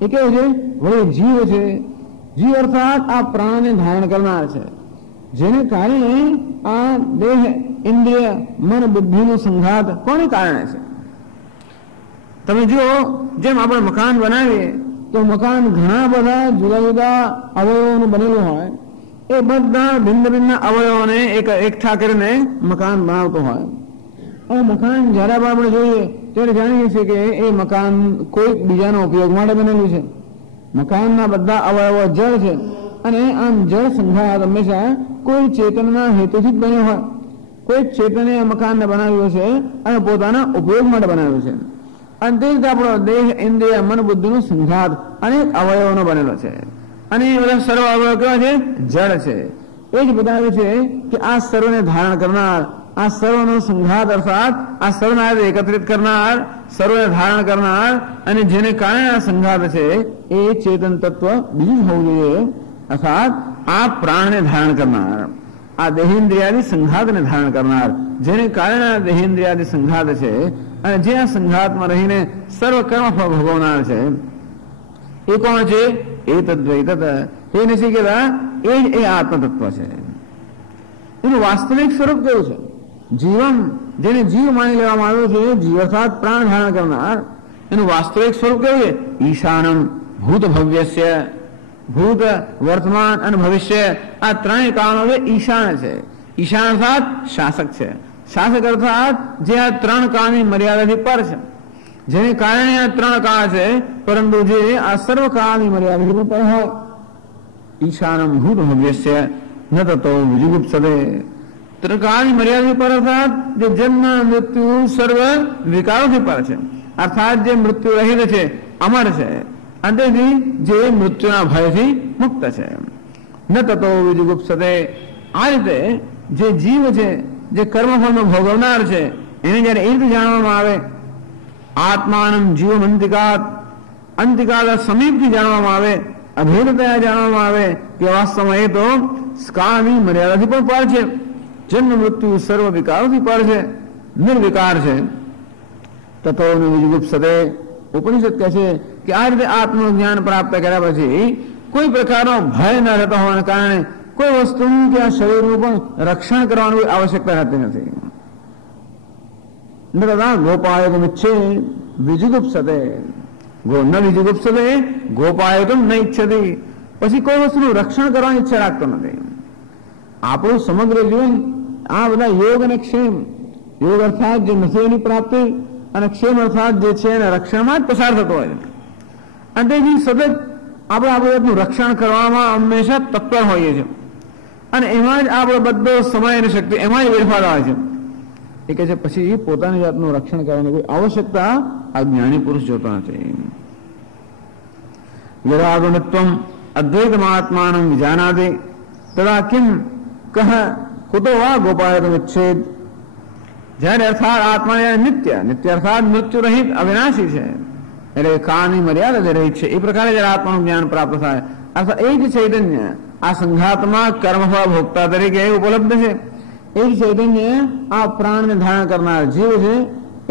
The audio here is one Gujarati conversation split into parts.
એ કેવું છે? વળી જીવ છે. જીવ અર્થાત આ પ્રાણને ધારણ કરનાર છે, જેને કારણે આ દેહ, ઇન્દ્રિય, મન, બુદ્ધિનો સંઘાત કોને કારણે છે? તમે જુઓ, જેમ આપણે મકાન બનાવીએ તો મકાન ઘણા બધા જુદા જુદા અવયવોનું બનેલું હોય, એ બધા ભિન્ન ભિન્ન અવયવોને એકઠા કરીને મકાન બનાવતો હોય. અને મકાન જયારે આપણે જોઈએ ત્યારે જાણીએ છીએ કે એ મકાન કોઈ બીજાનો ઉપયોગ માટે બનેલું છે. મકાનના બધા અવયવો જળ છે, અને આમ જળ સંઘાત હંમેશા કોઈ ચેતનના હેતુથી જ બન્યો હોય. કોઈ ચેતને મકાનને બનાવ્યું છે અને પોતાના ઉપયોગ માટે બનાવ્યું છે. અને તે રીતે આપણો દેહ, ઇન્દ્રિય, મન, બુદ્ધિનો સંઘાત અનેક અવયવોનો બનેલો છે. અને એ બધા સર્વ અવયવ કેવા છે? જળ છે. એ જ બતાવે છે કે આ સર્વને ધારણ કરનાર, આ સર્વનો સંઘાત અર્થાત આ સર્વને એકત્રિત કરનાર, સર્વને ધારણ કરનાર, અને જેને કારણે આ સંઘાત છે એ ચેતન તત્વ બીજું હોવું જોઈએ. અર્થાત આ પ્રાણને ધારણ કરનાર, આ દેહેન્દ્રિયાદી સંઘાતને ધારણ કરનાર, જેને કારણે આ દેહેન્દ્રિયાદી સંઘાત છે, અને જે આ સંઘાતમાં રહીને સર્વ કર્મફળ ભોગવનાર છે, એ કોણ છે? એ તદ્વૈતત, એ નથી કહેતા એ જ એ આત્મતત્વ છે. એનું વાસ્તવિક સ્વરૂપ કેવું છે? જીવન, જેને જીવ માની લેવામાં આવ્યો છે, જીવ અર્થાત પ્રાણ ધારણ કરનાર, એનું વાસ્તવિક સ્વરૂપ કેવું છે? ઈશાનમ ભૂત ભવ્યસ્ય, ભૂત, વર્તમાન અને ભવિષ્ય, આ ત્રણેય કાળનો ઈશાન છે. ઈશાન અર્થાત શાસક છે. શાસક અર્થાત જે આ ત્રણ કાળની મર્યાદાથી પર છે, જેને કારણે આ ત્રણ કાળ છે, પરંતુ જે આ સર્વ કાળની મર્યાદાથી પર હોય. ઈશાનમ ભૂત ભવ્યસ્ય ન તતો વિજુગુપ્સદે, ત્રિકાળની મર્યાદાથી પર અર્થાત જે જન્મ, મૃત્યુ, સર્વ વિકારોથી પર છે, અર્થાત જે મૃત્યુ રહિત છે, અમર છે, અંતેથી જે મૃત્યુના ભયથી મુક્ત છે. ન તતો વિજુગુપ્સદે, આ રીતે જે જીવ છે, જે કર્મફળનો ભોગવનાર છે, એને જયારે એ રીતે જાણવામાં આવે, આત્માનમ જીવમ અંતિકાત, અંતિકાલ સમીપથી જાણવામાં આવે, અભેદતયા જાણવામાં આવે કે વાસ્તવમાં એ તો કાળની મર્યાદાથી પણ પાર છે, જન્મ મૃત્યુ સર્વ વિકારોથી પાર છે, નિર્વિકાર છે. તતો વિજુગુપ્સદે, ઉપનિષદ કહે છે કે આ રીતે આત્મનું જ્ઞાન પ્રાપ્ત કર્યા પછી કોઈ પ્રકારનો ભય ન રહેતો હોવાને કારણે કોઈ વસ્તુનું કે આ શરીરનું પણ રક્ષણ કરવાની આવશ્યકતા રહેતી નથી. ગોપાયતમ ઈચ્છે વિજુગુપ્સદે, ન વિજુગુપ્સદે ગોપાયતમ ન ઈચ્છતી, પછી કોઈ વસ્તુનું રક્ષણ કરવાની ઈચ્છા રાખતો નથી. આપણું સમગ્ર જીવન આ બધા યોગ અને ક્ષેમ, યોગ અર્થાત જે નથી એની પ્રાપ્તિ, અને ક્ષેમ અર્થાત જે છે એના રક્ષણમાં જ પસાર થતો હોય છે. અને તેથી સતત આપણે આ બધું રક્ષણ કરવામાં હંમેશા તત્પર હોઈએ છીએ, અને એમાં જ આપણો બધો સમય અને શક્તિ એમાં જ વેડફાળ આવે છે. એ કહે છે પછી પોતાની જાતનું રક્ષણ કરવાની કોઈ આવશ્યકતા આ જ્ઞાની પુરુષ જોતો નથી. વિરાગુણત્વમ અદ્વૈતમાત્માનં વિજાનાતિ તદા કિમ કહ કુતો વા ગોપાયતમ ઈચ્છેદ. જ્યારે અર્થાત આત્મા નિત્ય, નિત્ય અર્થાત મૃત્યુ રહિત અવિનાશી છે, એટલે કાળની મર્યાદા રહિત છે, એ પ્રકારે જયારે આત્માનું જ્ઞાન પ્રાપ્ત થાય, અર્થાત એ જ ચૈતન્ય આ સંઘાતમાં કર્મફળ ભોગતા તરીકે ઉપલબ્ધ છે. એ જ ચૈતન્ય આ પ્રાણને ધારણ કરનાર જીવ છે,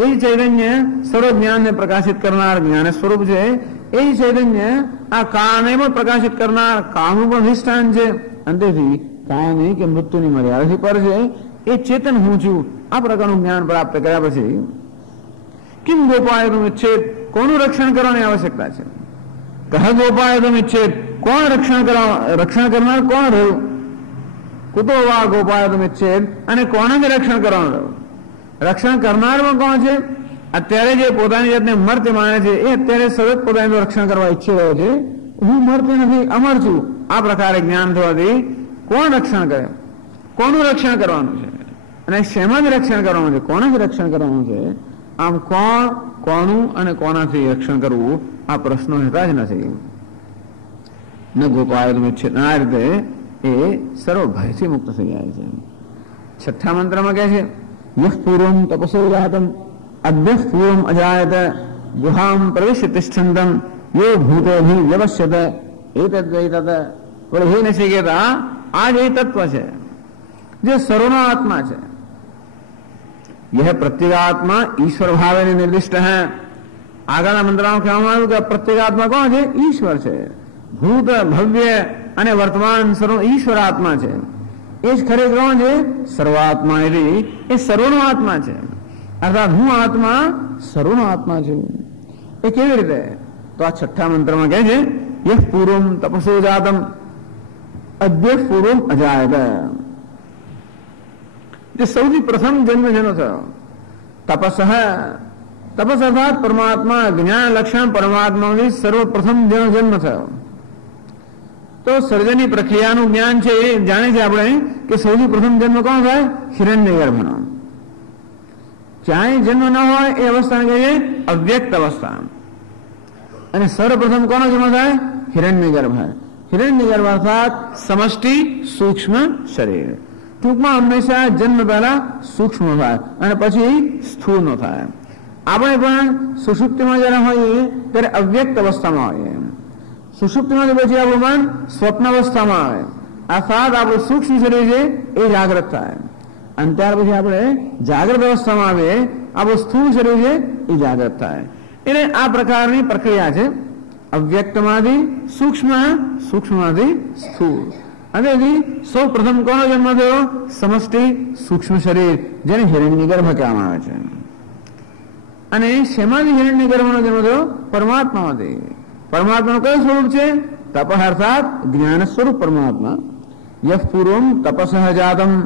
એ જ ચૈતન્ય સર્વ જ્ઞાનને પ્રકાશિત કરનાર જ્ઞાન સ્વરૂપ છે, એ જ ચૈતન્ય આ કાળને પણ પ્રકાશિત કરનાર કાળનું પણ અધિષ્ઠાન છે. અંતેથી કાળની કે મૃત્યુની મર્યાદાથી પર છે, એ ચેતન હું છું. આ પ્રકારનું જ્ઞાન પ્રાપ્ત કર્યા પછી કિમ ગોપાયતમ ઈચ્છેદ, કોનું રક્ષણ કરવાની આવશ્યકતા છે? કહ ગોપાયતમ ઈચ્છેદ, કોણ રક્ષણ કરનાર કોણ રહ્યું? કુતો વા ગોપાયતમ ઈચ્છેદ, અને કોને જ રક્ષણ કરવાનું રહ્યું? રક્ષણ કરનાર પણ કોણ છે? અત્યારે જે પોતાની જાતને મર્ત્ય માને છે, એ અત્યારે સતત પોતાનું રક્ષણ કરવા ઈચ્છી રહ્યો છે. હું મર્ત્ય નથી, અમર છું. આ પ્રકારે જ્ઞાન થવાથી કોણ રક્ષણ કરે? કોનું રક્ષણ કરવાનું છે? અને શેમાં જ રક્ષણ કરવાનું છે? કોને જ રક્ષણ કરવાનું છે? આમ કોણ, કોનું અને કોનાથી રક્ષણ કરવું, આ પ્રશ્નો હતા જ નથી. ન ગોપાયતમ ઈચ્છેદ, આ રીતે એ સર્વ ભયથી મુક્ત થઈ જાય છે. છઠ્ઠા મંત્રમાં કહે છે યહ પૂર્વમ તપસો જાતમ અદ્ય પૂર્વમ અજાયત ગુહામ પ્રવિશ્ય તિષ્ઠંતમ યો ભૂતોભિ વ્યવસ્યત એતદ્વૈતત. બોલે હે નચિકેતા, આ જ એ તત્વ છે જે સર્વનો આત્મા છે. यह प्रत्येगात्मा ईश्वर भाव निर्दिष्ट है. આગળના મંત્રમાં કહેવામાં આવ્યું કે પ્રત્યેગાત્મા કોણ છે? ઈશ્વર છે. ભૂત ભવ્ય અને વર્તમાન સર્વ ઈશ્વર આત્મા છે. એ જ ખરેખર કોણ છે? સર્વાત્મા. એટલે એ સર્વનો આત્મા છે. અર્થાત હું આત્મા સર્વનો આત્મા છું. એ કેવી રીતે? તો આ છઠ્ઠા મંત્રમાં કહે છે યહ પૂર્વમ તપસો જાતમ અદ્ય પૂર્વમ અજાયત. જે સૌથી પ્રથમ જન્મ જેનો થયો તપસ. તપસ અર્થાત પરમાત્મા જ્ઞાન લક્ષણ પરમાત્માની સર્વપ્રથમ જેનો જન્મ થયો. તો સર્જનની પ્રક્રિયાનું જ્ઞાન છે એ જાણે છે આપણે કે સૌથી પ્રથમ જન્મ કોણ થાય? હિરણ્યગર્ભનો. ક્યાંય જન્મ ન હોય એ અવસ્થાને કહીએ અવ્યક્ત અવસ્થા. અને સર્વપ્રથમ કોનો જન્મ થાય? હિરણ્યગર્ભ. હિરણ્યગર્ભ અર્થાત સમષ્ટિ સૂક્ષ્મ શરીર. ટૂંકમાં હંમેશા જન્મ પહેલા સૂક્ષ્મ થાય અને પછી સ્થૂળ નો થાય. આપણે પણ સુષુપ્તિમાં જયારે હોઈએ ત્યારે અવ્યક્ત અવસ્થામાં હોઈએ. સુષુપ્તિમાંથી પછી આપણું મન સ્વપ્ન અવસ્થામાં આવે. અર્થાત આપણું સૂક્ષ્મ શરીર છે એ જાગ્રત થાય. અને ત્યાર પછી આપણે જાગ્રત અવસ્થામાં આવીએ, આપણું સ્થૂળ શરીર છે એ જાગ્રત થાય. એટલે આ પ્રકારની પ્રક્રિયા છે. અવ્યક્તમાંથી સૂક્ષ્મ, સૂક્ષ્મમાંથી સ્થૂળ. અને સૌ પ્રથમ કોનો જન્મ થયો? સમષ્ટિ સૂક્ષ્મ શરીર, જેને હિરણ્યગર્ભ કહેવામાં આવે છે. અને શેમાંથી હિરણ્યગર્ભનો જન્મ થયો? પરમાત્મામાંથી. પરમાત્માનું કયું સ્વરૂપ છે? તપ અર્થાત જ્ઞાન સ્વરૂપ પરમાત્મા. યહ પૂર્વમ તપસ જાતમ.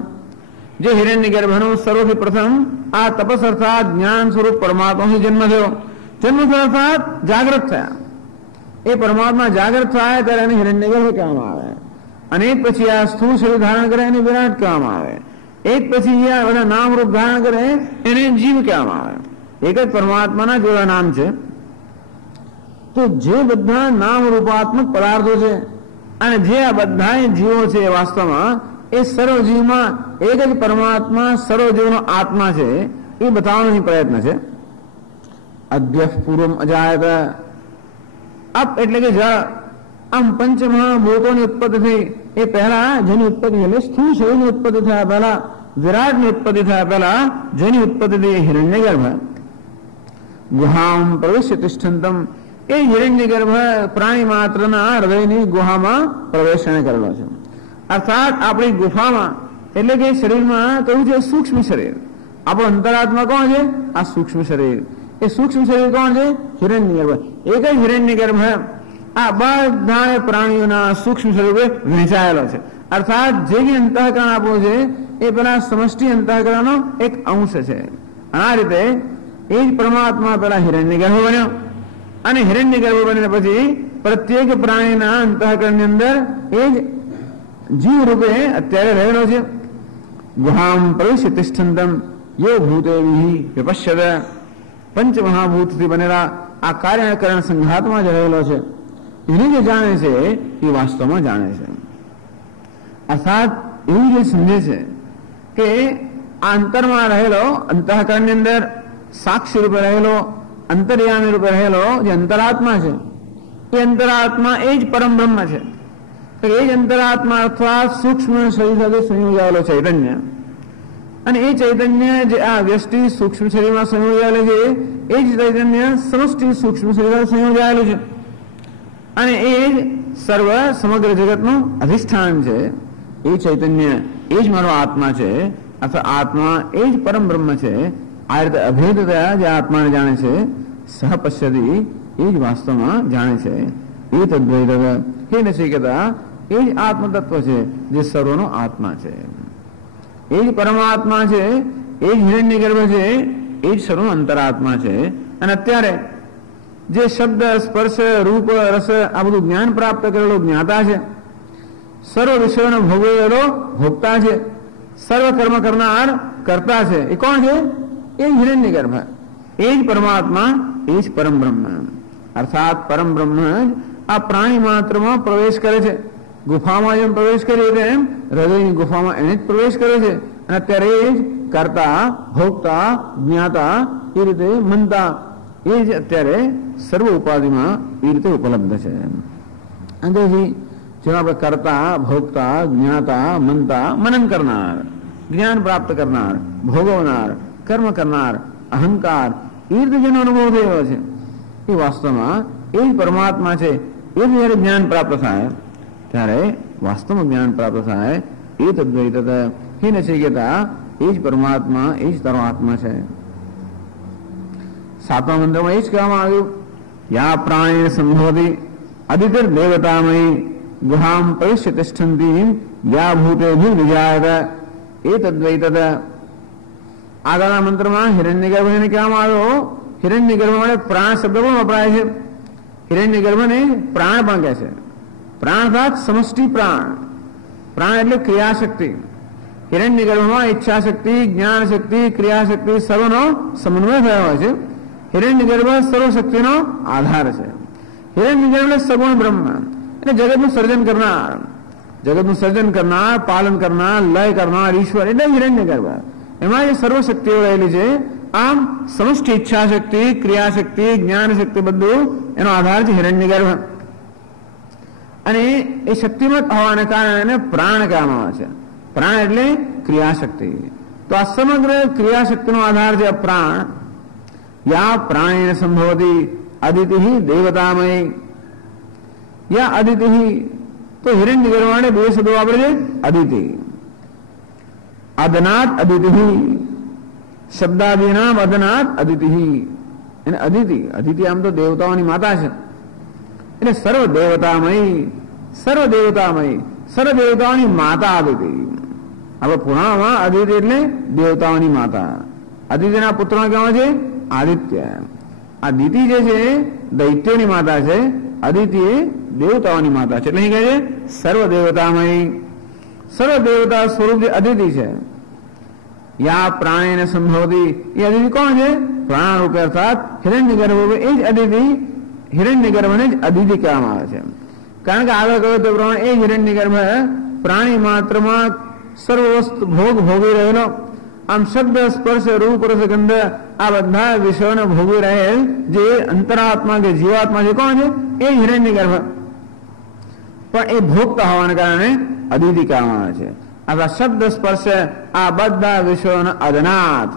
જે હિરણ્યગર્ભનો સર્વથી પ્રથમ આ તપસ અર્થાત જ્ઞાન સ્વરૂપ પરમાત્માથી જન્મ થયો. જન્મ થયો અર્થાત જાગૃત થયા. એ પરમાત્મા જાગૃત થાય ત્યારે એને હિરણ્યગર્ભ કહેવામાં આવે. અને એ પછી આ સ્થૂળ શરીર ધારણ કરે એને વિરાટ કહેવામાં આવે. એ પછી આ બધા નામ રૂપ ધારણ કરે એને જીવ કહેવામાં આવે. એક જ પરમાત્માના જેવા નામ છે. તો જે બધા નામ રૂપાત્મક પદાર્થો છે અને જે આ બધા જીવો છે વાસ્તવમાં એ સર્વ જીવમાં એક જ પરમાત્મા સર્વ જીવનો આત્મા છે એ બતાવવાનો પ્રયત્ન છે. અદ્ય પૂર્વમ અજાયત. અપ એટલે કે જળ. આમ પંચમહાભૂતોની ઉત્પત્તિ થઈ એ પહેલા જેની ઉત્પત્તિ એટલે સ્થૂળ શરીરની ઉત્પત્તિ થયા પહેલા, વિરાટની ઉત્પત્તિ થયા પહેલા જેની ઉત્પત્તિ થઈ હિરણ્યગર્ભ. ગુહામ પ્રવેશ્ય તિષ્ઠંતમ. એ હિરણ્યગર્ભ પ્રાણી માત્રના હૃદયની ગુહામાં પ્રવેશ કરેલો છે. અર્થાત આપણી ગુફામાં એટલે કે શરીરમાં કહ્યું છે સૂક્ષ્મ શરીર. આપણો અંતરાત્મા કોણ છે? આ સૂક્ષ્મ શરીર. એ સૂક્ષ્મ શરીર કોણ છે? હિરણ્યગર્ભ. એક જ હિરણ્યગર્ભ આ બધા પ્રાણીઓના સૂક્ષ્મ સ્વરૂપે વહેંચાયેલો છે. અર્થાત જે અંતઃકરણ આપણું છે એ પેલા સમષ્ટિ અંતઃકરણનો એક અંશ છે. આ રીતે એ જ પરમાત્મા પેલા હિરણ્યગર્ભ બન્યો અને હિરણ્યગર્ભ બનીને પછી પ્રત્યેક પ્રાણીના અંતઃકરણની અંદર એ જ જીવ રૂપે અત્યારે રહેલો છે. ગુહામ પ્રવેશ્ય તિષ્ઠંતમ યો ભૂતેવી વિપશ્યત. પંચમહાભૂતથી બનેલા આ કાર્યકરણ સંઘાતમાં જ રહેલો છે. એને જે જાણે છે એ વાસ્તવમાં જાણે છે. અર્થાત એવું જે સમજે છે કે આ અંતરમાં રહેલો અંતઃકરણની અંદર સાક્ષી રૂપે રહેલો અંતર્યામી રૂપે રહેલો જે અંતરાત્મા છે એ અંતરાત્મા એ જ પરમ બ્રહ્મ છે. એ જ અંતરાત્મા અર્થાત સૂક્ષ્મ શરીર સાથે સંયોજાયેલો ચૈતન્ય. અને એ ચૈતન્ય જે આ વ્યષ્ટિ સૂક્ષ્મ શરીરમાં સંયોજાયેલું છે એ જ ચૈતન્ય સમષ્ટિ સૂક્ષ્મ શરીર સાથે સંયોજાયેલું છે. અને એ જ સર્વ સમગ્ર જગતનું અધિષ્ઠાન છે. એ ચૈતન્ય એ જ મારો આત્મા છે અથવા આત્મા એ જ પરમ બ્રહ્મ છે. આ રીતે અભેદતા જે આત્માને જાણે છે સહપશ્યતિ એ જ વાસ્તવમાં જાણે છે. એ તદ્વૈત હે નચિકેતા એ જ આત્મતત્વ છે જે સર્વનો આત્મા છે. એ જ પરમાત્મા છે. એ જ હિરણ્યગર્ભ છે. એ જ સર્વનો અંતરાત્મા છે. અને અત્યારે જે શબ્દ સ્પર્શ રૂપ રસ આ બધું જ્ઞાન પ્રાપ્ત કરેલો જ્ઞાતા છે. સર્વ વિષયોનો ભોગવેલો ભોગતા છે. સર્વ કર્મ કરનાર કરતા છે. એ કોણ છે? એ હિરણ્યગર્ભ. એ જ પરમાત્મા એ જ પરમ બ્રહ્મ. અર્થાત પરમ બ્રહ્મ જ આ પ્રાણી માત્રમાં પ્રવેશ કરે છે. ગુફામાં જેમ પ્રવેશ કરીએ તેમ હૃદયની ગુફામાં એને જ પ્રવેશ કરે છે. અને અત્યારે એ જ કરતા ભોગતા જ્ઞાતા એ રીતે મનતા એ જ અત્યારે સર્વ ઉપાધિમાં એ રીતે ઉપલબ્ધ છે. તેથી જેમાં આપણે કરતા ભોગતા જ્ઞાતા મનતા મનન કરનાર, જ્ઞાન પ્રાપ્ત કરનાર, ભોગવનાર, કર્મ કરનાર, અહંકાર એ રીતે જેનો અનુભવ થયો છે એ વાસ્તવમાં એ જ પરમાત્મા છે. એ જયારે જ્ઞાન પ્રાપ્ત થાય ત્યારે વાસ્તવમાં જ્ઞાન પ્રાપ્ત થાય. એ તદ્વૈતત હે નચિકેતા, એ જ પરમાત્મા, એ જ તારો આત્મા છે. 7મા મંત્રમાં એ જ કહેવામાં આવ્યું, યા પ્રાણેન સંભવતિ અદિતિર દેવતામયી ગુહામ પ્રવિશ્ય તિષ્ઠંતી યા ભૂતેભિ વિજાયત એ તદ્વૈતત. આગળના મંત્રમાં હિરણ્યગર્ભ એને કહેવામાં આવ્યો. હિરણ્યગર્ભ માટે પ્રાણ શબ્દ પણ વપરાય છે. હિરણ્યગર્ભને પ્રાણ પણ કહે છે. પ્રાણ અર્થાત સમષ્ટિ પ્રાણ. પ્રાણ એટલે ક્રિયાશક્તિ. હિરણ્યગર્ભમાં ઈચ્છા શક્તિ, જ્ઞાન શક્તિ, ક્રિયાશક્તિ સર્વનો સમન્વય થયો હોય છે. હિરણ્યગર્ભ સર્વશક્તિનો આધાર છે. હિરણ્યગર્ભ એટલે સગુણ બ્રહ્મ, એટલે જગતનું સર્જન કરનાર, જગતનું સર્જન કરનાર, પાલન કરનાર, લય કરનાર ઈશ્વર એટલે હિરણ્યગર્ભ. એમાં જે સર્વશક્તિઓ રહેલી છે. આમ સમષ્ટિ ઈચ્છા શક્તિ, ક્રિયાશક્તિ, જ્ઞાન શક્તિ બધું એનો આધાર છે હિરણ્યગર્ભ. અને એ શક્તિમત હોવાને કારણે એને પ્રાણ કહેવામાં આવે છે. પ્રાણ એટલે ક્રિયાશક્તિ. તો આ સમગ્ર ક્રિયાશક્તિનો આધાર છે પ્રાણ. યા પ્રાણેન સંભવતિ અદિતિ દેવતામય. યા અદિતિ, તો હિરણ્યગર્ભ માટે બે શબ્દો વાપરે છે. અદિતિ, અદનાત અદિતિ, શબ્દાદિનામ અદનાત અદિતિ. અને અદિતિ, અદિતિ આમ તો દેવતાઓની માતા છે. એટલે સર્વ દેવતામય, સર્વ દેવતામય, સર્વ દેવતાઓની માતા અદિતિ. હવે પુરાણમાં અદિતિ એટલે દેવતાઓની માતા. અદિતિના પુત્રો કહેવાય છે આદિત્ય. આ દિતિ જે છે દૈત્યોની માતા છે. અદિતિ એ દેવતાઓની માતા છે. એટલે અહીં કહે છે સર્વ દેવતામય, સર્વ દેવતા સ્વરૂપ જે અદિતિ છે. યા પ્રાણેન સંભવતિ, એ અદિતિ કોણ છે? પ્રાણ રૂપે અર્થાત હિરણ્યગર્ભ રૂપે એ જ અદિતિ, હિરણ્યગર્ભને જ અદિતિ કહેવામાં આવે છે. કારણ કે આગળ કહ્યું તે પ્રમાણે એ હિરણ્યગર્ભ પ્રાણી માત્રમાં સર્વ વસ્તુ ભોગ ભોગવી રહેલો. આમ શબ્દ, સ્પર્શ, રૂપ, રસ, ગંધ આ બધા વિષયોને ભોગવી રહેલ જે અંતરાત્મા કે જીવાત્મા છે કોણ છે? એ હિરણ્યગર્ભ. પણ એ ભોગતા હોવાને કારણે અદિતિ કહેવામાં આવે છે. આ શબ્દ, સ્પર્શ આ બધા વિષયોને અદનાથ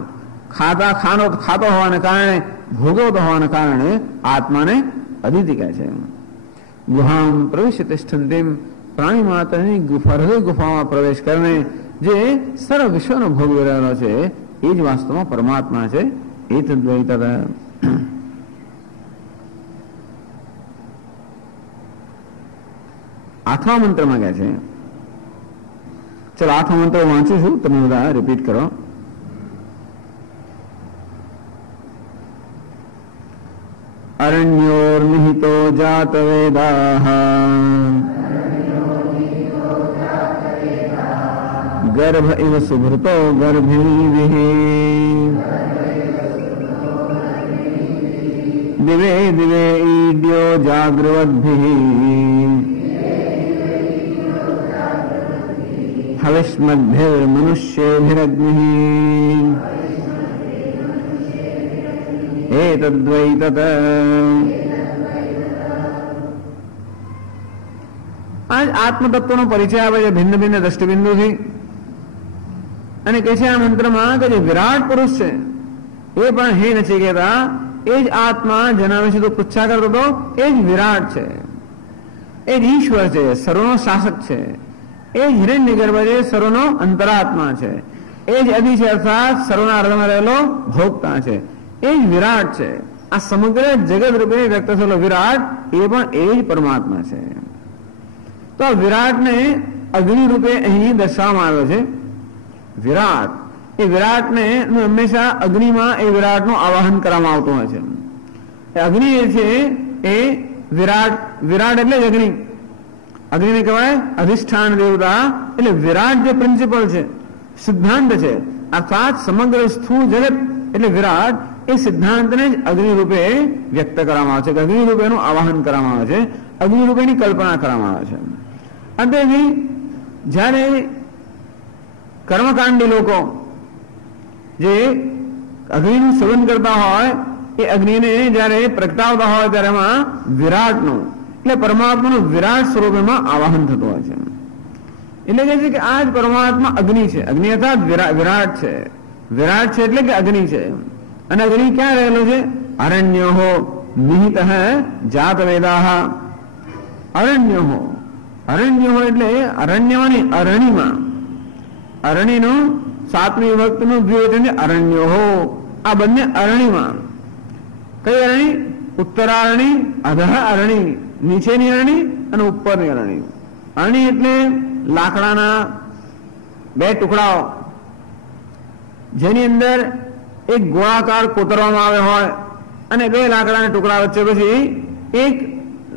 ખાતો હોવાને કારણે, ભોગવતો હોવાને કારણે આત્માને અદિતિ કહે છે. ગુહામ પ્રવિશ્ય તિષ્ઠંતીમ, પ્રાણી માતાની હૃદય ગુફામાં પ્રવેશ કરીને જે સર્વ વિશ્વનો ભોગવી રહેલો છે એ જ વાસ્તવમાં પરમાત્મા છે. એ તદ્વૈતત. 8મા મંત્રમાં કહે છે, ચલો 8મો મંત્ર વાંચું છું, તમે બધા રિપીટ કરો. અરણ્યોર્નિહિતો જાત વેદાઃ ગર્ભ ઇવ સુભૃતો ગર્ભિણીઃ દિવે દિવે ઈડ્યો જાગૃવદ્ભિઃ હવિષ્મદ્ભિર્મનુષ્યેभिरग्નિઃ એતદ્વૈતત. આજ આત્મતત્વનો પરિચય આવે છે ભિન્ન ભિન્ન દ્રષ્ટિબિંદુથી. અને કહે છે આ મંત્રમાં કે જે વિરાટ પુરુષ છે એ પણ હે નચિકેતા એ જ આત્મા જેના વિશે તું પૃચ્છા કરતો હતો એ જ વિરાટ છે, એ જ ઈશ્વર છે, સર્વનો શાસક છે. એ જ હિરણ્યગર્ભ છે, સર્વનો અંતરાત્મા છે. એ જ અધિ છે અર્થાત સર્વના હૃદયમાં રહેલો ભોગતા છે. એ જ વિરાટ છે. આ સમગ્ર જગત રૂપે વ્યક્ત થયેલો વિરાટ એ પણ એ જ પરમાત્મા છે. તો આ વિરાટને અગ્નિ રૂપે અહીં દર્શાવવામાં આવ્યો છે. વિરાટ એ વિરાટને હંમેશા અગ્નિમાં એ વિરાટનું આવાહન કરવામાં આવતું હોય છે. અગ્નિ એ છે એ વિરાટ એટલે જ અગ્નિ. અગ્નિને કહેવાય અધિષ્ઠાન દેવતા. એટલે વિરાટ જે પ્રિન્સિપલ છે, સિદ્ધાંત છે, અર્થાત સમગ્ર સ્થૂળ જગત એટલે વિરાટ એ સિદ્ધાંતને જ અગ્નિ રૂપે વ્યક્ત કરવામાં આવે છે, અગ્નિ રૂપેનું આવાહન કરવામાં આવે છે, અગ્નિ રૂપેની કલ્પના કરવામાં આવે છે. અંતેથી જ્યારે કર્મકાંડી લોકો જે અગ્નિનું સેવન કરતા હોય એ અગ્નિને જયારે પ્રગટાવતા હોય ત્યારે એમાં વિરાટનું એટલે પરમાત્માનું વિરાટ સ્વરૂપમાં આવાહન થતું હોય છે. એટલે કહે છે કે આ જ પરમાત્મા અગ્નિ છે. અગ્નિ અર્થાત વિરાટ છે. વિરાટ છે એટલે કે અગ્નિ છે. અને અગ્નિ ક્યાં રહેલો છે? અરણ્યો નિહિતઃ જાત વેદાઃ અરણ્યો એટલે અરણ્યમાં અરણીમાં અરણીનું સાતમી વિભક્તિનું દ્વિવચન છે અરણ્યો. આ બંને અરણીમાં. કઈ અરણી? ઉત્તરારણી, અધઃ અરણી, નીચેની અરણી અને ઉપરની અરણી. અરણી એટલે લાકડાના બે ટુકડાઓ જેની અંદર એક ગોળાકાર કોતરવામાં આવે હોય અને બે લાકડાના ટુકડા વચ્ચે પછી એક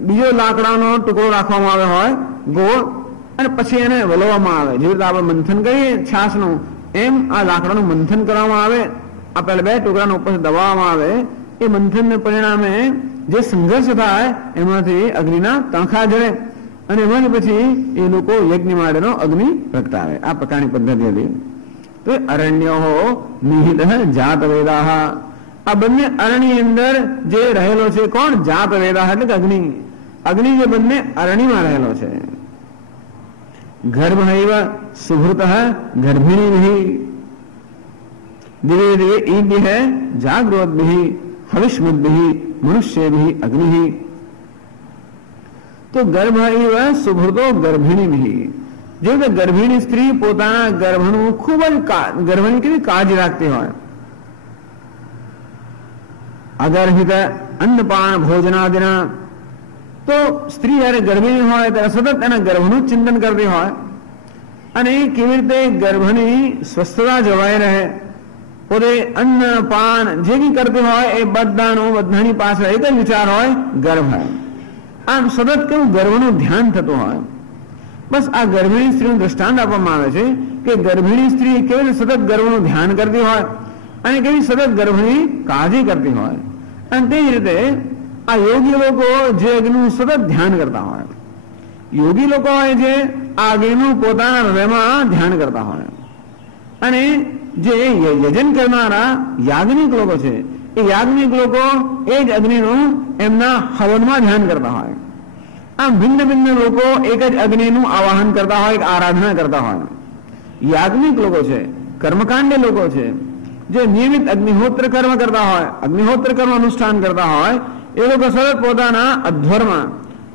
બીજો લાકડાનો ટુકડો રાખવામાં આવે હોય ગોળ, અને પછી એને વલોવામાં આવે. જેવી રીતે આપણે મંથન કરીએ છાશનું, એમ આ લાકડાનું મંથન કરવામાં આવે. આ પહેલા બે ટુકડાનો ઉપર દબાવવામાં આવે. એ મંથનને પરિણામે જે સંઘર્ષ થાય એમાંથી અગ્નિના તણખા જડે અને એમાંથી પછી એ લોકો યજ્ઞ માટેનો અગ્નિ પ્રગટાવે. આ પ્રકારની પદ્ધતિ હતી. તો અરણ્યો નિહિતઃ જાત વેદાઃ. આ બંને અરણ્ય અંદર જે રહેલો છે કોણ? જાત વેદાઃ એટલે કે અગ્નિ. અગ્નિ જે બંને અરણીમાં રહેલો છે. ગર્ભૈવ સુભૃતઃ ગર્ભિણીભિઃ દિવે દિવે ઈભ્યઃ જાગ્રવદ્ભિઃ હવિષ્મદ્ભિઃ મનુષ્યેભિઃ અગ્નિઃ. તો ગર્ભૈવ સુભૃતો ગર્ભિણીભિઃ. જે રીતે ગર્ભિણી સ્ત્રી પોતાના ગર્ભનું ખૂબ જ ગર્ભની કેવી કાળજી રાખતી હોય, અગર્હિત અન્નપાન ભોજનાદિના, તો સ્ત્રી જયારે ગર્ભિણી હોય ત્યારે સતત એના ગર્ભનું ચિંતન કરતી હોય અને કેવી રીતે ગર્ભની સ્વસ્થતા જળવાઈ રહે, પોતે અન્ન પાન જે બી કરતી હોય એ બધાની પાછળ એક જ વિચાર હોય, ગર્ભ. આમ સતત કેવું ગર્ભનું ધ્યાન થતું હોય. બસ આ ગર્ભિણી સ્ત્રીનું દ્રષ્ટાંત આપવામાં આવે છે કે ગર્ભિણી સ્ત્રી કેવી રીતે સતત ગર્ભનું ધ્યાન કરતી હોય અને કેવી સતત ગર્ભની કાળજી કરતી હોય. અને તે જ રીતે આ યોગી લોકો જે અગ્નિનું સતત ધ્યાન કરતા હોય, યોગી લોકો હોય છે આ અગ્નિનું પોતાના હૃદયમાં ધ્યાન કરતા હોય. અને જે યજન કરનારા યાજ્ઞિક લોકો છે એ યાજ્ઞિક લોકો એ જ અગ્નિનું એમના હવનમાં ધ્યાન કરતા હોય. આમ ભિન્ન ભિન્ન લોકો એક જ અગ્નિનું આવાહન કરતા હોય, આરાધના કરતા હોય. યાજ્ઞિક લોકો છે, કર્મકાંડી લોકો છે, જે નિયમિત અગ્નિહોત્ર કર્મ કરતા હોય, અગ્નિહોત્ર કર્મ અનુષ્ઠાન કરતા હોય, એ લોકો સતત પોતાના અધ્વરમાં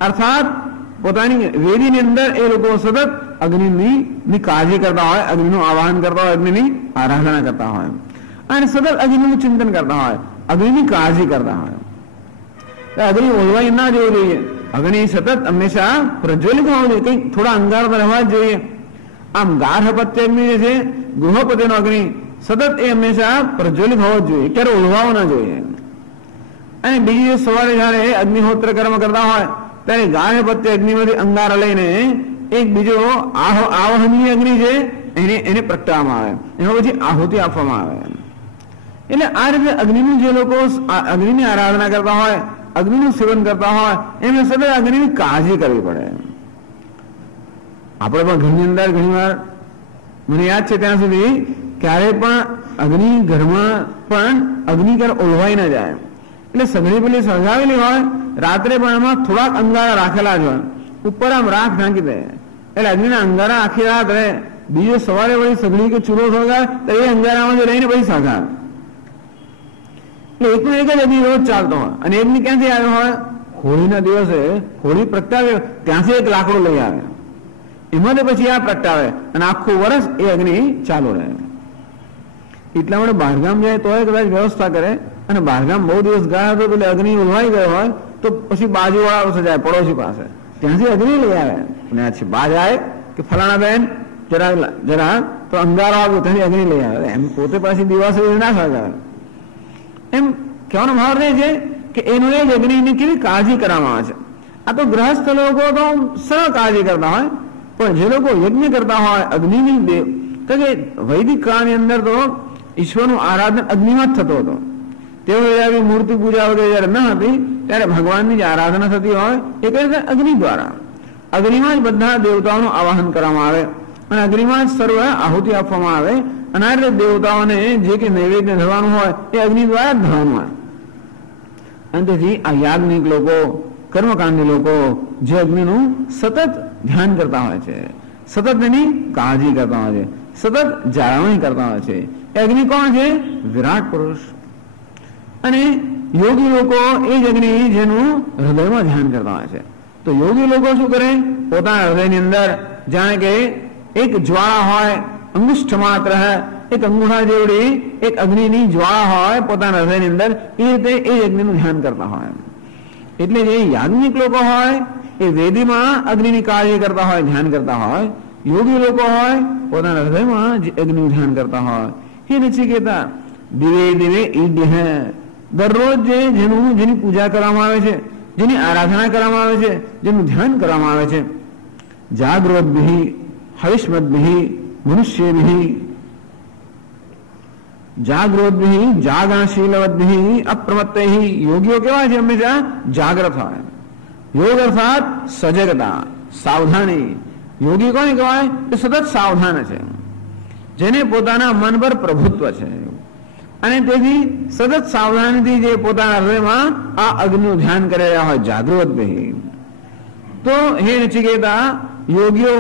અર્થાત પોતાની વેદીની અંદર એ લોકો સતત અગ્નિની કાળજી કરતા હોય, અગ્નિનું આવાહન કરતા હોય, અગ્નિની આરાધના કરતા હોય અને સતત અગ્નિનું ચિંતન કરતા હોય, અગ્નિની કાળજી કરતા હોય. અગ્નિ ઓલવાઈ ના જવું જોઈએ. અગ્નિ સતત હંમેશા પ્રજ્વલિત હોવું જોઈએ, કંઈક થોડા અંગાર રહેવા જ જોઈએ. આમ ગાર્હપત્ય અગ્નિ જે છે, ગૃહપતિનો અગ્નિ સતત એ હંમેશા પ્રજ્વલિત હોવો જ જોઈએ, ક્યારે ઓલવાવો ના જોઈએ. અને બીજી સવારે જયારે અગ્નિહોત્ર કર્મ કરતા હોય ત્યારે ગાર્હપત્ય અગ્નિમાંથી અંગાર લઈને એક બીજો આવાહનીય અગ્નિ છે એને પ્રગટાવવામાં આવે, એમાં પછી આહુતિ આપવામાં આવે. એટલે આ રીતે અગ્નિનું જે લોકો અગ્નિની આરાધના કરતા હોય, અગ્નિનું સેવન કરતા હોય, એમને સતત અગ્નિની કાળજી કરવી પડે. આપણે પણ ઘરની અંદર ઘણીવાર મને યાદ છે ત્યાં સુધી ક્યારે પણ અગ્નિ ઘરમાં પણ અગ્નિ ક્યારે ઓલવાઈ ના જાય. એટલે સઘળી પેલી સળગાવેલી હોય, રાત્રે પણ એમાં થોડાક અંગારા રાખેલા જ હોય, ઉપર આમ રાખ નાખી દે એટલે અગ્નિના અંગારા આખી રાત રહે. બીજો સવારે વળી સઘળી કે ચૂલો સળગાવે તો એ અંગારામાં રહીને પછી સળગાવે. એટલે એકનો એક જ અગ્નિ રોજ ચાલતો હોય. અને એમની ક્યાંથી આવ્યો હોય? હોળીના દિવસે હોળી પ્રગટાવે ત્યાંથી એક લાકડું લઈ આવે, એમાંથી પછી આ પ્રગટાવે અને આખું વર્ષ એ અગ્નિ ચાલુ રહે. એટલા માટે બહારગામ જાય તો કદાચ વ્યવસ્થા કરે અને બહારગામ બહુ દિવસ ગયા તો પેલે અગ્નિ ઉલવાઈ ગયો હોય તો પછી બાજુવાળા પાસે જાય, પડોશી પાસે, ત્યાંથી અગ્નિ લઈ આવે અને બા જાય કે ફલાણા બેન જરા તો અંગારો આવ્યો ત્યાંથી અગ્નિ લઈ આવે. એમ પોતે પાછી દિવસે ના સળગાવે. એમ કહેવાનો ભાવ રહે છે કે એનું એ જ અગ્નિની કેવી કાળજી કરવામાં આવે છે. આ તો ગ્રહસ્થ લોકો તો સરળ કાળજી કરતા હોય, પણ જે લોકો યજ્ઞ કરતા હોય અગ્નિની દેવ, કે વૈદિક કાળની અંદર તો ઈશ્વરનું આરાધન અગ્નિમાં જ થતો હતો. તેઓ આવી મૂર્તિ પૂજા વગેરે જયારે ન હતી ત્યારે ભગવાનની જે આરાધના થતી હોય એ કઈ રીતે? અગ્નિ દ્વારા. અગ્નિમાં જ બધા દેવતાઓનું આવાહન કરવામાં આવે અને અગ્નિમાં જ સર્વ આહુતિ આપવામાં આવે અને આ રીતે દેવતાઓને જે કે નૈવેદ્ય ધરવાનું હોય એ અગ્નિ દ્વારા જ ધરવાનું હોય. અને તેથી આ યાજ્ઞિક લોકો, કર્મકાંડી લોકો જે અગ્નિનું સતત ધ્યાન કરતા હોય છે, સતત એની કાળજી કરતા હોય છે, સતત જાળવણી કરતા હોય છે, એ અગ્નિ કોણ છે? વિરાટ પુરુષ. અને યોગી લોકો એ જ અગ્નિ જેનું હૃદયમાં ધ્યાન કરતા હોય છે. તો યોગી લોકો શું કરે, પોતાના હૃદયની અંદર જાણે કે એક જ્વાળા હોય, અંગુષ્ઠ માત્ર એક અંગૂઠા જેવડી એક અગ્નિની જ્વાળા હોય પોતાના હૃદયની અંદર, એ રીતે એ અગ્નિનું ધ્યાન કરતા હોય. એટલે જે યાજ્ઞિક લોકો હોય એ વેદીમાં અગ્નિની કાળજી કરતા હોય, ધ્યાન કરતા હોય. યોગી લોકો હોય પોતાના હૃદયમાં અગ્નિનું ધ્યાન કરતા હોય. હે નચિકેતા, દિવે દિવે ઈડ્ય, દરરોજ જેની પૂજા કરવામાં આવે છે, જેની આરાધના કરવામાં આવે છે, જેનું ધ્યાન કરવામાં આવે છે, જાગ્રોદ્ભિ હવિષ્મદ્ભિ મનુષ્યભિ, જાગ્રોદ્ભિ જાગણશીલવદ્ભિ અપ્રમત્તૈ. યોગીઓ કેવા છે? હંમેશા જાગ્રત હોય. યોગ અર્થાત સજગતા, સાવધાની. યોગી કોને કહેવાય? એ સતત સાવધાન છે, જેને પોતાના મન પર પ્રભુત્વ છે, અને તેથી સતત સાવધાનીથી જે પોતાના હૃદયમાં આ અગ્નિનું ધ્યાન કરી રહ્યા હોય, જાગૃત ભાઈ. તો હે નચિકેતા, યોગીઓ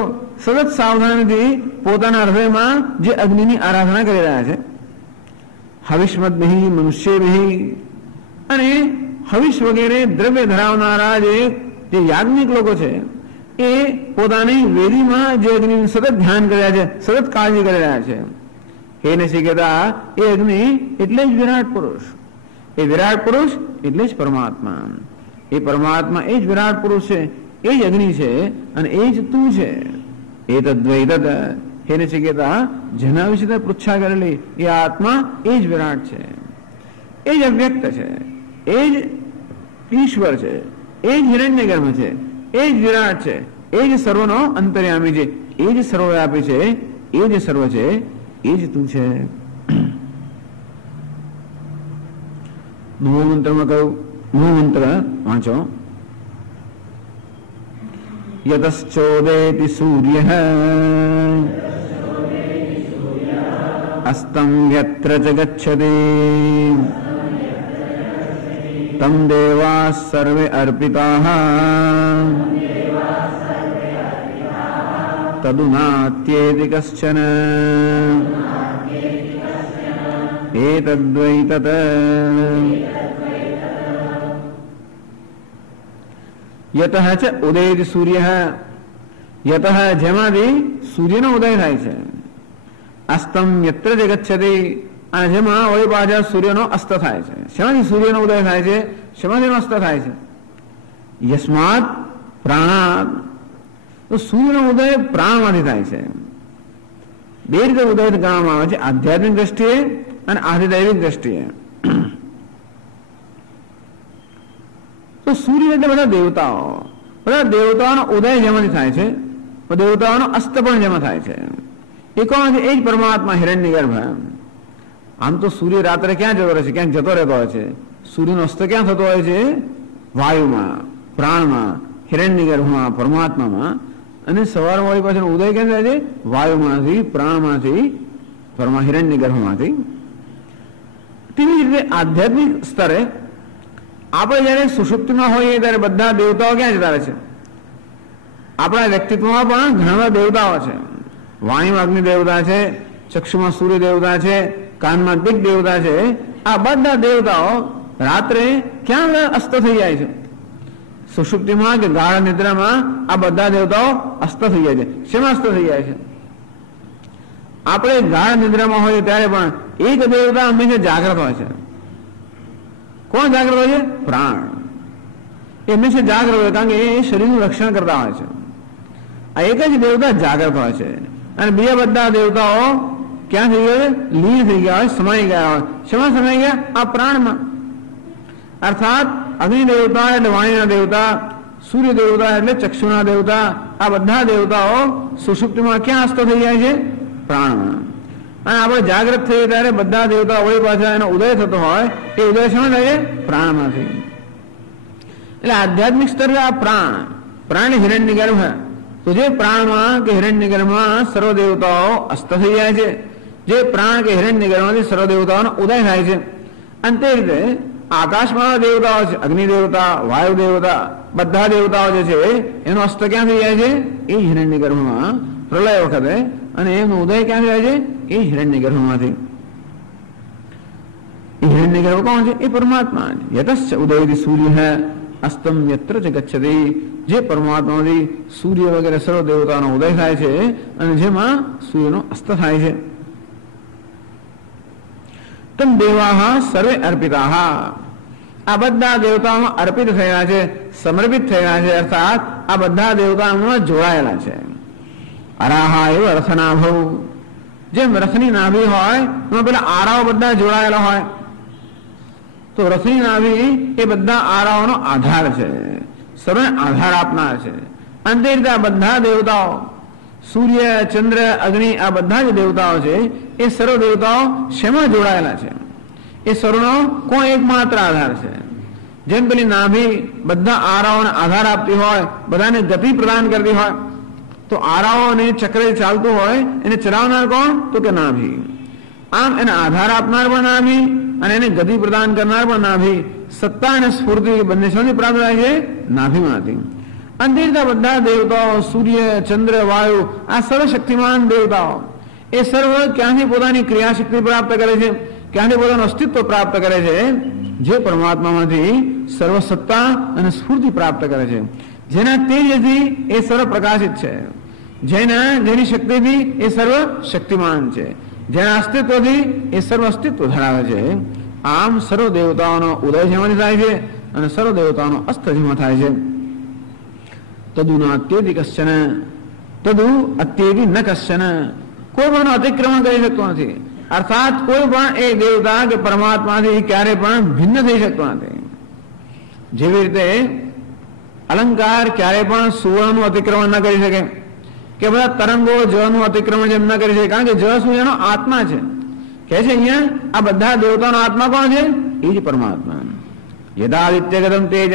સતત સાવધાનીથી પોતાના હૃદયમાં જે અગ્નિની આરાધના કરી રહ્યા છે, હવિષ્મદ્ભિ મનુષ્યભિ, અને હવિષ વગેરે દ્રવ્ય ધરાવનારા જે યાજ્ઞિક લોકો છે એ પોતાની વેદીમાં જે અગ્નિનું સતત ધ્યાન કરી રહ્યા છે, સતત કાળજી કરી રહ્યા છે. હે નચિકેતા, એ અગ્નિ એટલે જ વિરાટ પુરુષ. એ વિરાટ પુરુષ એટલે જ પરમાત્મા. એ પરમાત્મા એ જ વિરાટ પુરુષ છે, એ જ અગ્નિ છે, અને એ જ તું છે. એ તદ્વૈતદ, હે નચિકેતા, જેના વિશે પૃચ્છા કરેલી એ આત્મા એ જ વિરાટ છે, એ જ અવ્યક્ત છે, એ જ ઈશ્વર છે, એ જ હિરણ્યગર્ભ છે, એ જ વિરાટ છે, એ જ સર્વનો અંતર્યામી છે, એ જ સર્વવ્યાપી છે, એ જ સર્વ છે, એ જ તું છે. મૂળ મંત્રમાં કહ્યું, મૂળ મંત્ર વાંચો. યતશ્ચોદેતિ સૂર્યઃ અસ્તં યત્ર ચ ગચ્છતિ તમ દેવાઃ સર્વે અર્પિતાઃ તદુનાત્યેતિ કશ્ચન એતદ્વૈ તત. યતઃ ચ ઉદયતિ સૂર્યઃ, યતઃ જેમાંથી સૂર્યનો ઉદય થાય છે, અસ્તમ યત્ર ચ ગચ્છતિ, અને જેમાં વળી પાછા સૂર્યનો અસ્ત થાય છે. શેમાંથી સૂર્યનો ઉદય થાય છે, શેમાંથી અસ્ત થાય છે? યસ્માત પ્રાણાત. તો સૂર્યનો ઉદય પ્રાણમાંથી થાય છે. બે રીતે ઉદય ગણવામાં આવે છે, આધ્યાત્મિક દ્રષ્ટિએ અને આધિદૈવિક દ્રષ્ટિએ. તો સૂર્ય એટલે બધા દેવતાઓનો ઉદય જેમાંથી થાય છે, દેવતાઓનો અસ્ત પણ જેમાં થાય છે. એ કોણ છે? એ જ પરમાત્મા હિરણ્યગર્ભ. આમ તો સૂર્ય રાત્રે ક્યાં જતો રહે છે? ક્યાંક જતો રહેતો હોય છે. સૂર્યનો અસ્ત ક્યાં થતો હોય છે? વાયુમાં, પ્રાણમાં, હિરણ્યગર્ભમાં, પરમાત્મામાં. અને સવાર વાળી પાછળ ઉદય ક્યાં થાય છે? વાયુમાંથી, પ્રાણમાંથી, હિરણ્યગર્ભમાંથી. તેવી રીતે આધ્યાત્મિક સ્તરે આપણે જયારે સુષુપ્તિમાં હોઈએ ત્યારે બધા દેવતાઓ ક્યાં જતા રહે છે? આપણા વ્યક્તિત્વમાં પણ ઘણા બધા દેવતાઓ છે. વાણીમાં અગ્નિ દેવતા છે, ચક્ષુમાં સૂર્ય દેવતા છે, કાનમાં દિગ્ દેવતા છે. આ બધા દેવતાઓ રાત્રે ક્યાં અસ્ત થઈ જાય છે? સુષુપ્તિમાં કે ગાઢ નિદ્રામાં આ બધા દેવતાઓ અસ્ત થઈ જાય છે. શેમાં અસ્ત થઈ જાય છે? આપણે ગાઢ નિદ્રામાં હોઈએ ત્યારે પણ એક દેવતા હંમેશા જાગ્રત હોય છે. કોણ જાગ્રત હોય છે? પ્રાણ. એ હંમેશા જાગ્રત હોય, કારણ કે એ શરીરનું રક્ષણ કરતા હોય છે. આ એક જ દેવતા જાગ્રત હોય છે, અને બીજા બધા દેવતાઓ ક્યાં થઈ ગયા? લીન થઈ ગયા હોય, સમાઈ ગયા હોય. શેમાં સમાઈ ગયા? આ પ્રાણમાં. અર્થાત અગ્નિ દેવતા એટલે વાણીના દેવતા, સૂર્ય દેવતા એટલે ચક્ષુના દેવતા, આ બધા દેવતાઓ સુષુપ્તિમાં ક્યાં અસ્ત થઈ જાય છે? પ્રાણમાં. અને આપણે જાગૃત થઈએ ત્યારે બધા દેવતા વળી પાછા એનો ઉદય થતો હોય, એ ઉદય શેમાં થાય છે? પ્રાણમાંથી. એટલે આધ્યાત્મિક સ્તરે આ પ્રાણ હિરણ્યગર્ભ. તો જે પ્રાણમાં કે હિરણ્યગર્ભમાં સર્વ દેવતાઓ અસ્ત થઈ જાય છે, જે પ્રાણ કે હિરણ્યગર્ભમાંથી સર્વ દેવતાઓનો ઉદય થાય છે. અને તે રીતે આકાશમાં દેવતાઓ છે, અગ્નિ દેવતા, વાયુ દેવતા, બધા દેવતાઓ જે છે એનો અસ્ત ક્યાં થઈ જાય છે? એ હિરણ્યગર્ભમાં પ્રલય વખતે. અને એનો ઉદય ક્યાં જાય છે? એ હિરણ્યગર્ભમાંથી. એ હિરણ્યગર્ભ કોણ છે? એ પરમાત્મા છે. યતશ્ચ ઉદયતિ સૂર્ય અસ્તમ યત્ર ચ ગચ્છતિ, જે પરમાત્માથી સૂર્ય વગેરે સર્વ દેવતાનો ઉદય થાય છે અને જેમાં સૂર્યનો અસ્ત થાય છે. તમ દેવાહ સર્વે અર્પિતાહ, આ બધા દેવતાઓમાં અર્પિત થયેલા છે, સમર્પિત થયેલા છે, અર્થાત આ બધા દેવતાઓમાં જોડાયેલા છે. અરાહા એવ રથનાભવ, જેમ રથની નાભી હોય એમાં પેલા આરાઓ બધા જોડાયેલા હોય, તો રથની નાભી એ બધા આરાઓનો આધાર છે, સર્વે આધાર આપનાર છે. અંતે રીતે આ બધા દેવતાઓ, સૂર્ય, ચંદ્ર, અગ્નિ, આ બધા જ દેવતાઓ છે એ સર્વ દેવતાઓ શેમાં જોડાયેલા છે? એ સર્વનો કોણ એકમાત્ર આધાર છે? જેમ પેલી નાભી બધા આરાઓને આધાર આપતી હોય, બધાને ગતિ પ્રદાન કરતી હોય, તો આરાઓને ચક્ર ચાલતું હોય એને ચલાવનાર કોણ? તો કે નાભી. આમ એને આધાર આપનાર પણ નાભી અને એને ગતિ પ્રદાન કરનાર પણ નાભી. સત્તા અને સ્ફૂર્તિ બંને શોથી પ્રાપ્ત થાય છે? નાભીમાંથી. અંતે બધા દેવતાઓ, સૂર્ય, ચંદ્ર, વાયુ, આ સર્વશક્તિમાન દેવતાઓ એ સર્વ ક્યાંથી પોતાની ક્રિયાશક્તિ પ્રાપ્ત કરે છે, ક્યાંથી પોતાનું અસ્તિત્વ પ્રાપ્ત કરે છે? જે પરમાત્મામાંથી સર્વ સત્તા અને સ્ફૂર્તિ પ્રાપ્ત કરે છે, જેના તેજથી એ સર્વ પ્રકાશિત છે, જેની શક્તિથી એ સર્વ શક્તિમાન છે, જેના અસ્તિત્વથી એ સર્વ અસ્તિત્વ ધરાવે છે. આમ સર્વ દેવતાઓનો ઉદય જેમાંથી થાય છે અને સર્વ દેવતાઓનો અસ્ત જેમાં થાય છે. તદુ અત્યેતિ કશ્ચન, તદુ અત્યેતિ ન કશ્ચન, કોઈ પણ અતિક્રમણ કરી શકતો નથી. અર્થાત કોઈ પણ એક દેવતા કે પરમાત્માથી ક્યારે પણ ભિન્ન થઈ શકતો નથી. જેવી રીતે અલંકાર ક્યારે પણ સુવર્ણનું અતિક્રમણ ન કરી શકે, કે બધા તરંગો જળનું અતિક્રમણ જેમ ન કરી શકે, કારણ કે જળ સૂર્યનો આત્મા છે. કહે છે અહીંયા આ બધા દેવતાનો આત્મા કોણ છે? એ જ પરમાત્મા. યદાદિત્યગતમ તેજ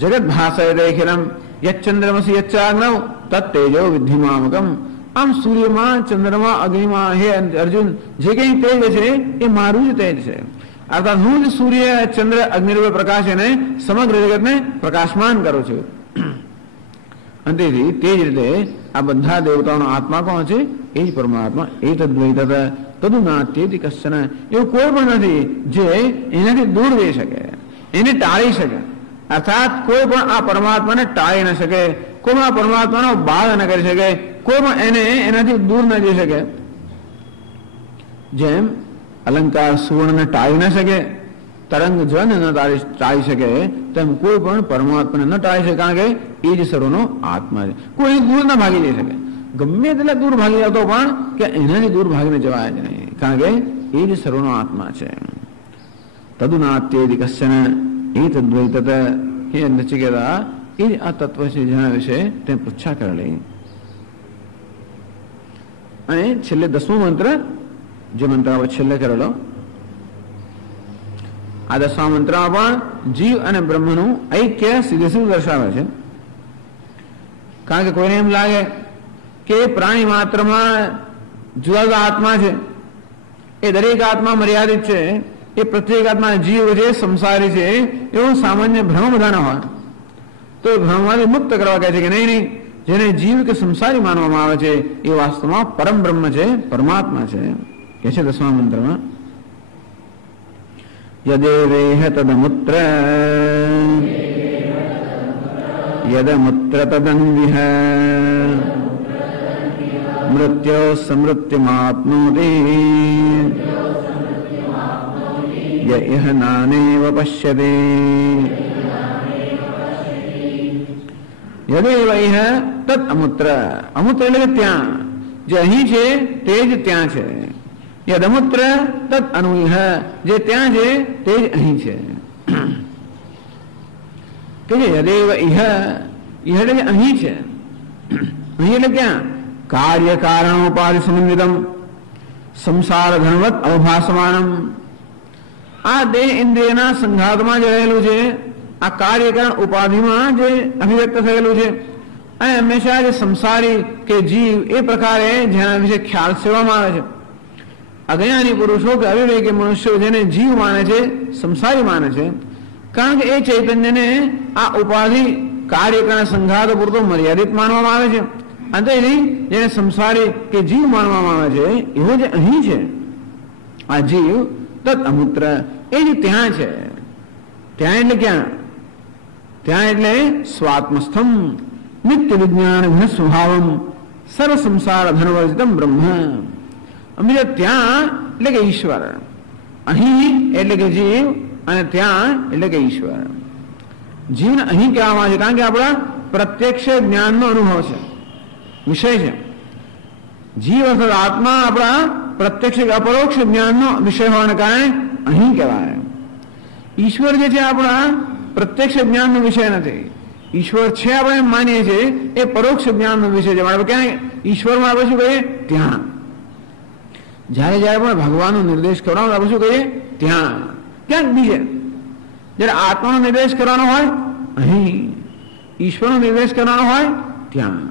જગત ભાસયદેખિલમ યચ્ચંદ્રમસી યચ્ચાગ્નૌ તત્તેજો વિદ્ધિમામકમ. આમ સૂર્યમાં, ચંદ્રમાં, અગ્નિમાં, હે અર્જુન, જે કંઈ તેજ છે એ મારું જ તેજ છે. અર્થાત હું જ સૂર્ય, ચંદ્ર, અગ્નિરૂપે પ્રકાશ એને સમગ્ર જગતને પ્રકાશમાન કરું છું. અંતેથી તે જ રીતે આ બધા દેવતાઓનો આત્મા કોણ છે? એ જ પરમાત્મા. એ તદ્વૈતત તદુ નાત્યેતિ કશ્ચન, એવું કોઈ પણ નથી જે એનાથી દૂર જઈ શકે, એને ટાળી શકે. અર્થાત કોઈ પણ આ પરમાત્માને ટાળી ન શકે, કોઈ પણ આ પરમાત્માનો બાદ ન કરી શકે, કોઈ પણ એને એનાથી દૂર ન જઈ શકે. જેમ અલંકાર સુવર્ણને ટાળી ન શકે, તરંગ જળને ન ટાળી શકે, તેમ કોઈ પણ પરમાત્માને ન ટાળી શકે, કારણ કે એ જ સર્વનો આત્મા છે. કોઈ દૂર ન ભાગી જઈ શકે. ગમે તેટલા દૂર ભાગી જતો પણ કે એનાથી દૂર ભાગીને જવાય જ નહીં, કારણ કે એ જ સર્વનો આત્મા છે. તદુ નાત્યેતિ કશ્ચન એ તદ્વૈતત, હે નચિકેતા, એ જ આ તત્વ છે જેના વિશે તે પૃચ્છા કરેલી. અને છેલ્લે 10મો મંત્ર, જે મંત્ર છેલ્લે કરેલો, આ 10મા મંત્રમાં પણ જીવ અને બ્રહ્મનું ઐક્ય સીધે સીધું દર્શાવે છે. કારણ કે કોઈને એમ લાગે કે પ્રાણી માત્રમાં જુદા જુદા આત્મા છે, એ દરેક આત્મા મર્યાદિત છે, એ પ્રત્યેક આત્મા જીવ છે, સંસારી છે, એવો સામાન્ય ભ્રમ બધાના હોય. તો એ ભ્રમમાંથી મુક્ત કરવા કહે છે કે નહીં, જેને જીવ કે સંસારી માનવામાં આવે છે એ વાસ્તવમાં પરમ બ્રહ્મ છે, પરમાત્મા છે. કે છે 10મા મંત્રમાં, યદેવેહ તદમુત્ર યદમુત્ર તદન્વિહ મૃત્યો સમૃત્યમાપ્નોતિ યહ નાનેવ પશ્યતે. યદેવૈહ તદ અમુત્ર, અમુત્ર એટલે ત્યાં, જે અહીં છે તે જ ત્યાં છે. યદમુત્ર તદ અન્વિહ, જે ત્યાં છે તે જ અહીં છે. કે યદેવ ઇહ, ઇહ એટલે અહીં છે. અહીં એટલે ક્યાં? કાર્ય કારણ ઉપાધિ સમન્વિતમ સંસાર ધનવત અવભાસમાનમ. આ દેહ ઇન્દ્રિયના સંઘાતમાં જે રહેલું છે, આ કાર્યકારણ ઉપાધિમાં જે અભિવ્યક્ત થયેલું છે, અને હંમેશા જે સંસારી કે જીવ એ પ્રકારે જેના વિશે ખ્યાલ સેવામાં આવે છે. અજ્ઞાની પુરુષો કે અવિવેકી મનુષ્યો જેને જીવ માને છે, સંસારી માને છે, કારણ કે એ ચૈતન્યને આ ઉપાધિ કાર્યકારણ સંઘાત પૂરતો મર્યાદિત માનવામાં આવે છે. અંતે જેને સંસારી કે જીવ માનવામાં આવે છે, એવો જે અહીં છે આ જીવ તદ અમુત્ર, એ જ ત્યાં છે. ત્યાં એટલે ક્યાં? ત્યાં એટલે સ્વાત્મસ્થમ નિત્ય વિજ્ઞાન ઘન સ્વભાવમ સર્વ સંસાર ધનવર્જિતમ બ્રહ્મ. બીજા ત્યાં એટલે કે ઈશ્વર, અહીં એટલે કે જીવ, અને ત્યાં એટલે કે ઈશ્વર. જીવને અહીં કહેવામાં આવે છે કારણ કે આપણા પ્રત્યક્ષ જ્ઞાનનો અનુભવ છે, વિષય છે. જીવ અર્થાત આત્મા આપણા પ્રત્યક્ષ અપરોક્ષ જ્ઞાનનો વિષય હોવાને કારણે અહીં કહેવાય. ઈશ્વર જે છે આપણા પ્રત્યક્ષ જ્ઞાનનો વિષય નથી. ઈશ્વર છે આપણે એમ માનીએ છીએ એ પરોક્ષ જ્ઞાનનો વિષય છે. આપણે ક્યાં ઈશ્વરમાં આપણે શું કહીએ? ત્યાં. જયારે જયારે પણ ભગવાનનો નિર્દેશ કરવાનો આપણે શું કહીએ? ત્યાં. ક્યાંક બીજે. જયારે આત્માનો નિર્દેશ કરવાનો હોય અહીં, ઈશ્વરનો નિર્દેશ કરવાનો હોય ત્યાં.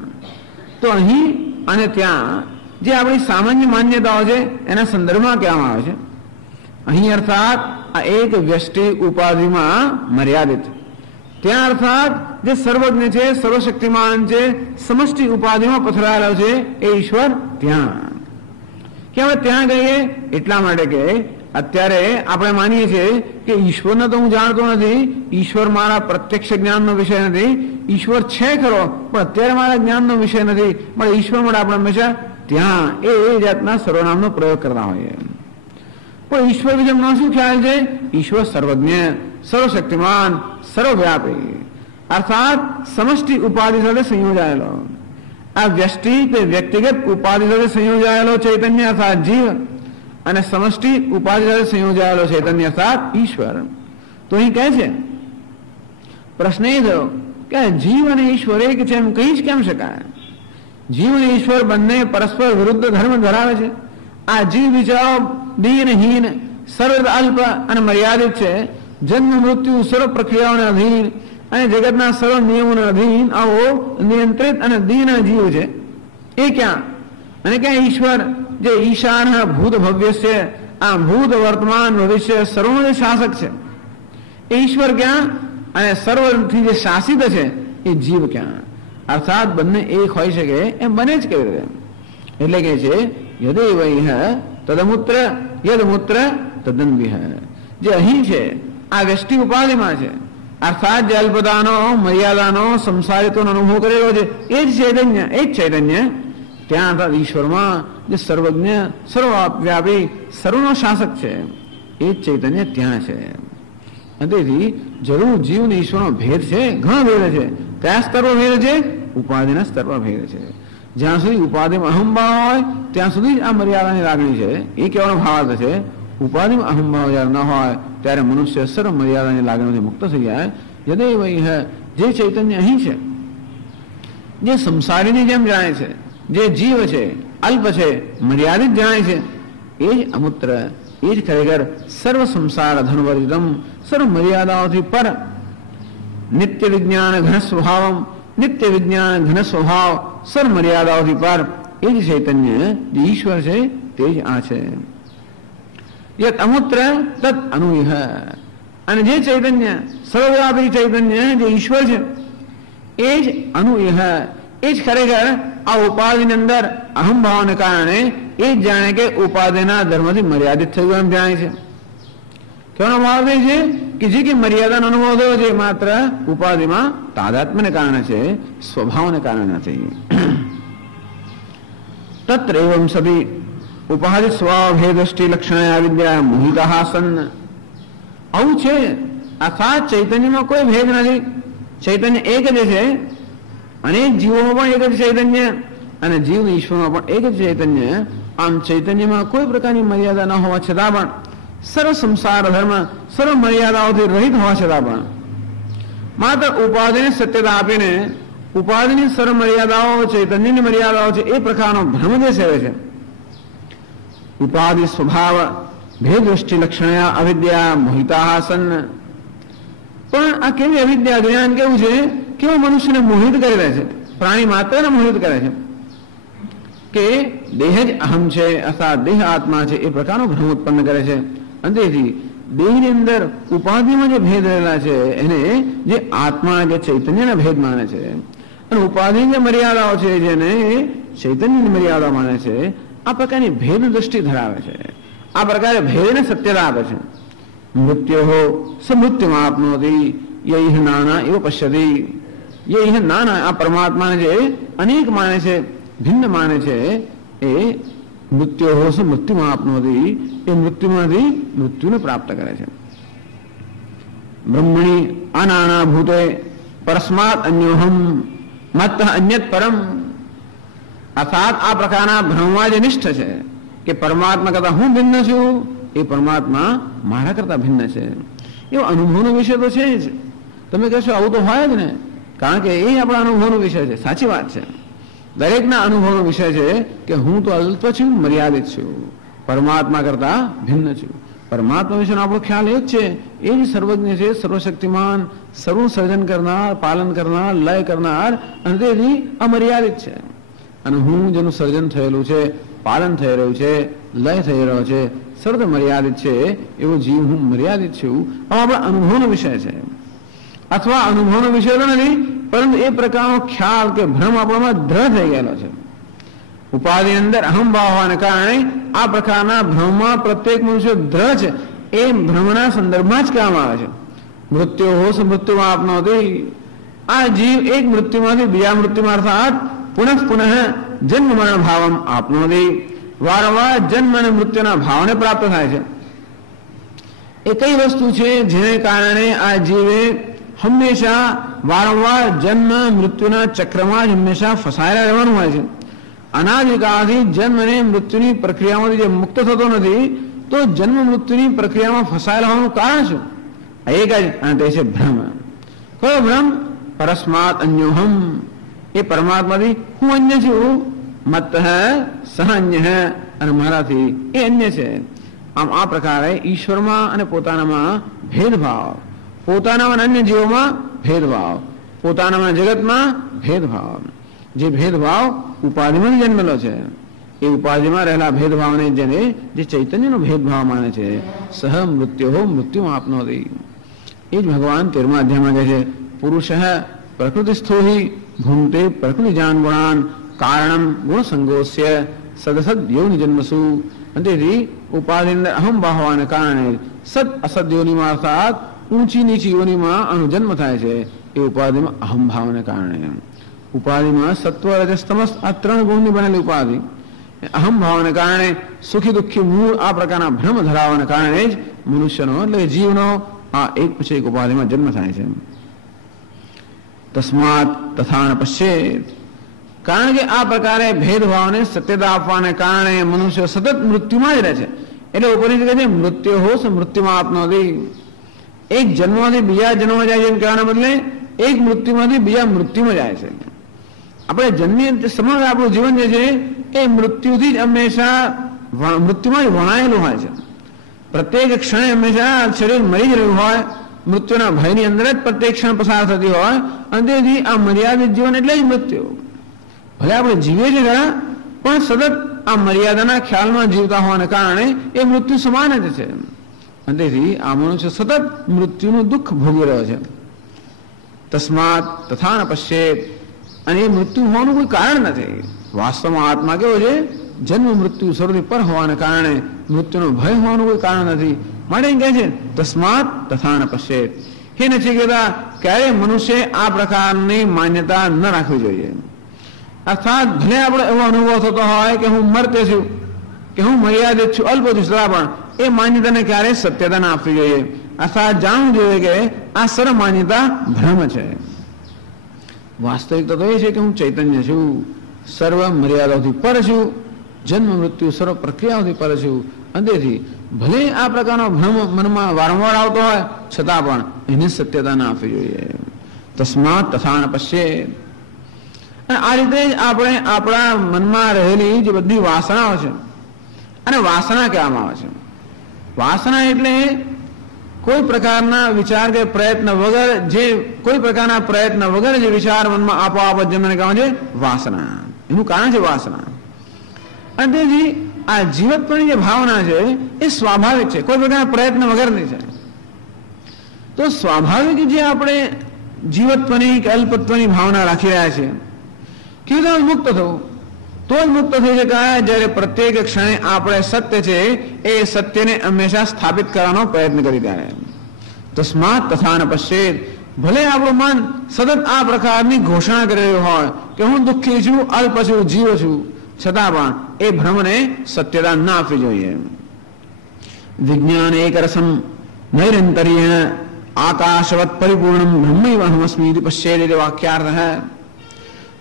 તો અહીં અને ત્યાં જે આપણી સામાન્ય માન્યતાઓ છે એના સંદર્ભમાં કહેવામાં આવે છે. અહીં અર્થાત આ એક વ્યષ્ટિ ઉપાધિમાં મર્યાદિત, ત્યાં અર્થાત જે સર્વજ્ઞ છે, સર્વશક્તિમાન છે, સમષ્ટિ ઉપાધિમાં પથરાયેલો છે એ ઈશ્વર ત્યાં. કે હવે ત્યાં ગઈએ એટલા માટે કે અત્યારે આપણે માનીએ છીએ કે ઈશ્વરને તો હું જાણતો નથી, ઈશ્વર મારા પ્રત્યક્ષ જ્ઞાનનો વિષય નથી. ઈશ્વર છે ખરો પણ અત્યારે મારા જ્ઞાનનો વિષય નથી. પણ ઈશ્વર માટે આપણે હંમેશા ત્યાં એ જાતના સર્વનામનો પ્રયોગ કરતા હોઈએ. પણ ઈશ્વર વિજયનો શું ખ્યાલ છે? ઈશ્વર સર્વજ્ઞ, સર્વશક્તિમાન, સર્વવ્યાપી, અર્થાત સમષ્ટિ ઉપાધિ સાથે સંયોજાયેલો. આ વ્યષ્ટિ તે વ્યક્તિગત ઉપાધિ સાથે સંયોજાયેલો ચૈતન્ય અર્થાત જીવ, અને સમષ્ટિ ઉપાધિ સાથે સંયોજાયેલો ચૈતન્ય અર્થાત ઈશ્વર. તો અહીં કહે છે, પ્રશ્ન એ થયો કે જીવ અને ઈશ્વર એક છે એમ કહી જ કેમ શકાય? જીવ અને ઈશ્વર બંને પરસ્પર વિરુદ્ધ ધર્મ ધરાવે છે. આ જીવ વિચારો દીનહીન, સર્વ અલ્પ અને મર્યાદિત છે. જન્મ મૃત્યુ સર્વ પ્રક્રિયાઓને અધીન અને જગતના સર્વ નિયમોને અધીન આવો નિયંત્રિત અને દીન જીવ છે. એ ક્યાં? અને ક્યાં ઈશ્વર જે ઈશાન ભૂત ભવ્ય છે, આ ભૂત વર્તમાન ભવિષ્ય સર્વનો જે શાસક છે એ ઈશ્વર ક્યાં? અને સર્વથી જે શાસિત છે એ જીવ ક્યાં? અર્થાત બંને એક હોઈ શકે એમ બને જ કેવી રીતે? એટલે કે છે યદેવૈહ તદમૂત્ર યદમૂત્ર તદન્વિહ. જે અહીં છે આ વ્યષ્ટિ ઉપાધિમાં છે, અર્થાત જે અલ્પતાનો મર્યાદાનો સંસારિતોનો અનુભવ કરેલો છે એ જ ચૈતન્ય, એ જ ચૈતન્ય ત્યાં અર્થાત ઈશ્વરમાં જે સર્વજ્ઞ, સર્વવ્યાપી, સર્વનો શાસક છે એ જ ચૈતન્ય ત્યાં છે. તેથી જરૂર જીવ અને ઈશ્વરનો ભેદ છે, ઘણો ભેદ છે. કયા સ્તર પર ભેદ છે? ઉપાધિના સ્તર પર ભેદ છે. જ્યાં સુધી ઉપાધિમાં અહંભાવ હોય ત્યાં સુધી જ આ મર્યાદાની લાગણી છે. એ કહેવાનો ભાવાર્થ છે. ઉપાધિમાં અહંભાવ જ્યારે ન હોય ત્યારે મનુષ્ય સર્વ મર્યાદાની લાગણીથી મુક્ત થઈ જાય. યદેવૈહ જે ચૈતન્ય અહીં છે, જે સંસારીની જેમ જાણે છે, જે જીવ છે, અલ્પ છે, મર્યાદિત જાણે છે, એ જ અમૂત્ર, એ જ ખરેખર સર્વ સંસાર ધનવર્જિતમ, સર્વ મર્યાદાઓથી પર, નિત્ય વિજ્ઞાન ઘન સ્વભાવમ, નિત્ય વિજ્ઞાન ઘન સ્વભાવ, સર્વ મર્યાદાઓથી પર એ જ ચૈતન્ય જે ઈશ્વર છે તે જ આ છે. યત અમૂત્ર તદ અનુયહ. અને જે ચૈતન્ય સર્વવ્યાપી ચૈતન્ય જે ઈશ્વર છે એ જ અનુયહ, એ જ ખરેખર આ ઉપાધિની અંદર અહંભાવને કારણે એ જ જાણે કે ઉપાધિના ધર્મથી મર્યાદિત થયું એમ જાણે છે. કહેવાનો ભાવ એ છે કે જે કે મર્યાદાનો અનુભવ થયો છે માત્ર ઉપાધિમાં તાદાત્મ્યને કારણે છે, સ્વભાવને કારણે નથી. તત્ર એવમ સભી ઉપાધિ સ્વભાવ ભેદષ્ટિ લક્ષણ અવિદ્યા મોહિતા સન્ન. આવું છે અર્થાત ચૈતન્યમાં કોઈ ભેદ નથી. ચૈતન્ય એક જ છે. અનેક જીવોમાં પણ એક જ ચૈતન્ય અને જીવ ઈશ્વરમાં પણ એક જ ચૈતન્ય. આમ ચૈતન્યમાં કોઈ પ્રકારની મર્યાદા ન હોવા છતાં પણ સર્વ સંસાર ધર્મ સર્વ મર્યાદાઓથી રહિત હોવા છતાં પણ માત્ર ઉપાધિને સત્યતા આપીને ઉપાધિની સર્વ મર્યાદાઓ ચૈતન્યની મર્યાદાઓ છે એ પ્રકારનો ભ્રમ જે સેવે છે. ઉપાધિ સ્વભાવ ભેદ દૃષ્ટિ લક્ષણ અવિદ્યા મોહિતા સન્ન. પણ આ કેવી અવિદ્યા જ્ઞાન કેવું છે? કેવું મનુષ્યને મોહિત કરી રહે છે, પ્રાણી માત્રને મોહિત કરે છે કે દેહ જ અહમ છે અર્થાત દેહ આત્મા છે એ પ્રકારનો ભ્રમ ઉત્પન્ન કરે છે. અને તેથી દેહની અંદર ઉપાધિમાં જે ભેદ રહેલા છે એને જે આત્મા જે ચૈતન્યના ભેદ માને છે અને ઉપાધિની જે મર્યાદાઓ છે જેને ચૈતન્યની મર્યાદા માને છે, આ પ્રકારની ભેદ દ્રષ્ટિ ધરાવે છે. આ પ્રકારે ભેદને સત્યતા આપે છે. મૃત્યો સ મૃત્યુમાપ્નોતિ યૈહ નાના એવ પશ્યતિ. યૈહ નાના, આ પરમાત્માને જે અનેક માને છે, ભિન્ન માને છે, એ મૃત્યો સ મૃત્યુમાપ્નોતિ, એ મૃત્યુમાંથી મૃત્યુને પ્રાપ્ત કરે છે. બ્રહ્મણી અનાના ભૂતે પરસ્માત અન્યોહમ મત અન્યત પરમ. અર્થાત આ પ્રકારના ભ્રમમાં જે નિષ્ઠ છે કે પરમાત્મા કરતા હું ભિન્ન છું, એ પરમાત્મા મારા કરતા ભિન્ન છે, એવો અનુભવનો વિષય તો છે જ. તમે કહેશો આવું તો હોય જ ને, કારણ કે એ આપણા અનુભવનો વિષય છે. સાચી વાત છે, દરેકના અનુભવનો વિષય છે કે હું તો અલ્પ છું, મર્યાદિત છું, પરમાત્મા કરતા ભિન્ન છું. પરમાત્મા વિશેનો આપણો ખ્યાલ એ જ છે, એ જ સર્વજ્ઞ છે, સર્વશક્તિમાન, સર્વ સર્જન કરનાર, પાલન કરનાર, લય કરનાર, અને તેથી અમર્યાદિત છે. અને હું જેનું સર્જન થયેલું છે, પાલન થઈ રહ્યું છે, લય થઈ રહ્યો છે, સર્વ મર્યાદિત છે, એવો જીવ હું મર્યાદિત છું. આપણા અનુભવનો વિષય છે, અથવા અનુભવનો વિષય તો નથી, પરંતુ એ પ્રકારનો ખ્યાલ કે ભ્રમ આપણામાં દ્રઢ થઈ ગયેલો છે. ઉપાધિ અંદર અહમભાવ હોવાને કારણે આ પ્રકારના ભ્રમમાં પ્રત્યેક મનુષ્ય દ્રઢ છે. એ ભ્રમના સંદર્ભમાં જ કહેવામાં આવે છે. મૃત્યુ હોશ મૃત્યુમાં આપનોતિ. આ જીવ એક મૃત્યુમાંથી બીજા મૃત્યુમાં, અર્થાત પુનઃ પુનઃ જન્મ મરણ ભાવમ આપનોતિ, વારંવાર જન્મ અને મૃત્યુના ભાવને પ્રાપ્ત થાય છે. એ કઈ વસ્તુ છે જેને કારણે આ જીવે હંમેશા વારંવાર જન્મ મૃત્યુના ચક્રમાં જ હંમેશા ફસાયેલા રહેવાનું હોય છે. અનાદિકાળથી જન્મ અને મૃત્યુની પ્રક્રિયામાંથી જે મુક્ત થતો નથી, તો જન્મ મૃત્યુની પ્રક્રિયામાં ફસાયેલા હોવાનું કારણ શું? એક જ, અને તે છે ભ્રમ. કયો ભ્રમ? પરસ્માત અન્યોહમ, એ પરમાત્માથી હું અન્ય છું, મત સહ અન્ય, અને મારાથી એ અન્ય છે. આમ આ પ્રકારે ઈશ્વરમાં અને પોતાનામાં ભેદભાવ, પોતાનામાં અન્ય જીવોમાં ભેદભાવ, પોતાનામાં જગતમાં ભેદભાવ. જે ભેદભાવ ઉપાધિમાં જન્મેલો છે, એ ઉપાધિમાં રહેલા ભેદભાવને જેને જે ચૈતન્યનો ભેદભાવ માને છે, સહ મૃત્યો મૃત્યુ આપનોતિ. એ જ ભગવાન 13મા અધ્યાયમાં કહે છે, પુરુષ પ્રકૃતિસ્થો હિ ભૂમતે પ્રકૃતિજાન ગુણાન કારણમ ગુણસંગોસ્ય સદસદ યોનિ જન્મસુ. તેથી ઉપાધિ અંદર અહમભાવ હોવાને કારણે સદ અસદ યોનિમાં, અર્થાત ઊંચી નીચી યોનિમાં આનો જન્મ થાય છે. એ ઉપાધિમાં અહમભાવને કારણે, ઉપાધિમાં સત્વ રજસ તમસ આ 3 ગુણની બનેલી ઉપાધિ, અહમભાવને કારણે સુખી દુઃખી મૂળ આ પ્રકારના ભ્રમ ધરાવવાને કારણે જ મનુષ્યનો એટલે જીવનો આ એક પછી એક ઉપાધિમાં જન્મ થાય છે. તસ્માત તથા ન પશ્યેત. કારણ કે આ પ્રકારે ભેદભાવને સત્યતા આપવાને કારણે મનુષ્ય સતત મૃત્યુમાં જ રહે છે. એટલે ઉપનિષદ કહે છે મૃત્યુ હોશ મૃત્યુમાં આપનોતિ. એક જન્મમાંથી બીજા જન્મમાં જાય છે એમ કહેવાના બદલે એક મૃત્યુમાંથી બીજા મૃત્યુમાં જાય છે. આપણે જન્મીએ સમગ્ર આપણું જીવન જે છે એ મૃત્યુથી જ હંમેશા મૃત્યુમાં જ વણાયેલું હોય છે. પ્રત્યેક ક્ષણે હંમેશા શરીર મરી જ રહ્યું હોય, મૃત્યુના ભયની અંદર જ પ્રત્યેક ક્ષણ પસાર થતી હોય, અને તેથી આ મર્યાદિત જીવન એટલે જ મૃત્યુ. ભલે આપણે જીવીએ છીએ ખરા, પણ સતત આ મર્યાદાના ખ્યાલમાં જીવતા હોવાને કારણે એ મૃત્યુ સમાન જ છે. અને તેથી આ મનુષ્ય સતત મૃત્યુનું દુઃખ ભોગવી રહ્યો છે. તસ્માત તથા ન પશ્યેત. અને એ મૃત્યુ હોવાનું કોઈ કારણ નથી. વાસ્તવમાં આત્મા કેવો છે? જન્મ મૃત્યુ સર્વથી પર હોવાને કારણે મૃત્યુનો ભય હોવાનું કોઈ કારણ નથી. માટે કહે છે તસ્માત તથા ન પશ્યેત. હે નચિકેતા, ક્યારે મનુષ્ય આ પ્રકારની માન્યતા ન રાખવી જોઈએ. અર્થાત ભલે આપણે એવો અનુભવ થતો હોય કે હું મરતે છું, કે હું મર્યાદિત છું, અલ્પ છું, છતાં પણ એ માન્યતાને ક્યારે સત્યતા ના આપવી જોઈએ. અર્થાત જાણવું જોઈએ કે આ સર્વ માન્યતા ભ્રમ છે. વાસ્તવિકતા તો એ છે કે હું ચૈતન્ય છું, સર્વ મર્યાદાઓથી પર છું, જન્મ મૃત્યુ સર્વ પ્રક્રિયાઓથી પર છું. અને તેથી ભલે આ પ્રકારનો ભ્રમ મનમાં વારંવાર આવતો હોય, છતાં પણ એની સત્યતા ના આપવી જોઈએ. તસ્માત તથા ન પશ્યેત. અને આ રીતે જ આપણે આપણા મનમાં રહેલી જે બધી વાસનાઓ છે, અને વાસના કહેવામાં આવે છે. વાસના એટલે કોઈ પ્રકારના વિચાર કે પ્રયત્ન વગર, જે કોઈ પ્રકારના પ્રયત્ન વગર જે વિચાર મનમાં આપોઆપ જેમને કહેવાય છે વાસના. એનું કારણ છે વાસના. અને તેથી આ જીવત્વની જે ભાવના છે એ સ્વાભાવિક છે, કોઈ પ્રકારના પ્રયત્ન વગરની છે. તો સ્વાભાવિક જે આપણે જીવત્વની કે અલ્પત્વની ભાવના રાખી રહ્યા છીએ, કેવી રીતે મુક્ત થવું? તો જ મુક્ત થઈ શકાય જ્યારે પ્રત્યેક ક્ષણે આપણે સત્ય છે એ સત્યને હંમેશા સ્થાપિત કરવાનો પ્રયત્ન કરી ત્યારે. તસ્માત તથા ન પશ્ચેત, ભલે આપણું મન સતત આ પ્રકારની ઘોષણા કરી રહ્યું હોય કે હું દુઃખી છું, અલ્પ છું, જીવ છું, છતાં પણ એ ભ્રમને સત્યતા ના આપવી જોઈએ. વિજ્ઞાન એક રસમ નૈરંતર્યેણ આકાશવત પરિપૂર્ણમ બ્રહ્મૈવ અહમસ્મિ ઇતિ પશ્યેત વાક્યાર્થ હૈ.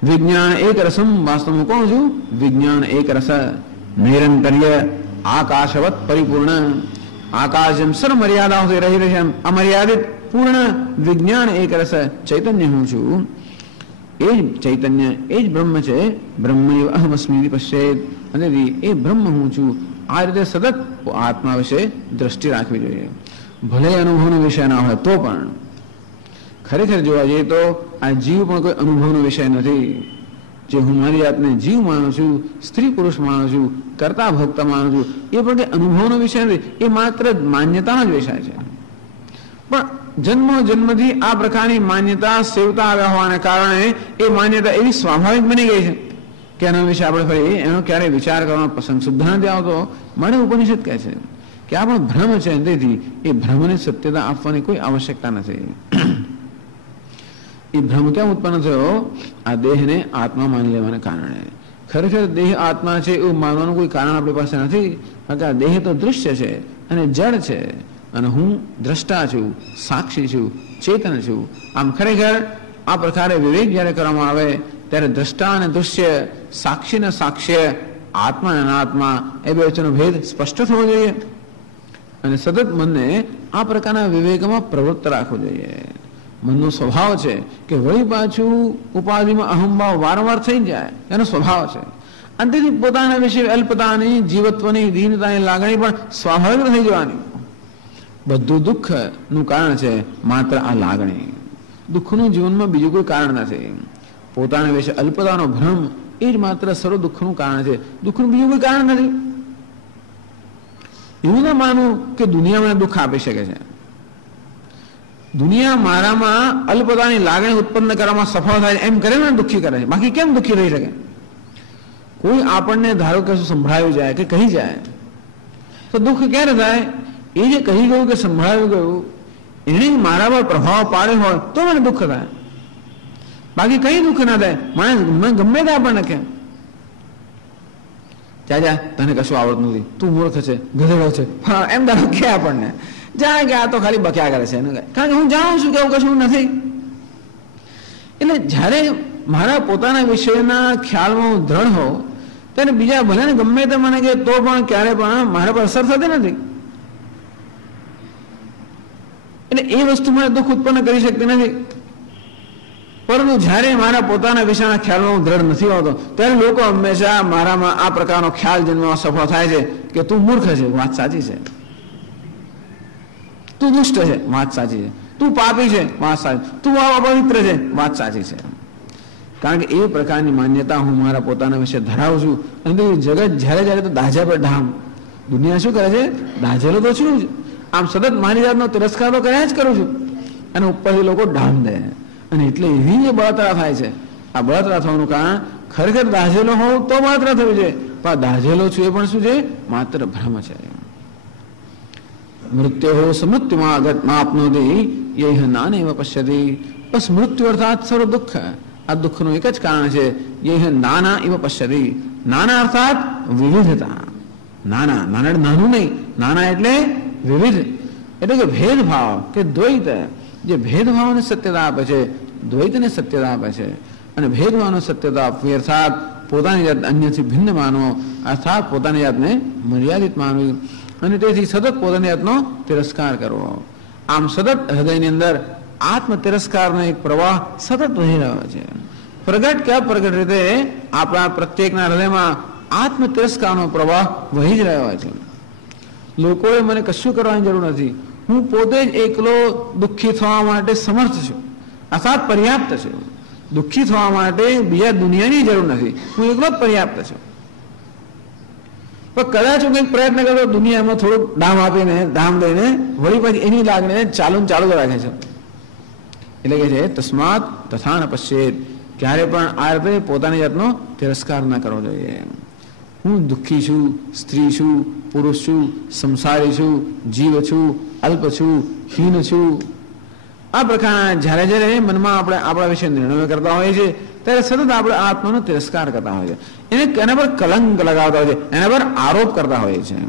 વિજ્ઞાન એક રસમ, વાસ્તવમાં કોણ છું? વિજ્ઞાન એક રસ, નૈરંતર્ય આકાશવત પરિપૂર્ણ, આકાશ જેમ સર્વ મર્યાદાઓથી રહી રહી છે અમર્યાદિત પૂર્ણ વિજ્ઞાન એક રસ ચૈતન્ય હું છું. એ જ ચૈતન્ય, એ જ બ્રહ્મ છે. બ્રહ્મૈવ અહમસ્મિ ઇતિ પશ્યેત, અને એ બ્રહ્મ હું છું. આ રીતે સતત આત્મા વિશે દ્રષ્ટિ રાખવી જોઈએ. ભલે અનુભવનો વિષય ના હોય તો પણ. ખરેખર જોવા જઈએ તો આ જીવ પણ કોઈ અનુભવનો વિષય નથી. જે હું મારી જાતને જીવ માનું છું, સ્ત્રી પુરુષ માનું છું, કરતા ભક્ત માનું છું, એ પણ કંઈ અનુભવનો વિષય નથી. એ માત્ર માન્યતાનો જ વિષય છે. પણ જન્મથી આ પ્રકારની માન્યતા સેવતા આવ્યા હોવાને કારણે એ માન્યતા એવી સ્વાભાવિક બની ગઈ છે કે એના વિશે આપણે ફરી એનો ક્યારેય વિચાર કરવાનો પ્રસંગ શુદ્ધ નથી આવતો. મને ઉપનિષદ કહે છે કે આ પણ ભ્રમ છે, તેથી એ ભ્રમને સત્યતા આપવાની કોઈ આવશ્યકતા નથી. એ ભ્રમ ક્યાં ઉત્પન્ન થયો? આ દેહને આત્મા માની લેવાને કારણે. ખરેખર દેહ આત્મા છે એવું માનવાનું કોઈ કારણ આપણી પાસે નથી, કારણ કે આ દેહ તો દૃશ્ય છે અને જડ છે, અને હું દ્રષ્ટા છું, સાક્ષી છું, ચેતન છું. આમ ખરેખર આ પ્રકારે વિવેક જ્યારે કરવામાં આવે ત્યારે દ્રષ્ટા અને દૃશ્ય, સાક્ષી ને સાક્ષ્ય, આત્મા અને અનાત્મા એ બે વચ્ચેનો ભેદ સ્પષ્ટ થવો જોઈએ. અને સતત મનને આ પ્રકારના વિવેકમાં પ્રવૃત્ત રાખવું જોઈએ. મનનો સ્વભાવ છે કે વળી પાછું ઉપાધિમાં અહંભાવ વારંવાર થઈ જાય, એનો સ્વભાવ છે. અંતેથી પોતાના વિશે અલ્પતાની, જીવત્વની, દીનતાની લાગણી પણ સ્વાભાવિક થઈ જવાની. બધું દુઃખનું કારણ છે માત્ર આ લાગણી. દુઃખનું જીવનમાં બીજું કોઈ કારણ નથી. પોતાના વિશે અલ્પતાનો ભ્રમ એ જ માત્ર સર્વ દુઃખનું કારણ છે. દુઃખનું બીજું કોઈ કારણ નથી. એવું ના માનવું કે દુનિયા મને દુઃખ આપી શકે છે. દુનિયા મારામાં અલ્પતાની લાગણી ઉત્પન્ન કરવામાં સફળ થાય એમ કરીને દુઃખી કરે છે. બાકી કેમ દુઃખી રહી શકે? કોઈ આપણને ધારો કે શું સંભળાયું જાય કે કહી જાય તો દુઃખ ક્યારે થાય? એ જે કહી ગયું કે સંભળાયું ગયું એને મારા પર પ્રભાવ પાડ્યો હોય તો મને દુઃખ થાય. બાકી કઈ દુઃખ ના થાય. મને ગમે તે આપણને કે જા તને કશું આવડતું નથી, તું મૂર્ખ છે, ગધેડો છે, એમ દાડો કે આપણને જાણે કે આ તો ખાલી બક્યા કરે છે. કારણ કે હું જાણું છું કે એવું કશું નથી. એટલે જ્યારે મારા પોતાના વિષયના ખ્યાલમાં હું દ્રઢ હોઉં ત્યારે બીજા ભલે ને ગમે તે મને કે તો પણ ક્યારે પણ મારા પર અસર થતી નથી. એટલે એ વસ્તુ મને દુઃખ ઉત્પન્ન કરી શકતી નથી. પરંતુ જ્યારે મારા પોતાના વિષયના ખ્યાલમાં હું દ્રઢ નથી હોતો ત્યારે લોકો હંમેશા મારામાં આ પ્રકારનો ખ્યાલ જન્મવા સફળ થાય છે કે તું મૂર્ખ છે, વાત સાચી છે. તું દુષ્ટ છે, વાત સાચી છે. તું પાપી છે, વાત સાચી. તું અપવિત્ર છે, વાત સાચી છે. કારણ કે એ પ્રકારની માન્યતા હું મારા પોતાના વિશે ધરાવું છું. અને જગત જ્યારે જ્યારે તો દાજા પર ધામ. દુનિયા શું કરે છે? દાજેલો તો છું જ. આમ સતત મારી જાતનો તિરસ્કાર તો કર્યા જ કરું છું, અને ઉપરથી લોકો ઢામ દે. અને એટલે એવી જે બળતરા થાય છે. આ બળતરા થવાનું કારણ ખરેખર દાજેલો હોવું તો બળતરા થયું છે, પણ દાજેલો છું એ પણ શું છે? માત્ર ભ્રમ છે. મૃત્યુ સમૃત્યુમાં આપનોતી યહ નાને એવ પશ્યતિ. બસ મૃત્યુ અર્થાત સર્વ દુઃખ. આ દુઃખનું એક જ કારણ છે યહ નાના એવ પશ્યતિ. નાના અર્થાત વિવિધતા. નાના નાના નાનું નહીં, નાના એટલે વિવિધ, એટલે કે ભેદભાવ કે દ્વૈત. જે ભેદભાવને સત્યતા આપે છે, દ્વૈતને સત્યતા આપે છે. અને ભેદભાવને સત્યતા આપવી અર્થાત પોતાની જાત અન્યથી ભિન્ન માનવો, અર્થાત પોતાની જાતને મર્યાદિત માનવી, અને તેથી સતત પોતાની જાતનો તિરસ્કાર કરવો. આમ સતત હૃદયની અંદર આત્મ તિરસ્કારનો એક પ્રવાહ સતત વહી રહ્યો છે. પ્રગટ કે અપ્રગટ રીતે આપણા પ્રત્યેકના હૃદયમાં આત્મ તિરસ્કારનો પ્રવાહ વહી જ રહ્યો છે. લોકોએ મને કશું કરવાની જરૂર નથી. હું પોતે જ એકલો દુઃખી થવા માટે સમર્થ છું, અર્થાત પર્યાપ્ત છું. દુઃખી થવા માટે બીજા દુનિયાની જરૂર નથી. હું એકલો જ પર્યાપ્ત છું. પણ કદાચ હું કંઈક પ્રયત્ન કરતો દુનિયામાં થોડુંક દામ આપીને, દામ દઈને વળી પછી એની લાગણીને ચાલુ રાખે છે. એટલે કે છે તસ્માત તથા ન પશ્ચેત. ક્યારે પણ આ રીતે પોતાની જાતનો તિરસ્કાર ન કરવો જોઈએ. હું દુઃખી છું, સ્ત્રી છું, પુરુષ છું, સંસારી છું, જીવ છું, અલ્પ છું, હીન છું, આ પ્રકારના જ્યારે જ્યારે મનમાં આપણે આપણા વિશે નિર્ણય કરતા હોઈએ છીએ ત્યારે સતત આપણે આત્માનો તિરસ્કાર કરતા હોઈએ છીએ, એના પર કલંક લગાવતા હોય છે, એના પર આરોપ કરતા હોઈએ છીએ.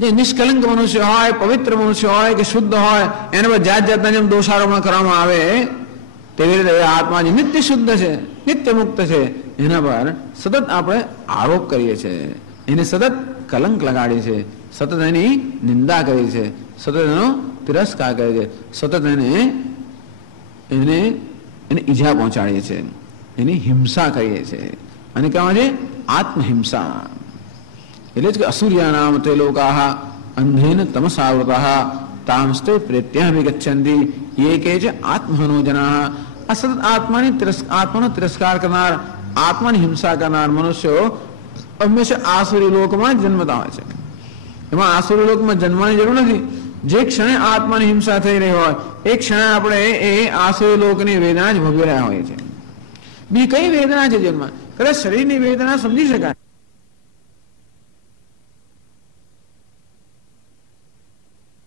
જે નિષ્કલંક મનુષ્ય હોય, પવિત્ર મનુષ્ય હોય કે શુદ્ધ હોય, એના પર જાત જાતના જેમ દોષારોપણ કરવામાં આવે તેવી રીતે આત્મા જે નિત્ય શુદ્ધ છે, નિત્ય મુક્ત છે, એના પર સતત આપણે આરોપ કરીએ છીએ, એને સતત કલંક લગાડીએ છીએ, સતત એની નિંદા કરીએ છીએ, સતત એનો તિરસ્કાર કરે છે, સતત એને ઈજા પહોંચાડીએ છીએ, એની હિંસા કરીએ છીએ. અને કહેવાય છે આત્મહિંસા. એટલે જ કે અસૂર્યાનામ તે લોકાહ અંધેન તમસાવૃતાઃ તામસ્તે પ્રેત્યામિ ગચ્છન્તિ એ કે છે આત્મહનો જનાઃ. આ સતત આત્માનો તિરસ્કાર કરનાર, આત્માની હિંસા કરનાર મનુષ્યો હંમેશા આસુરી લોકમાં જન્મતા હોય છે. એમાં આસુરી લોકમાં જન્મવાની જરૂર નથી. જે ક્ષણે આત્માની હિંસા થઈ રહી હોય એ ક્ષણે આપણે એ આસુરી લોકની વેદના જ ભોગવી રહ્યા હોઈએ છીએ. બી કઈ વેદના છે જન્મ? કદાચ શરીરની વેદના સમજી શકાય,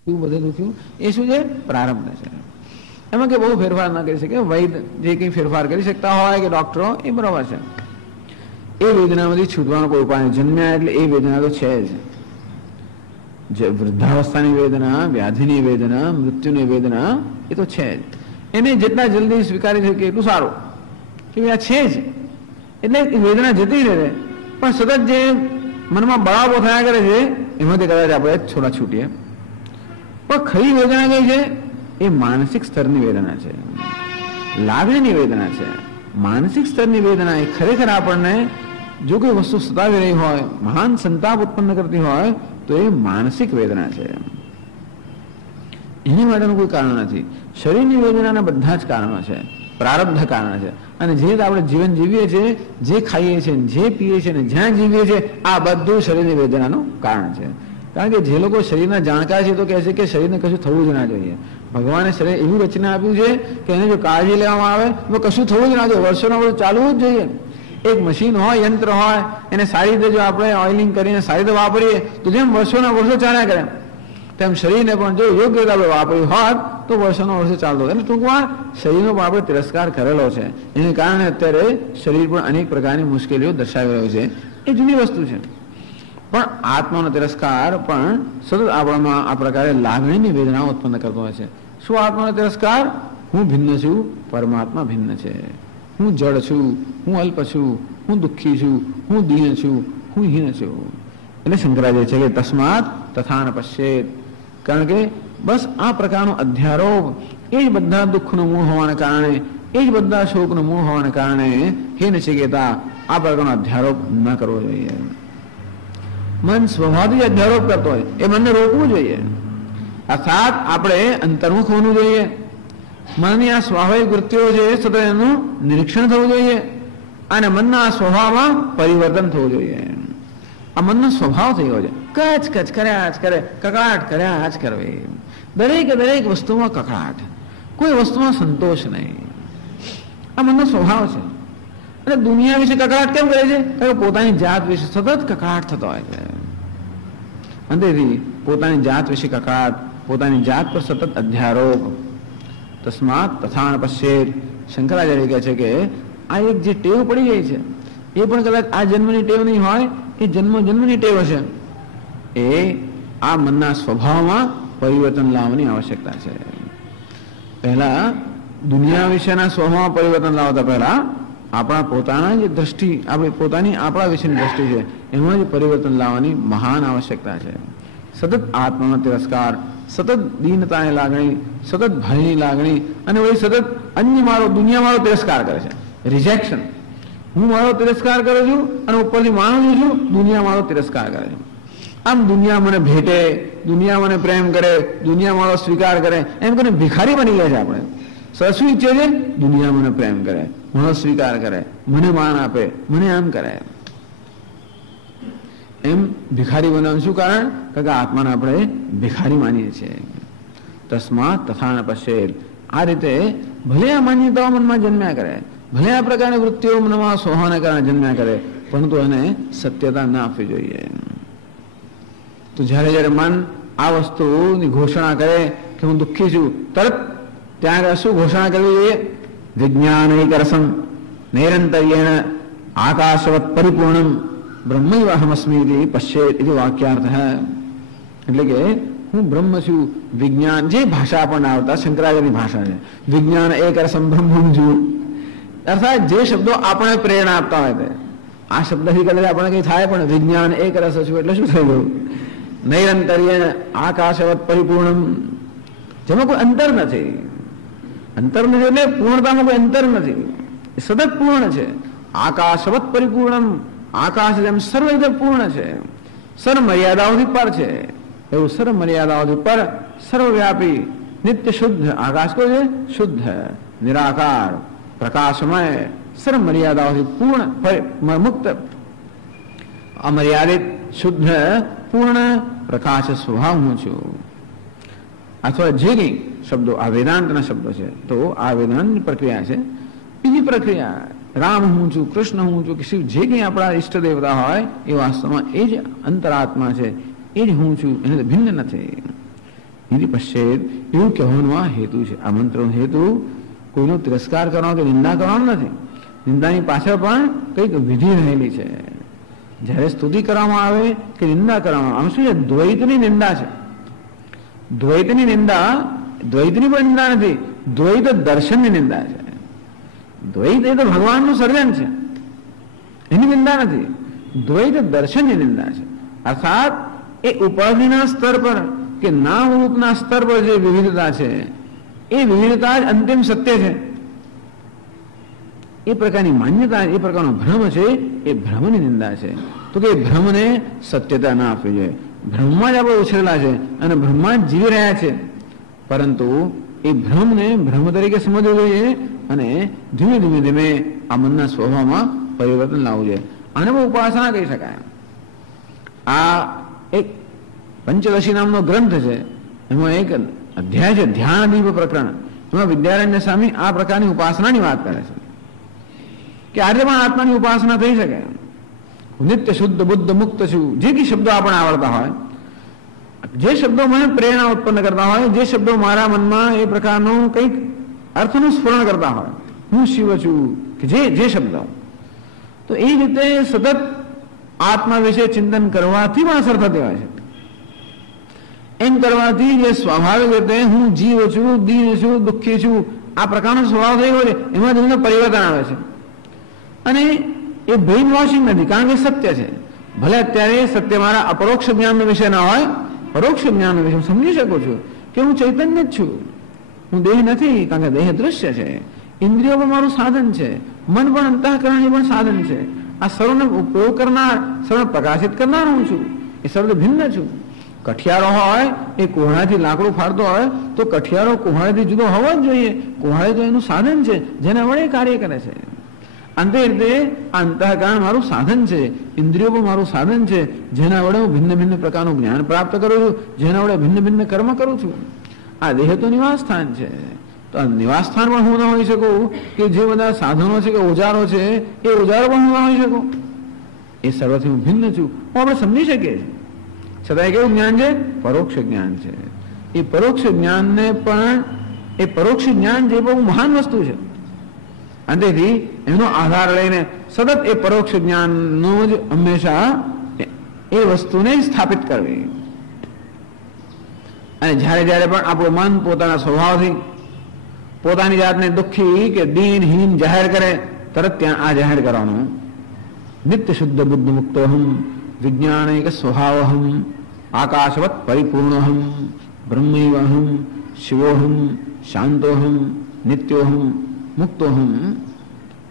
શું બધેલું થયું એ શું છે? પ્રારબ્ધ છે. એમાં કે બહુ ફેરફાર ના કરી શકે. વૈદ જે કંઈ ફેરફાર કરી શકતા હોય કે ડોક્ટરો, એ બરાબર છે. એ વેદનામાંથી છૂટવાનો કોઈ ઉપાય નહીં. જન્મ્યા એટલે એ વેદના તો છે જ. વૃદ્ધાવસ્થાની વેદના, વ્યાધિની વેદના, મૃત્યુની વેદના એ તો છે જ. એને જેટલા જલ્દી સ્વીકારી શકે એટલું સારું, કે આ છે જ. એટલે વેદના જતી રહે, પણ સતત જે મનમાં બળાવો થયા કરે છે એમાંથી કદાચ આપણે થોડા છૂટીએ. પણ ખરી વેદના કઈ છે? એ માનસિક સ્તરની વેદના છે, લાગણીની વેદના છે. માનસિક સ્તરની વેદના એ ખરેખર આપણને જો કોઈ વસ્તુ સતાવી રહી હોય, મહાન સંતાપ ઉત્પન્ન કરતી હોય તો એ માનસિક વેદના છે. એની માટેનું કોઈ કારણ નથી. શરીરની વેદનાના બધા જ કારણો છે, પ્રારબ્ધ કારણ છે. અને જે આપણે જીવન જીવીએ છીએ, જે ખાઈએ છીએ, જે પીએ છીએ, જ્યાં જીવીએ છીએ, આ બધું શરીરની વેદનાનું કારણ છે. કારણ કે જે લોકો શરીરના જાણકાર છે તો કહે છે કે શરીરને કશું થવું જ ના જોઈએ. ભગવાને શરીર એવી રચના આપ્યું છે કે એને જો કાળજી લેવામાં આવે તો કશું થવું જ ના જોઈએ, વર્ષોના વર્ષ ચાલવું જ જોઈએ. એક મશીન હોય, યંત્ર હોય, એને સારી રીતે જો આપણે ઓઇલિંગ કરીને સારી રીતે વાપરીએ તો જેમ વર્ષોના વર્ષો ચાલ્યા કરે, તેમ શરીરને પણ જો યોગ્ય રીતે આપણે વાપર્યું હોત તો વર્ષોના વર્ષો ચાલતો. એટલે ટૂંકમાં શરીરનો પણ આપણે તિરસ્કાર કરેલો છે. એને કારણે અત્યારે શરીર પણ અનેક પ્રકારની મુશ્કેલીઓ દર્શાવી રહ્યું છે. એ જુદી વસ્તુ છે. પણ આત્માનો તિરસ્કાર પણ સતત આપણામાં આ પ્રકારે લાગણીની વેદનાઓ ઉત્પન્ન કરતો હોય છે. શું આત્માનો તિરસ્કાર? હું ભિન્ન છું, પરમાત્મા ભિન્ન છે. હું જડ છું, હું અલ્પ છું, હું દુઃખી છું, હું દીન છું, હું હીન છું. એટલે શંકરાચાર્ય છે કે તસ્માત તથા ન પશ્યેત. કારણ કે બસ આ પ્રકારનો અધ્યારોપ એ જ બધા દુઃખનું મૂળ હોવાને કારણે, એ જ બધા શોકનું મૂળ હોવાને કારણે હે નચિકેતા આ પ્રકારનો અધ્યારોપ ન કરવો જોઈએ. મન સ્વભાવથી અધ્યારોપ કરતો હોય એ મનને રોકવું જોઈએ. અર્થાત આપણે અંતર્મુખ હોવું જોઈએ. મનની આ સ્વાભાવિક વૃત્તિઓ છે સતત એનું નિરીક્ષણ થવું જોઈએ અને મનના સ્વભાવમાં પરિવર્તન થવું જોઈએ. આ મનનો સ્વભાવ થયો છે કચ કચ કર્યા જ કરે, કકળાટ કર્યા જ કરવી. દરેક વસ્તુમાં કકળાટ, કોઈ વસ્તુમાં સંતોષ નહીં. આ મનનો સ્વભાવ છે. અને દુનિયા વિશે કકળાટ કેમ કરે છે? કારણ કે પોતાની જાત વિશે સતત કકળાટ થતો હોય છે. અંતેથી પોતાની જાત વિશે કકળાટ, પોતાની જાત પર સતત અધ્યારોપ. તસ્માત તથા ન પશ્યેત. શંકરાચાર્ય કહે છે કે આ એક જે ટેવ પડી ગઈ છે એ પણ કદાચ આ જન્મની ટેવ નહીં હોય, એ જન્મની ટેવ હશે. એ આ મનના સ્વભાવમાં પરિવર્તન લાવવાની આવશ્યકતા છે. પહેલા દુનિયા વિશેના સ્વભાવમાં પરિવર્તન લાવતા પહેલા આપણા પોતાના જે દ્રષ્ટિ, આપણી પોતાની આપણા વિશેની દ્રષ્ટિ છે એમાં જ પરિવર્તન લાવવાની મહાન આવશ્યકતા છે. સતત આત્માનો તિરસ્કાર, સતત દીનતાની લાગણી, સતત ભયની લાગણી, અને વળી સતત અન્ય મારો, દુનિયા મારો તિરસ્કાર કરે છે. રિજેક્શન. હું મારો તિરસ્કાર કરું છું અને ઉપરથી માનું છું દુનિયા મારો તિરસ્કાર કરે છે. આમ દુનિયા મને ભેટે, દુનિયા મને પ્રેમ કરે, દુનિયા મારો સ્વીકાર કરે, એમ કરીને ભિખારી બની ગયા છે આપણે. શું ઈચ્છે છે? દુનિયા મને પ્રેમ કરે, મારો સ્વીકાર કરે, મને માન આપે, મને આમ કરે. એમ ભિખારી બનાવવાનું શું કારણ? કારણ કે આત્માને આપણે ભિખારી માનીએ છીએ. તસ્માત તથા ન પશ્યેત. આ રીતે ભલે આ માન્યતાઓ મનમાં જન્મ્યા કરે, ભલે આ પ્રકારની વૃત્તિઓ મનમાં સ્વભાવના કારણે જન્મ્યા કરે, પરંતુ એને સત્યતા ના આપવી જોઈએ. તો જ્યારે જ્યારે મન આ વસ્તુની ઘોષણા કરે કે હું દુઃખી છું, તરત ત્યાં શું ઘોષણા કરવી જોઈએ? વિજ્ઞાનૈક રસમ નૈરંતર્યેણ આકાશવત પરિપૂર્ણમ બ્રહ્મૈવ અહમસ્મિ પશ્યેત ઇતિ વાક્યાર્થ. એટલે કે હું બ્રહ્મ છું. વિજ્ઞાન જે ભાષા આપણને આવતા શંકરાચાર્યની ભાષા છે, વિજ્ઞાન એક રસમ બ્રહ્મ છું. અર્થાત જે શબ્દો આપણે પ્રેરણા આપતા હોય તે આ શબ્દથી કદાચ આપણે કઈ થાય, પણ વિજ્ઞાન એક રસ છું એટલે શું થઈ ગયું? નૈરંતર્યેણ આકાશવત પરિપૂર્ણમ, જેમાં કોઈ અંતર નથી. અંતર નથી એટલે પૂર્ણતામાં કોઈ અંતર નથી, સતત પૂર્ણ છે. આકાશવત પરિપૂર્ણમ, આકાશ જેમ સર્વ રીતે પૂર્ણ છે, સર્વ મર્યાદાઓથી પર છે, એવું સર્વ મર્યાદાઓથી પર સર્વવ્યાપી નિત્ય શુદ્ધ આકાશ કોઈ છે? શુદ્ધ નિરાકાર પ્રકાશમય સર્વ મર્યાદાઓથી પૂર્ણ મુક્ત અમર્યાદિત શુદ્ધ પૂર્ણ પ્રકાશ સ્વભાવ હું છું. અથવા જે કંઈ શબ્દો આ વેદાંતના શબ્દો છે, તો આ વેદાંતની પ્રક્રિયા છે. બીજી પ્રક્રિયા રામ હું છું, કૃષ્ણ હું છું, કે શિવ, જે કંઈ આપણા ઈષ્ટ દેવતા હોય એ વાસ્તવમાં એ જ અંતરાત્મા છે, એ જ હું છું, એને ભિન્ન નથી. એની પશ્ચેત એવું કહેવાનો આ હેતુ છે. આ મંત્રનો હેતુ કોઈનો તિરસ્કાર કરવાનો કે નિંદા કરવાનો નથી. નિંદાની પાછળ પણ કંઈક વિધિ રહેલી છે. જ્યારે સ્તુતિ કરવામાં આવે કે નિંદા કરવામાં આવે, શું છે? દ્વૈતની નિંદા છે. દ્વૈતની નિંદા, દ્વૈતની પણ નિંદા નથી, દ્વૈત દર્શનની નિંદા છે. દ્વૈત એ તો ભગવાનનું સર્જન છે, એની નિંદા નથી. દ્વૈત દર્શનની નિંદા છે. અર્થાત એ ઉપાધિના સ્તર પર કે નામ રૂપના સ્તર પર જે વિવિધતા છે, એ વિવિધતા જ અંતિમ સત્ય છે. એ પ્રકારની માન્યતા, એ પ્રકારનો ભ્રમ છે, એ ભ્રમની નિંદા છે. તો કે ભ્રમને સત્યતા ના આપવી જોઈએ. ભ્રમમાં જ આપણે ઉછરેલા છે અને ભ્રમમાં જ જીવી રહ્યા છે, પરંતુ એ ભ્રમને ભ્રમ તરીકે સમજવું જોઈએ અને ધીમે ધીમે ધીમે આ મનના સ્વભાવમાં પરિવર્તન લાવવું જોઈએ. આને પણ ઉપાસના કહી શકાય. આ એક પંચદશી નામનો ગ્રંથ છે, એમાં એક અધ્યાય છે ધ્યાન દીપ પ્રકરણ. એમાં વિદ્યારણ્ય સ્વામી આ પ્રકારની ઉપાસનાની વાત કરે છે કે આજે પણ આત્માની ઉપાસના થઈ શકે. નિત્ય શુદ્ધ બુદ્ધ મુક્ત છું, જે કઈ શબ્દો આપણને આવડતા હોય, જે શબ્દો મને પ્રેરણા ઉત્પન્ન કરતા હોય, જે શબ્દો મારા મનમાં એ પ્રકારનું કંઈક અર્થનું સ્ફુરણ કરતા હોય, હું શિવ છું, કે જે શબ્દો, તો એ રીતે સતત આત્મા વિશે ચિંતન કરવાથી પણ અસર થતી હોય છે. એમ કરવાથી જે સ્વાભાવિક રીતે હું જીવ છું, દીન છું, દુઃખી છું, આ પ્રકારનો સ્વભાવ થઈ ગયો છે, એમાં ધીમે પરિવર્તન આવે છે. અને એ બ્રેઇન વોશિંગ નથી, કારણ કે સત્ય છે. ભલે અત્યારે સત્ય મારા અપરોક્ષ જ્ઞાન વિશે ના હોય, પરોક્ષ જ્ઞાન વિશે સમજી શકું છું કે હું ચૈતન્ય જ છું, હું દેહ નથી, કારણ કે દેહ દૃશ્ય છે. ઇન્દ્રિયો પણ મારું સાધન છે, મન પણ અંતઃકરણ પણ સાધન છે. આ સર્વનો ઉપયોગ કરનાર, સર્વ પ્રકાશિત કરનાર હું છું, એ સર્વ ભિન્ન છું. કઠિયારો હોય એ કોહળાથી લાકડું ફાડતો હોય તો કઠિયારો કોહળાથી જુદો હોવો જ જોઈએ. કોહળે તો એનું સાધન છે, જેના વડે કાર્ય કરે છે. અંતે રીતે અંતઃકરણ મારું સાધન છે, ઇન્દ્રિયો પણ મારું સાધન છે, જેના વડે હું ભિન્ન ભિન્ન પ્રકારનું જ્ઞાન પ્રાપ્ત કરું છું, જેના વડે ભિન્ન ભિન્ન કર્મ કરું છું. આ દેહ તો નિવાસ સ્થાન છે. તો આ નિવાસ સ્થાન પણ હું ન હોઈ શકું, કે જે બધા સાધનો છે કે ઓજારો છે એ ઓજારો પણ હું ન હોઈ શકું. એ સર્વથી હું ભિન્ન છું, હું આપણે સમજી શકીએ છીએ. છતાં કેવું જ્ઞાન છે? પરોક્ષ જ્ઞાન છે. એ પરોક્ષ જ્ઞાનને પણ, એ પરોક્ષ જ્ઞાન જે બહુ મહાન વસ્તુ છે. અંતેથી એનો આધાર લઈને સતત એ પરોક્ષ જ્ઞાનનું જ હંમેશા એ વસ્તુને સ્થાપિત કરવી. અને જ્યારે જ્યારે પણ આપણું મન પોતાના સ્વભાવથી પોતાની જાતને દુઃખી કે દીનહીન જાહેર કરે, તરત ત્યાં આ જાહેર કરવાનું, નિત્ય શુદ્ધ બુદ્ધ મુક્તોહમ વિજ્ઞાનૈક સ્વભાવહમ આકાશવત પરિપૂર્ણોહમ બ્રહ્મૈવહમ શિવોહમ શાંતોહમ નિત્યોહમ મુક્તોહમ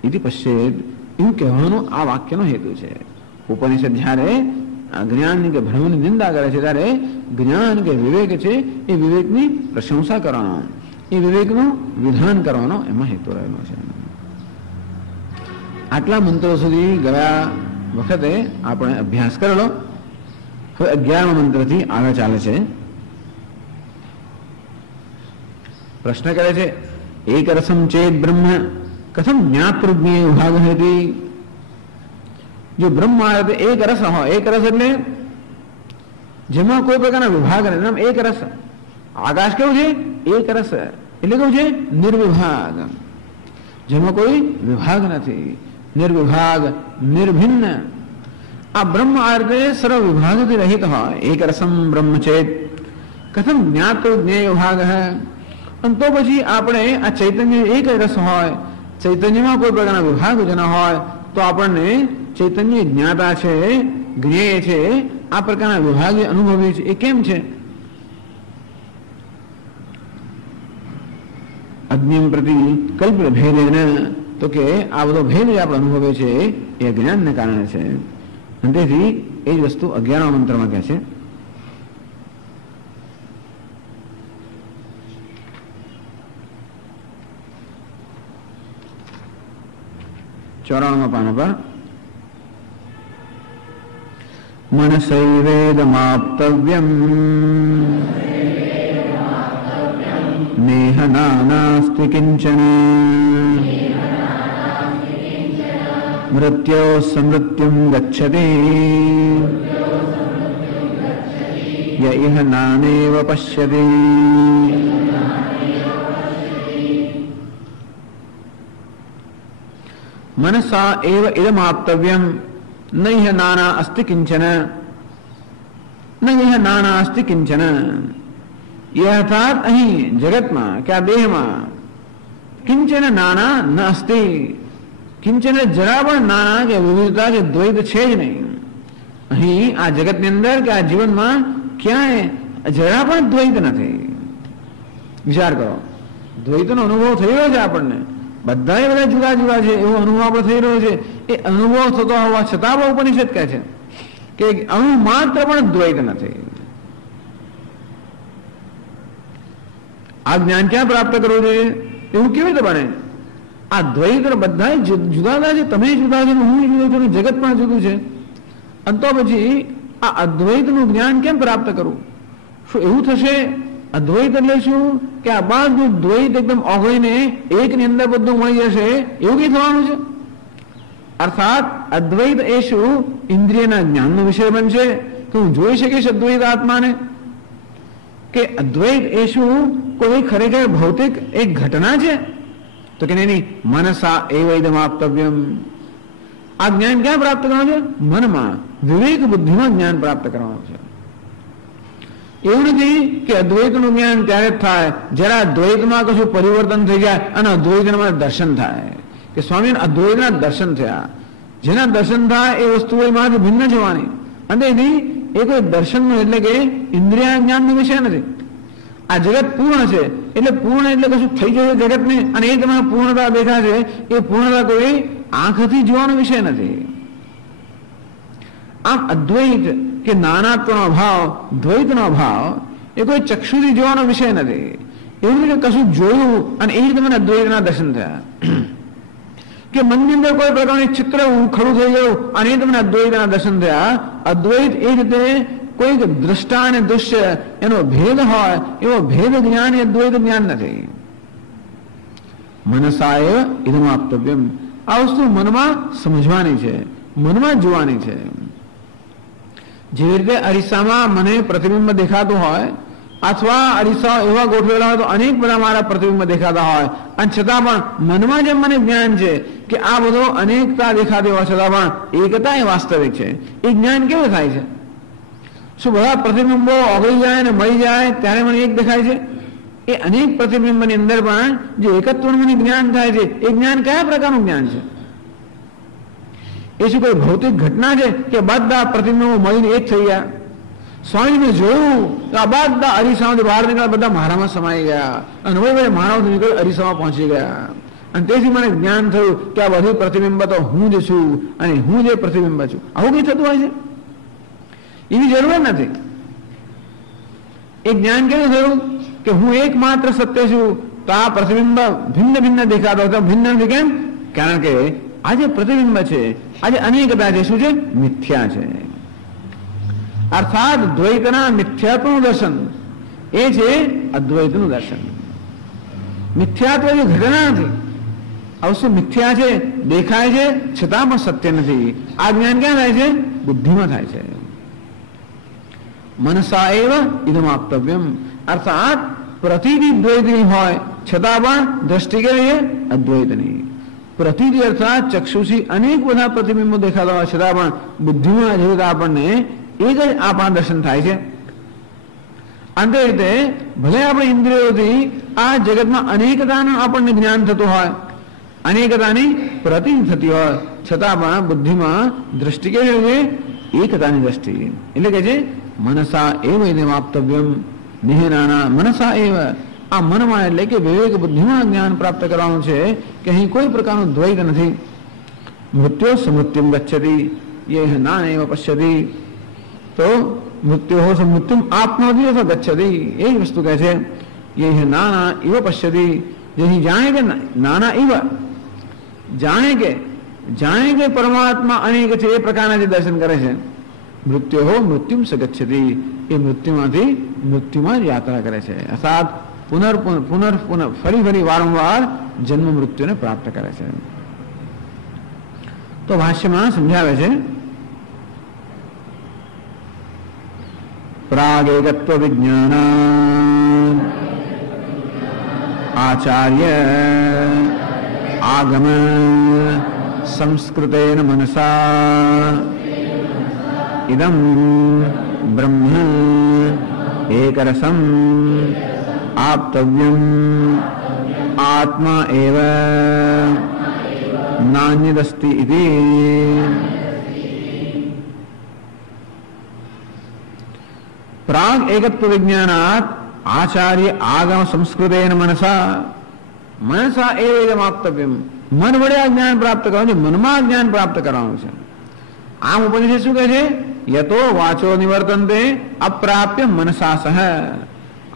ઇતિ પશ્ચેત. એવું કહેવાનું આ વાક્યનો હેતુ છે. ઉપનિષદ જ્યારે જ્ઞાન કે ભ્રમની નિંદા કરે છે, ત્યારે જ્ઞાન કે વિવેક છે એ વિવેકની પ્રશંસા કરવાનો, એ વિવેકનું વિધાન કરવાનો એમાં હેતુ રહેલો છે. આટલા મંત્રો સુધી ગયા વખતે આપણે અભ્યાસ કરેલો. હવે 11મા મંત્રથી આગળ ચાલે છે. પ્રશ્ન કરે છે, એક રસમ ચેત બ્રહ્મ કથમ જ્ઞાતૃજ્ઞેય વિભાગ હતી. જો બ્રહ્મ એક રસ હોય, એક રસ એટલે જેમાં કોઈ પ્રકારના વિભાગ નથી, એક રસ. આકાશ કેવું છે? એક રસ એટલે કેવું છે? નિર્વિભાગ, જેમાં કોઈ વિભાગ નથી, નિર્વિભાગ નિર્ભિન્ન. આ બ્રહ્મ આ રીતે સર્વ વિભાગથી રહિત હોય, એક રસમ બ્રહ્મ ચેત કથમ જ્ઞાતો જ્ઞેય વિભાગ હે. અને તો પછી આપણે આ ચૈતન્ય એક રસ હોય, ચૈતન્યમાં કોઈ પ્રકારના વિભાગ જ ન હોય, તો આપણને ચૈતન્ય જ્ઞાતા છે, જ્ઞેય છે, આ પ્રકારના વિભાગ અનુભવી છે. એ કેમ છે? અજ્ઞમ પ્રતિ કલ્પ ભેદેન, તો કે આ બધો ભેદ આપણે અનુભવે છે એ અજ્ઞાનને કારણે છે. અને તેથી એ જ વસ્તુ 11મા મંત્રમાં કહે છે. ચોરાણું પાના પર મનસૈવેદમાપ્તવ્યમ નેહ નાનાસ્તિ કિંચન મૃત્યો સમૃત્યુમ ગચ્છતિ ય ઇહ નાનેવ પશ્યતિ. મનસા એવ ઇદમાપ્તવ્યમ નૈહ નાના અસ્તિ કિંચન, નૈહ નાના અસ્તિ કિંચન. એ અર્થાત અહીં જગતમાં કે આ દેહમાં કિંચન નાના ન અસ્તિ, કિંચન જરા પણ નાના કે વિવિધતા કે દ્વૈત છે જ નહીં. અહીં આ જગતની અંદર કે આ જીવનમાં ક્યાંય જરા પણ દ્વૈત નથી. વિચાર કરો, દ્વૈતનો અનુભવ થઈ રહ્યો છે આપણને, બધા જુદા જુદા છે એવો અનુભવ આપણે થઈ રહ્યો છે. એ અનુભવ થતો હોવા છતાં પણ ઉપનિષદ કહે છે કે અણુ માત્ર પણ દ્વૈત નથી. આ જ્ઞાન ક્યાં પ્રાપ્ત કરવું જોઈએ? એવું કેવી રીતે બને? આ દ્વૈત બધા જુદા છે, તમે જુદા છો, હું જુદો છું, જગત પણ જુદું છે. અને તો પછી આ અદ્વૈતનું જ્ઞાન કેમ પ્રાપ્ત કરવું? શું એવું થશે? અદ્વૈત એટલે શું કે આ બધું દ્વૈત એકદમ ઓગળીને એકની અંદર બધું મળી જશે, એવું કઈ થવાનું છે? અર્થાત અદ્વૈત એ શું? ઇન્દ્રિયના જ્ઞાનનો વિષય બનશે તો હું જોઈ શકીશ અદ્વૈત આત્માને. કે અદ્વૈત એ શું? કોઈ ખરેખર ભૌતિક એક ઘટના છે? તો કે નહીં, મનસા એવ ઇદમાપ્તવ્યમ. આ જ્ઞાન ક્યાં પ્રાપ્ત કરવાનું છે? મનમાં, વિવેક બુદ્ધિમાં જ્ઞાન પ્રાપ્ત કરવાનું છે. એવું નથી કે અદ્વૈતનું જ્ઞાન ત્યારે જ થાય જરા દ્વૈતમાં કશું પરિવર્તન થઈ જાય અને અદ્વૈતમાં દર્શન થાય. કે સ્વામી અદ્વૈતના દર્શન થયા, જેના દર્શન થાય એ વસ્તુ એમાંથી ભિન્ન જવાની. અને એની એ કોઈ દર્શનનો એટલે કે ઇન્દ્રિય જ્ઞાનનો વિષય નથી. આ જગત પૂર્ણ છે એટલે પૂર્ણ એટલે કશું થઈ જશે જગતને અને એ તમારે પૂર્ણતા દેખા છે, એ પૂર્ણતા કોઈ આંખથી જોવાનો વિષય નથી. આમ અદ્વૈત કે નાનાત્વનો અભાવ, દ્વૈતનો અભાવ એ કોઈ ચક્ષુથી જોવાનો વિષય નથી. એવું નથી કે કશું જોયું અને એ રીતે મને અદ્વૈતના દર્શન થયા. કે મનની અંદર કોઈ પ્રકારની ચિત્ર ખડું થઈ ગયું અને એ તમને અદ્વૈતના દર્શન થયા. અદ્વૈત એ રીતે કોઈક દ્રષ્ટા અને દૃશ્ય એનો ભેદ હોય એવો ભેદ જ્ઞાન એ અદ્વૈત જ્ઞાન નથી. મનસાય ઇદમાપ્તવ્યમ. આ વસ્તુ મનમાં સમજવાની છે, મનમાં જોવાની છે. જેવી રીતે અરીસામાં મને પ્રતિબિંબ દેખાતું હોય અથવા અરીસા એવા ગોઠવેલા હોય તો અનેક બધા મારા પ્રતિબિંબ દેખાતા હોય, અને છતાં પણ મનમાં જેમ મને જ્ઞાન છે કે આ બધો અનેકતા દેખાતી હોય છતાં પણ એકતા એ વાસ્તવિક છે. એ જ્ઞાન કેવું થાય છે? શું બધા પ્રતિબિંબો ઓગળી જાય અને મળી જાય ત્યારે મને એક દેખાય છે? એ અનેક પ્રતિબિંબની અંદર પણ જે એકત્વનું મને જ્ઞાન થાય છે એ જ્ઞાન કયા પ્રકારનું જ્ઞાન છે? એ શું કોઈ ભૌતિક ઘટના છે કે બધા પ્રતિબિંબો મળીને એક થઈ ગયા? સ્વામીને જોયું તો આ બધા અરીસામાંથી બહાર નીકળ્યા, બધા મારામાં સમાઈ ગયા અને હવે મારામાંથી નીકળી અરીસામાં પહોંચી ગયા. અને તેથી મને જ્ઞાન થયું કે આ બધી પ્રતિબિંબ તો હું જ છું અને હું જે પ્રતિબિંબ છું. આવું કઈ થતું હોય છે? એવી જરૂર નથી. એ જ્ઞાન કેવું થયું કે હું એકમાત્ર સત્ય છું, તો આ પ્રતિબિંબ ભિન્ન ભિન્ન દેખાતો હતો. ભિન્ન નથી કેમ? કારણ કે આ જે પ્રતિબિંબ છે, આજે અનેકતા છે, શું છે? મિથ્યા છે. અર્થાત દ્વૈતના મિથ્યાત્વનું દર્શન એ છે અદ્વૈતનું દર્શન. મિથ્યાત્વ જે ઘટના નથી આ વસ્તુ મિથ્યા છે, દેખાય છે, છતાં પણ સત્ય નથી. આ જ્ઞાન ક્યાં થાય છે? બુદ્ધિમાં થાય છે. મનસા એવ ઇદમ આપતવ્યમ, અર્થાત પ્રતિથી દ્વૈતની હોય છતાં પણ દ્રષ્ટિ કેવી છે? અદ્વૈતની. પ્રતિથી અર્થાત ચક્ષુષી અનેક બધા પ્રતિબિંબો દેખાતા હોય છતાં પણ બુદ્ધિમાં જેવું આપણને એક જ આપણા દર્શન થાય છે. અંતે રીતે ભલે આપણે ઇન્દ્રિયોથી આ જગતમાં અનેકતાનું આપણને જ્ઞાન થતું હોય, અનેકતાની પ્રતિતિ થતી હોય, છતાં પણ બુદ્ધિમાં દ્રષ્ટિ કેવી છે? એકતાની દ્રષ્ટિ. એટલે કે છે મનસા એવ ઇદમ આપતવ્યમ નિહેનાના મનસા એવ. આ મનમાં એટલે કે વિવેક બુદ્ધિમાં જ્ઞાન પ્રાપ્ત કરવાનું છે કે અહીં કોઈ પ્રકારનું દ્વૈત નથી. મૃત્યુ સમૃત્યુમ ગચ્છતિ યહ નાન એવ પશ્યતિ. તો મૃત્યુ હો સમૃત્યુમ આપનોતી અથવા ગચ્છતિ, એ જ વસ્તુ કહે છે. યહ નાના ઇવ પશ્યતિ, જેથી જાણે કે નાના ઇવ, જાણે કે પરમાત્મા અનેક છે એ પ્રકારના જે દર્શન કરે છે. મૃત્યુ હો મૃત્યુમ સ ગચ્છતિ, એ મૃત્યુમાંથી મૃત્યુમાં જ યાત્રા કરે છે. અર્થાત ફરી વારંવાર જન્મ મૃત્યુને પ્રાપ્ત કરે છે. તો ભાષ્યમાં સમજાવે છે પ્રાગેકત્વ વિજ્ઞાન આચાર્ય આગમ સંસ્કૃતેન મનસા ઇદમ બ્રહ્મ એકરસમ આપતવ્યમ આત્મા એવ નાન્યદસ્તિ ઇતિ. પ્રાગ એકત્વ વિજ્ઞાનાત આચાર્ય આગમ સંસ્કૃતેન મનસા એવમ આપતવ્યમ. મન વડે આ જ્ઞાન પ્રાપ્ત કરવાનું છે, મનમાં જ્ઞાન પ્રાપ્ત કરવાનું છે. આમ ઉપનિષદ શું કહે છે? યતો વાચો નિવર્તન્તે અપ્રાપ્ય મનસા સહ.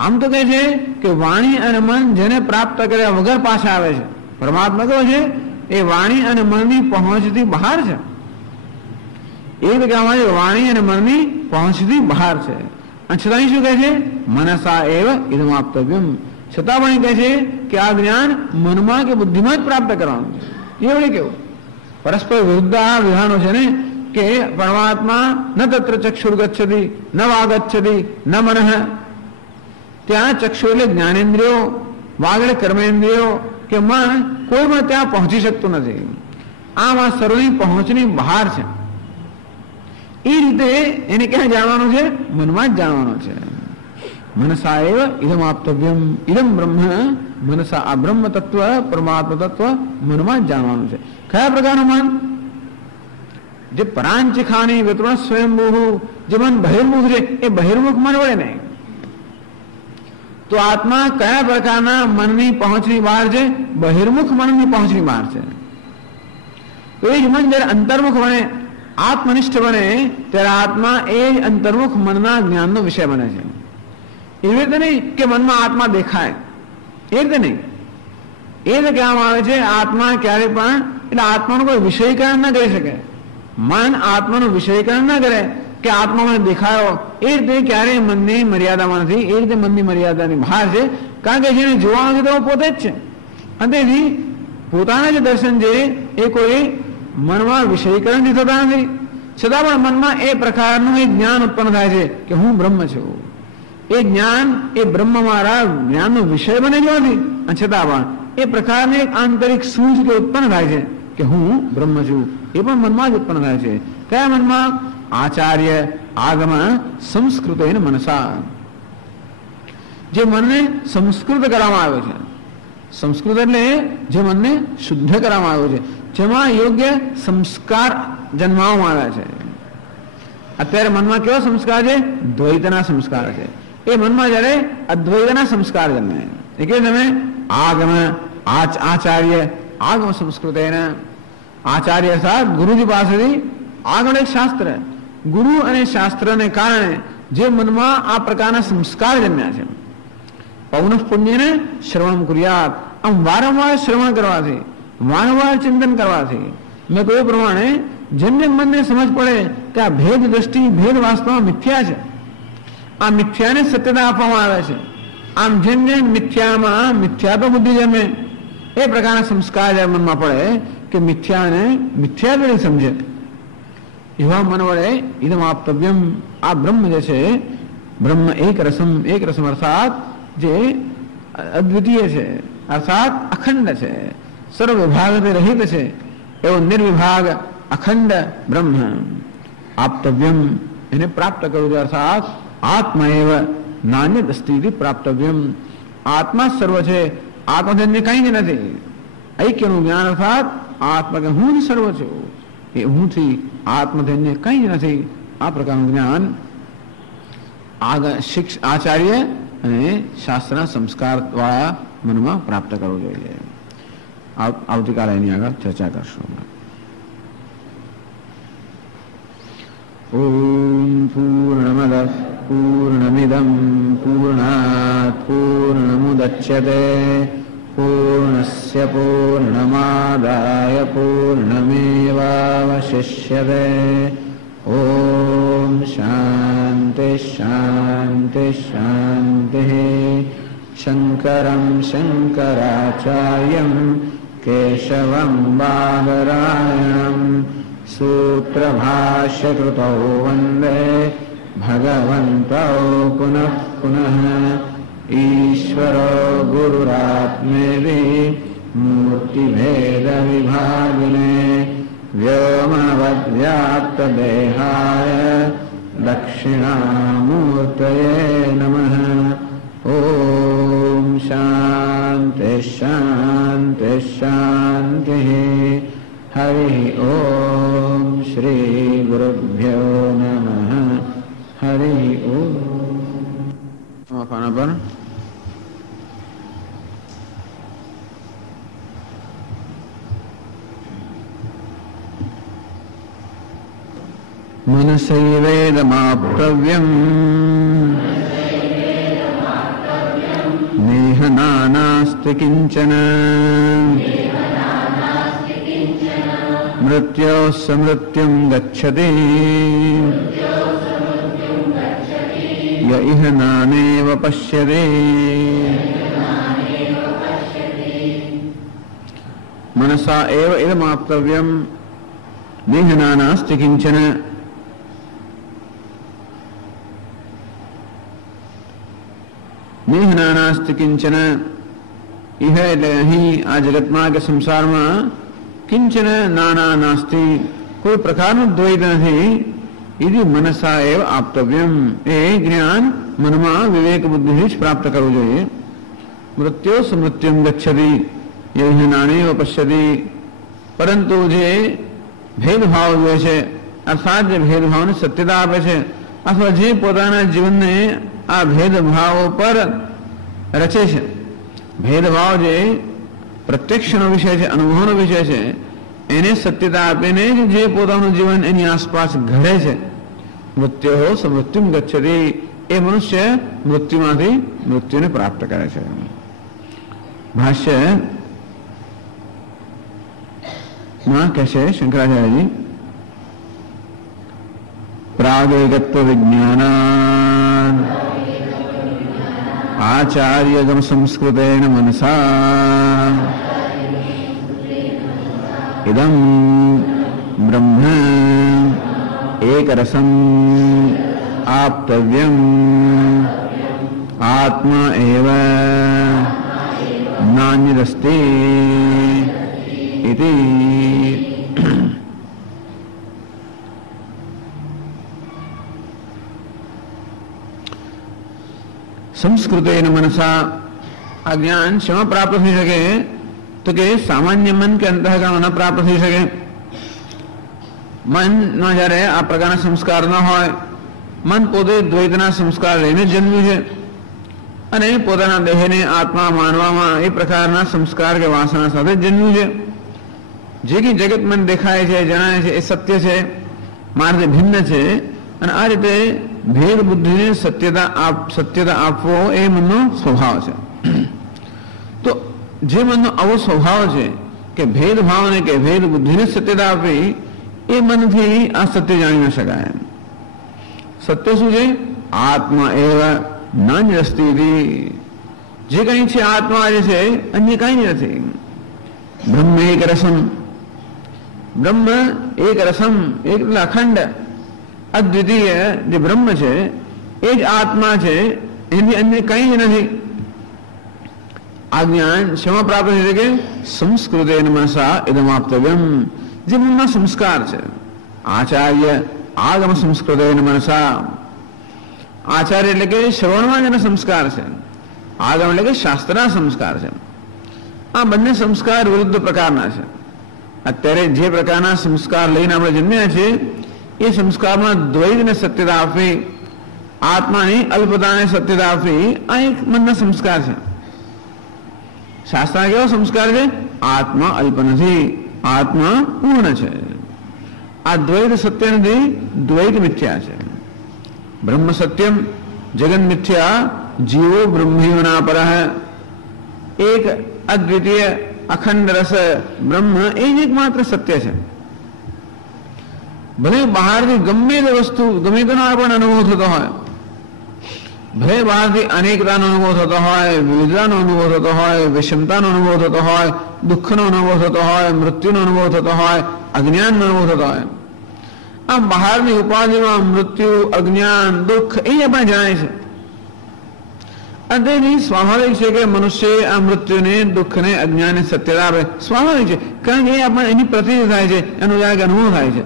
આમ તો કહે છે કે વાણી અને મન જેને પ્રાપ્ત કર્યા વગર પાછા આવે છે. પરમાત્મા કહે છે એ વાણી અને મનની પહોંચથી બહાર છે. એ તો કહેવામાં આવે વાણી અને મનની પહોંચથી બહાર છે. અને છતાં શું કહે છે? મનસા એવ ઇદમ આપતવ્યમ. છતાં પણ કહે છે કે આ જ્ઞાન મનમાં કે બુદ્ધિમાં જ પ્રાપ્ત કરવાનું છે. એ વડે કેવું પરસ્પર વિરુદ્ધ આ વિધાનો છે ને કે પરમાત્મા ન તત્ર ચક્ષુર ગચ્છતિ ન વાગચ્છતિ ન મનઃ. ત્યાં ચક્ષુ એટલે જ્ઞાનેન્દ્રિયો, વાગ એટલે કર્મેન્દ્રિયો કે મન કોઈ પણ ત્યાં પહોંચી શકતું નથી. આમ આ સર્વની પહોંચની બહાર છે. એ રીતે એને ક્યાં જાણવાનું છે? મનમાં જ જાણવાનું છે. મનસા એવ ઇદમ આપતવ્યમ ઇદમ બ્રહ્મ. મનસા આ બ્રહ્મ તત્વ પરમાત્મા તત્વ મનમાં જ જાણવાનું છે. કયા પ્રકારનું મન? જે પરાંચિખાની વિતરણ સ્વયંભૂ, જે મન બહિર્મુખ છે એ બહિર્મુખ મન વળે નહીં. તો આત્મા કયા પ્રકારના મનની પહોંચની બહાર છે? બહિર્મુખ મનની પહોંચની બહાર છે. તો એ જ મન જયારે અંતર્મુખ બને, આત્મનિષ્ઠ બને, ત્યારે આત્મા એ જ અંતર્મુખ મનના જ્ઞાનનો વિષય બને છે. એવી રીતે નહીં કે મનમાં આત્મા દેખાય, એ રીતે નહીં. એ રીતે કહેવામાં આવે છે આત્મા ક્યારે પણ એટલે આત્માનું કોઈ વિષયકરણ ના કરી શકે. મન આત્માનું વિષયકરણ ના કરે કે આત્મા મને દેખાયો, એ રીતે ક્યારેય મનની મર્યાદામાં નથી. એ રીતે મનની મર્યાદાની બહાર છે. કારણ કે જેને જોવાનું છે તો પોતે જ છે. અને તેથી પોતાના જે દર્શન છે એ કોઈ મનમાં વિષયકરણથી થતા નથી. છતાં પણ મનમાં એ પ્રકારનું એક જ્ઞાન ઉત્પન્ન થાય છે કે હું બ્રહ્મ છું. એ જ્ઞાન એ બ્રહ્મ મારા જ્ઞાનનો વિષય બને જ નથી. અને છતાં પણ એ પ્રકારની એક આંતરિક સૂઝ કે ઉત્પન્ન થાય છે કે હું બ્રહ્મ છું. એ પણ મનમાં જ ઉત્પન્ન થાય છે. કયા મનમાં? આચાર્ય આગમ સંસ્કૃત મનસા. જે મનને સંસ્કૃત કરવામાં આવ્યો છે. સંસ્કૃત એટલે જે મનને શુદ્ધ કરવામાં આવ્યું છે, જેમાં યોગ્ય સંસ્કાર જન્માવવામાં આવ્યા છે. અત્યારે મનમાં કેવો સંસ્કાર છે? દ્વૈતના સંસ્કાર છે. એ મનમાં જયારે અદ્વૈતના સંસ્કાર જન્મે એટલે તમે આગમ આચાર્ય આગમ સંસ્કૃત આચાર્ય અર્થાત ગુરુજી પાસેથી આગળ એક શાસ્ત્ર, ગુરુ અને શાસ્ત્રને કારણે જે મનમાં આ પ્રકારના સંસ્કાર જન્મ્યા છે. પૌનઃ પુણ્યને શ્રવણ કર્યાત. આમ વારંવાર શ્રવણ કરવાથી, વારંવાર ચિંતન કરવાથી મેં કહ્યું પ્રમાણે જેમ જેમ મનને સમજ પડે કે આ ભેદ દ્રષ્ટિ, ભેદ વાસ્તવમાં મિથ્યા છે, આ મિથ્યાને સત્યતા આપવામાં આવે છે. આમ જેમ જેમ મિથ્યામાં મિથ્યા તો બુદ્ધિ જન્મે એ પ્રકારના સંસ્કાર જ્યારે મનમાં પડે કે મિથ્યાને મિથ્યા જ નહીં સમજે, એવા મન વડે ઇદમ આપતવ્યમ, આ બ્રહ્મ જે છે, બ્રહ્મ એક રસમ અર્થાત જે અદ્વિતીય છે, અર્થાત અખંડ છે, સર્વ વિભાગથી રહિત છે, એવો નિર્વિભાગ અખંડ બ્રહ્મ આપતવ્યમ, એને પ્રાપ્ત કરવું છે. અર્થાત આત્મા એવ નાન્ય સ્થિતિ પ્રાપ્તવ્યમ, આત્મા સર્વ છે, આત્માથી કઈ જ નથી. ઐક્યનું જ્ઞાન અર્થાત આત્મા કે હું જ સર્વ છું, એ હુંથી આત્મધન્ય કઈ જ નથી. આ પ્રકારનું જ્ઞાન આચાર્ય અને શાસ્ત્રના સંસ્કાર દ્વારા મનમાં પ્રાપ્ત કરવું જોઈએ. આવતીકાલે એની આગળ ચર્ચા કરશું. ઓમ પૂર્ણમદ પૂર્ણમિદમ પૂર્ણાત પૂર્ણમુદચ્યતે પૂર્ણસ્ય પૂર્ણમાદાય પૂર્ણમેવાવશિષ્યતે. ઓમ શાંતિ શાંતિ શાંતિ. શંકરં શંકરાચાર્યં કેશવં બાદરાયણં સૂત્રભાષ્યકૃતૌ વંદે ભગવन्तौ પુનઃ પુનઃ. ઈશ્વરો ગુરુરાત્મેતિ મૂર્તિભેદવિભાગિને વ્યોમવદ્વ્યાપ્તદેહાય દક્ષિણામૂર્તયે નમઃ. ઓમ શાંતિ શાંતિ શાંતિ. હરિ ઓમ શ્રી ગુરુભ્યો નમઃ. હરિ ઓમ. પર મનસૈવેદમાપ્તવ્યમ નેહ નાનાસ્તિ કિંચન મૃત્યોસ્સ મૃત્યુમ ગચ્છતિ ય ઇહ નાનેવ પશ્યતે. મનસા એવ ઇદમાપ્તવ્યમ નેહ નાનાસ્તિ કિંચન. નેહ નાનાસ્તિ કિંચન, ઇહ એટલે અહીં આ જગતમાં કે સંસારમાં કિંચન નાના નાસ્તિ, કોઈ પ્રકારનું દ્વૈત નથી. ઇતિ મનસા એવ આપતવ્યમ, એ જ્ઞાન મનમાં વિવેક બુદ્ધિથી જ પ્રાપ્ત કરવું જોઈએ. મૃત્યોસ મૃત્યુમ ગચ્છતિ યહ નાનેવ પશ્યતિ. પરંતુ જે ભેદભાવ જે છે, અર્થાત જે ભેદભાવને સત્યતા આપે છે, અથવા જે પોતાના જીવનને આ ભેદભાવો પર રચે છે, ભેદભાવ જે પ્રત્યક્ષનો વિષય છે, અનુભવનો વિષય છે, એને સત્યતા આપીને જે પોતાનું જીવન એની આસપાસ ઘડે છે, મૃત્યો સમૃત્યુમ ગચ્છતિ, એ મનુષ્ય મૃત્યુમાંથી મૃત્યુને પ્રાપ્ત કરે છે. ભાષ્ય માં કહે છે શંકરાચાર્યજી, પ્રાગેગત્વ વિજ્ઞાન આચાર્યગમ સંસ્કૃતેન મનસા ઇદમ બ્રહ્મ એકરસમ આપતવ્યમ આત્મા એવ નાન્યદસ્તિ ઇતિ. સંસ્કૃતેન મનસા, આ જ્ઞાન શેમાં પ્રાપ્ત થઈ શકે? તો કે સામાન્ય મન કે અંતઃકરણ ન પ્રાપ્ત થઈ શકે. મનમાં જ્યારે આ પ્રકારના સંસ્કાર ન હોય, મન પોતે દ્વૈતના સંસ્કાર લઈને જન્મ્યું છે અને પોતાના દેહને આત્મા માનવામાં એ પ્રકારના સંસ્કાર કે વાસના સાથે જન્મ્યું છે. જે કંઈ જગત મન દેખાય છે, જણાય છે, એ સત્ય છે, મારાથી ભિન્ન છે. અને આ રીતે ભેદ બુદ્ધિને સત્યતા આપવો એ મનનો સ્વભાવ છે. તો જે મનનો આવો સ્વભાવ છે કે ભેદભાવને કે ભેદ બુદ્ધિને સત્યતા આપવી, એ મનથી આ સત્ય જાણી ન શકાય. સત્ય શું છે? આત્મા એવા નાન્યસ્તિ. જે કંઈ છે આત્મા જે છે, અન્ય કંઈ નથી. બ્રહ્મ એક રસમ, બ્રહ્મ એક રસમ, એક અખંડ અદ્વિતીય જે બ્રહ્મ છે એ જ આત્મા છે, એની અન્ય કંઈ જ નથી. આ જ્ઞાન શેમાં પ્રાપ્ત છે કે સંસ્કૃતેન મનસા ઇદમાપ્તવ્યમ, જે મનમાં સંસ્કાર છે. આચાર્ય આગમ સંસ્કૃતેન મનસા, આચાર્ય એટલે કે શ્રવણમાં જેના સંસ્કાર છે, આગમ એટલે કે શાસ્ત્રના સંસ્કાર છે. આ બંને સંસ્કાર વિરુદ્ધ પ્રકારના છે. અત્યારે જે પ્રકારના સંસ્કાર લઈને આપણે જન્મ્યા છીએ એ સંસ્કારમાં દ્વૈતને સત્યતા આપવી, આત્માની અલ્પતાને સત્યતા આપવી, આ એક મનના સંસ્કાર છે. શાસ્ત્રના કેવો સંસ્કાર છે? આત્મા અલ્પ નથી, આત્મા પૂર્ણ છે. આ દ્વૈત સત્ય નથી, દ્વૈત મિથ્યા છે. બ્રહ્મ સત્યમ જગન મિથ્યા જીવો બ્રહ્મયોના પરઃ, એક અદ્વિતીય અખંડ રસ બ્રહ્મ એ જ એકમાત્ર સત્ય છે. ભલે બહારથી ગમે તે વસ્તુ ગમે તેનો પણ અનુભવ થતો હોય, ભલે બહારથી અનેકતાનો અનુભવ થતો હોય, વિવિધતાનો અનુભવ થતો હોય, વિષમતાનો અનુભવ થતો હોય, દુઃખનો અનુભવ થતો હોય, મૃત્યુનો અનુભવ થતો હોય, અજ્ઞાનનો અનુભવ થતો હોય, આ બહારની ઉપાધિમાં મૃત્યુ, અજ્ઞાન, દુઃખ એ આપણે જાણે છે. અને તેથી સ્વાભાવિક છે કે મનુષ્ય આ મૃત્યુને, દુઃખને, અજ્ઞાનને સત્યતા આપે. સ્વાભાવિક છે, કારણ કે એ આપણે એની પ્રતીતિ થાય છે, એનો જરાક અનુભવ થાય છે.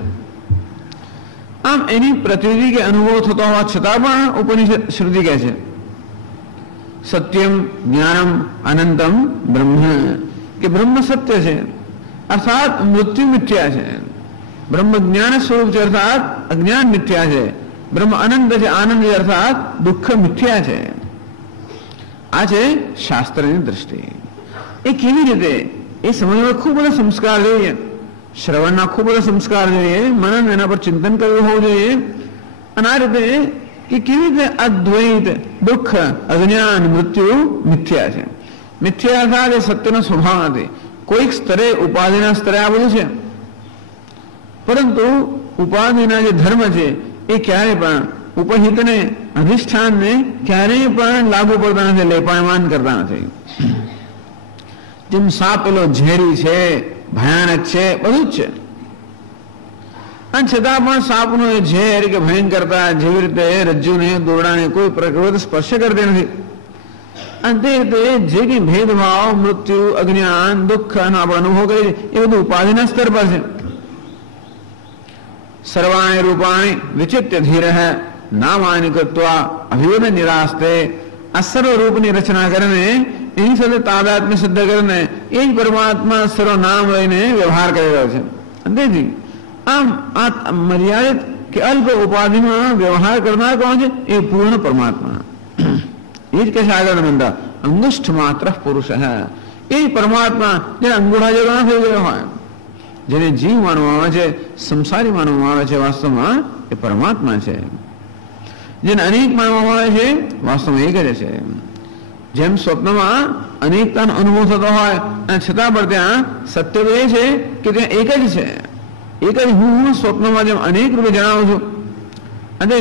આમ એની પ્રતીતિ કે અનુભવ થતો હોવા છતાં પણ ઉપનિષદ શ્રુતિ કહે છે સત્યમ જ્ઞાનમ અનંતમ બ્રહ્મ, કે બ્રહ્મ સત્ય છે અર્થાત મૃત્યુ મિથ્યા છે. બ્રહ્મ જ્ઞાન સ્વરૂપ છે અર્થાત અજ્ઞાન મિથ્યા છે. બ્રહ્મ અનંત છે, આનંદ છે અર્થાત દુઃખ મિથ્યા છે. આ છે શાસ્ત્રની દ્રષ્ટિ. એ કેવી રીતે એ સમજવા ખૂબ બધા સંસ્કાર જોઈએ, શ્રવણના ખૂબ બધા સંસ્કાર જોઈએ, મનન એના પર ચિંતન કરવું હોવું જોઈએ. અને આ રીતે કે કેવી રીતે અદ્વૈત, દુઃખ, અજ્ઞાન, મૃત્યુ મિથ્યા છે. મિથ્યા અર્થાત એ સત્યનો સ્વભાવ નથી. કોઈક સ્તરે ઉપાધિના સ્તરે આ બધું છે, પરંતુ ઉપાધિના જે ધર્મ છે એ ક્યારેય પણ ઉપહિતને, અધિષ્ઠાનને ક્યારેય પણ લાગુ પડતા નથી, લેપાયમાન કરતા નથી. જેમ સાપ પેલો ઝેરી છે, ભયાનક છે, બધું જ છે, અને છતાં પણ સાપનો એ ઝેર કે ભયંકરતા જેવી રીતે રજ્જુને, દોરડાને કોઈ પ્રકૃતિ સ્પર્શ કરતી નથી. અને તે રીતે જે કંઈ ભેદભાવ, મૃત્યુ, અજ્ઞાન, દુઃખ આપણે અનુભવ કરીએ એ બધું ઉપાધિના સ્તર પર છે. સર્વાણી રૂપાણી વિચિત્ય ધીર નામાની કૃત્વા અભિવદ નિરાસ્તે, આ સર્વ રૂપની રચના કરીને એની સાથે તાદાત્મ્ય સિદ્ધ કરીને એ જ પરમાત્મા સર્વ નામ લઈને વ્યવહાર કરી રહ્યો છે. તેથી આમ આ મર્યાદિત કે અલ્પ ઉપાધિમાં વ્યવહાર કરનાર કોણ છે? એ પૂર્ણ પરમાત્મા. એ જ કહે છે આગળ મંદા અંગુષ્ઠ માત્ર પુરુષ, એ પરમાત્મા જેને અંગૂઠા જેવો ના થઈ ગયો હોય, જેને જીવ માનવામાં આવે છે, સંસારી માનવામાં આવે છે, વાસ્તવમાં એ પરમાત્મા છે. જેને અનેક માનવામાં આવે છે, વાસ્તવમાં એક જ છે. જેમ સ્વપ્નમાં અનેકતાનો અનુભવ થતો હોય અને છતાં પણ ત્યાં સત્ય તો એ છે કે ત્યાં એક જ છે. એક જ હું સ્વપ્નમાં જેમ અનેક રૂપે જણાવું છું, અને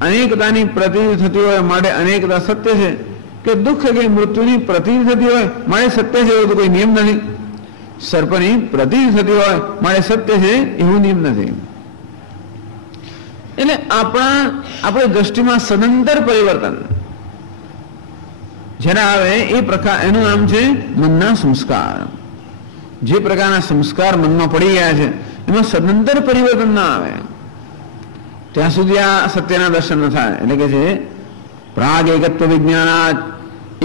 અનેકતાની પ્રતીતિ થતી હોય માટે અનેકતા સત્ય છે, કે દુઃખ કે મૃત્યુની પ્રતીતિ થતી હોય માટે સત્ય છે એવું તો કોઈ નિયમ નથી. સર્પની પ્રતીતિ થતી હોય માટે સત્ય છે એવું નિયમ નથી. એટલે આપણી દ્રષ્ટિમાં સદંતર પરિવર્તન જ્યારે આવે એ પ્રકાર, એનું નામ છે મનના સંસ્કાર. જે પ્રકારના સંસ્કાર મનમાં પડી ગયા છે એમાં સદંતર પરિવર્તન ના આવે ત્યાં સુધી આ સત્યના દર્શન ન થાય. એટલે કે છે પ્રાગ એકત્વ વિજ્ઞાનાત,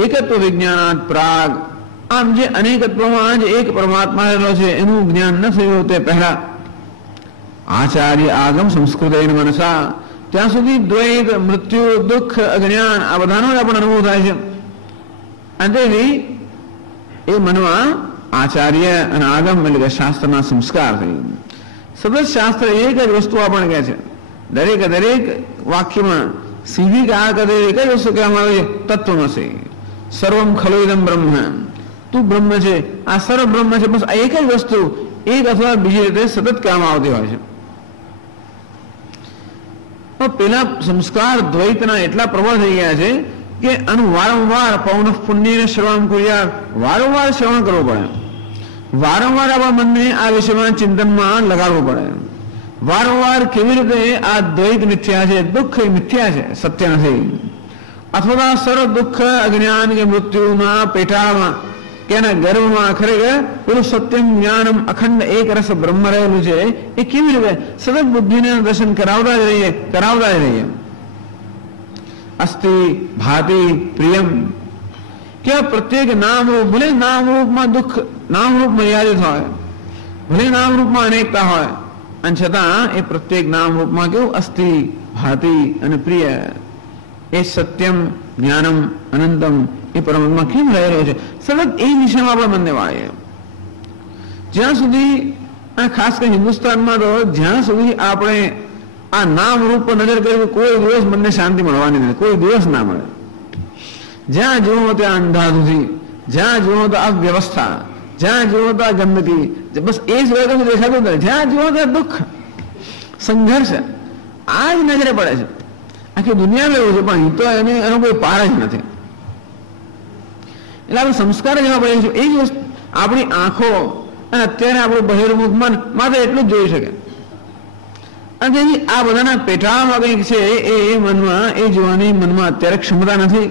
એકત્વ વિજ્ઞાનાત પ્રાગ. આમ જે અનેકત્વમાં જ એક પરમાત્મા રહેલો છે એનું જ્ઞાન ન થયું તે પહેલા આચાર્ય આગમ સંસ્કૃત મનસા, ત્યાં સુધી દ્વૈત, મૃત્યુ, દુઃખ, અજ્ઞાન આ બધાનો જ આપણને અનુભવ થાય છે. અને તેથી એ મનમાં આચાર્ય અને આગમ એટલે કે શાસ્ત્રના સંસ્કાર થઈ. સતત શાસ્ત્ર એક જ વસ્તુ આપણને કહે છે, દરેક વાક્યમાં સીધી કે આ કદે એક જ વસ્તુ કહેવામાં આવે છે, તત્વમસી સર્વમ ખલુ ઇદમ બ્રહ્મ, તું બ્રહ્મ છે, આ સર્વ બ્રહ્મ છે. બસ આ એક જ વસ્તુ એક અથવા બીજી રીતે સતત કહેવામાં આવતી હોય છે. પેલા સંસ્કાર દ્વૈતના એટલા પ્રબળ થઈ ગયા છે કે આનું વારંવાર પૌન પુણ્ય શ્રવણ કર્યા, વારંવાર શ્રવણ કરવું પડે. વારંવાર આપણા મનને આ વિષયમાં ચિંતનમાં લગાડવું પડે. વારંવાર કેવી રીતે આ દ્વૈત મિથ્યા છે, દુઃખ એ મિથ્યા છે, સત્ય નથી, અથવા સર્વ દુઃખ અજ્ઞાન કે મૃત્યુના પેટાળમાં કે એના ગર્ભમાં ખરેખર પેલું સત્યમ જ્ઞાનમ અખંડ એક રસ બ્રહ્મ રહેલું છે, એ કેવી રીતે સતત બુદ્ધિને દર્શન કરાવતા જ રહીએ. અસ્તિ ભાતિ પ્રિયમ કે પ્રત્યેક નામરૂપ, ભલે નામરૂપમાં દુઃખ, નામરૂપ મર્યાદિત હોય, ભલે નામરૂપમાં અનેકતા હોય, અને છતાં એ પ્રત્યેક નામરૂપમાં કેવું અસ્તિ ભાતિ અને પ્રિય, એ સત્યમ જ્ઞાનમ અનંતમ એ પરમાત્મા કેમ રહેલો છે. સતત એ વિષયમાં આપણા મનને વાળીએ. જ્યાં સુધી, અને ખાસ કરી હિન્દુસ્તાનમાં તો જ્યાં સુધી આપણે આ નામ રૂપ પર નજર કરીએ, કોઈ દિવસ મનને શાંતિ મળવાની નથી, કોઈ દિવસ ના મળે. જ્યાં જુઓ ત્યાં અંધાધુંધી, જ્યાં જુઓ તો આ વ્યવસ્થા, જ્યાં જુઓ તો આ ગંદકી, બસ એ જ વગર દેખાતું નથી. જ્યાં જુઓ ત્યાં દુઃખ, સંઘર્ષ, આ જ નજરે પડે છે. આખી દુનિયામાં એવું છે, પણ તો એનો કોઈ પાર જ નથી. એટલે આપણે સંસ્કાર જેવા પડે છે. એ જ વસ્તુ આપણી આંખો અને અત્યારે આપણું બહિર્મુખ મન માત્ર એટલું જ જોઈ શકે. અને તેથી આ બધાના પેટાળમાં કંઈક છે, એ મનમાં, એ જોવાની મનમાં અત્યારે ક્ષમતા નથી.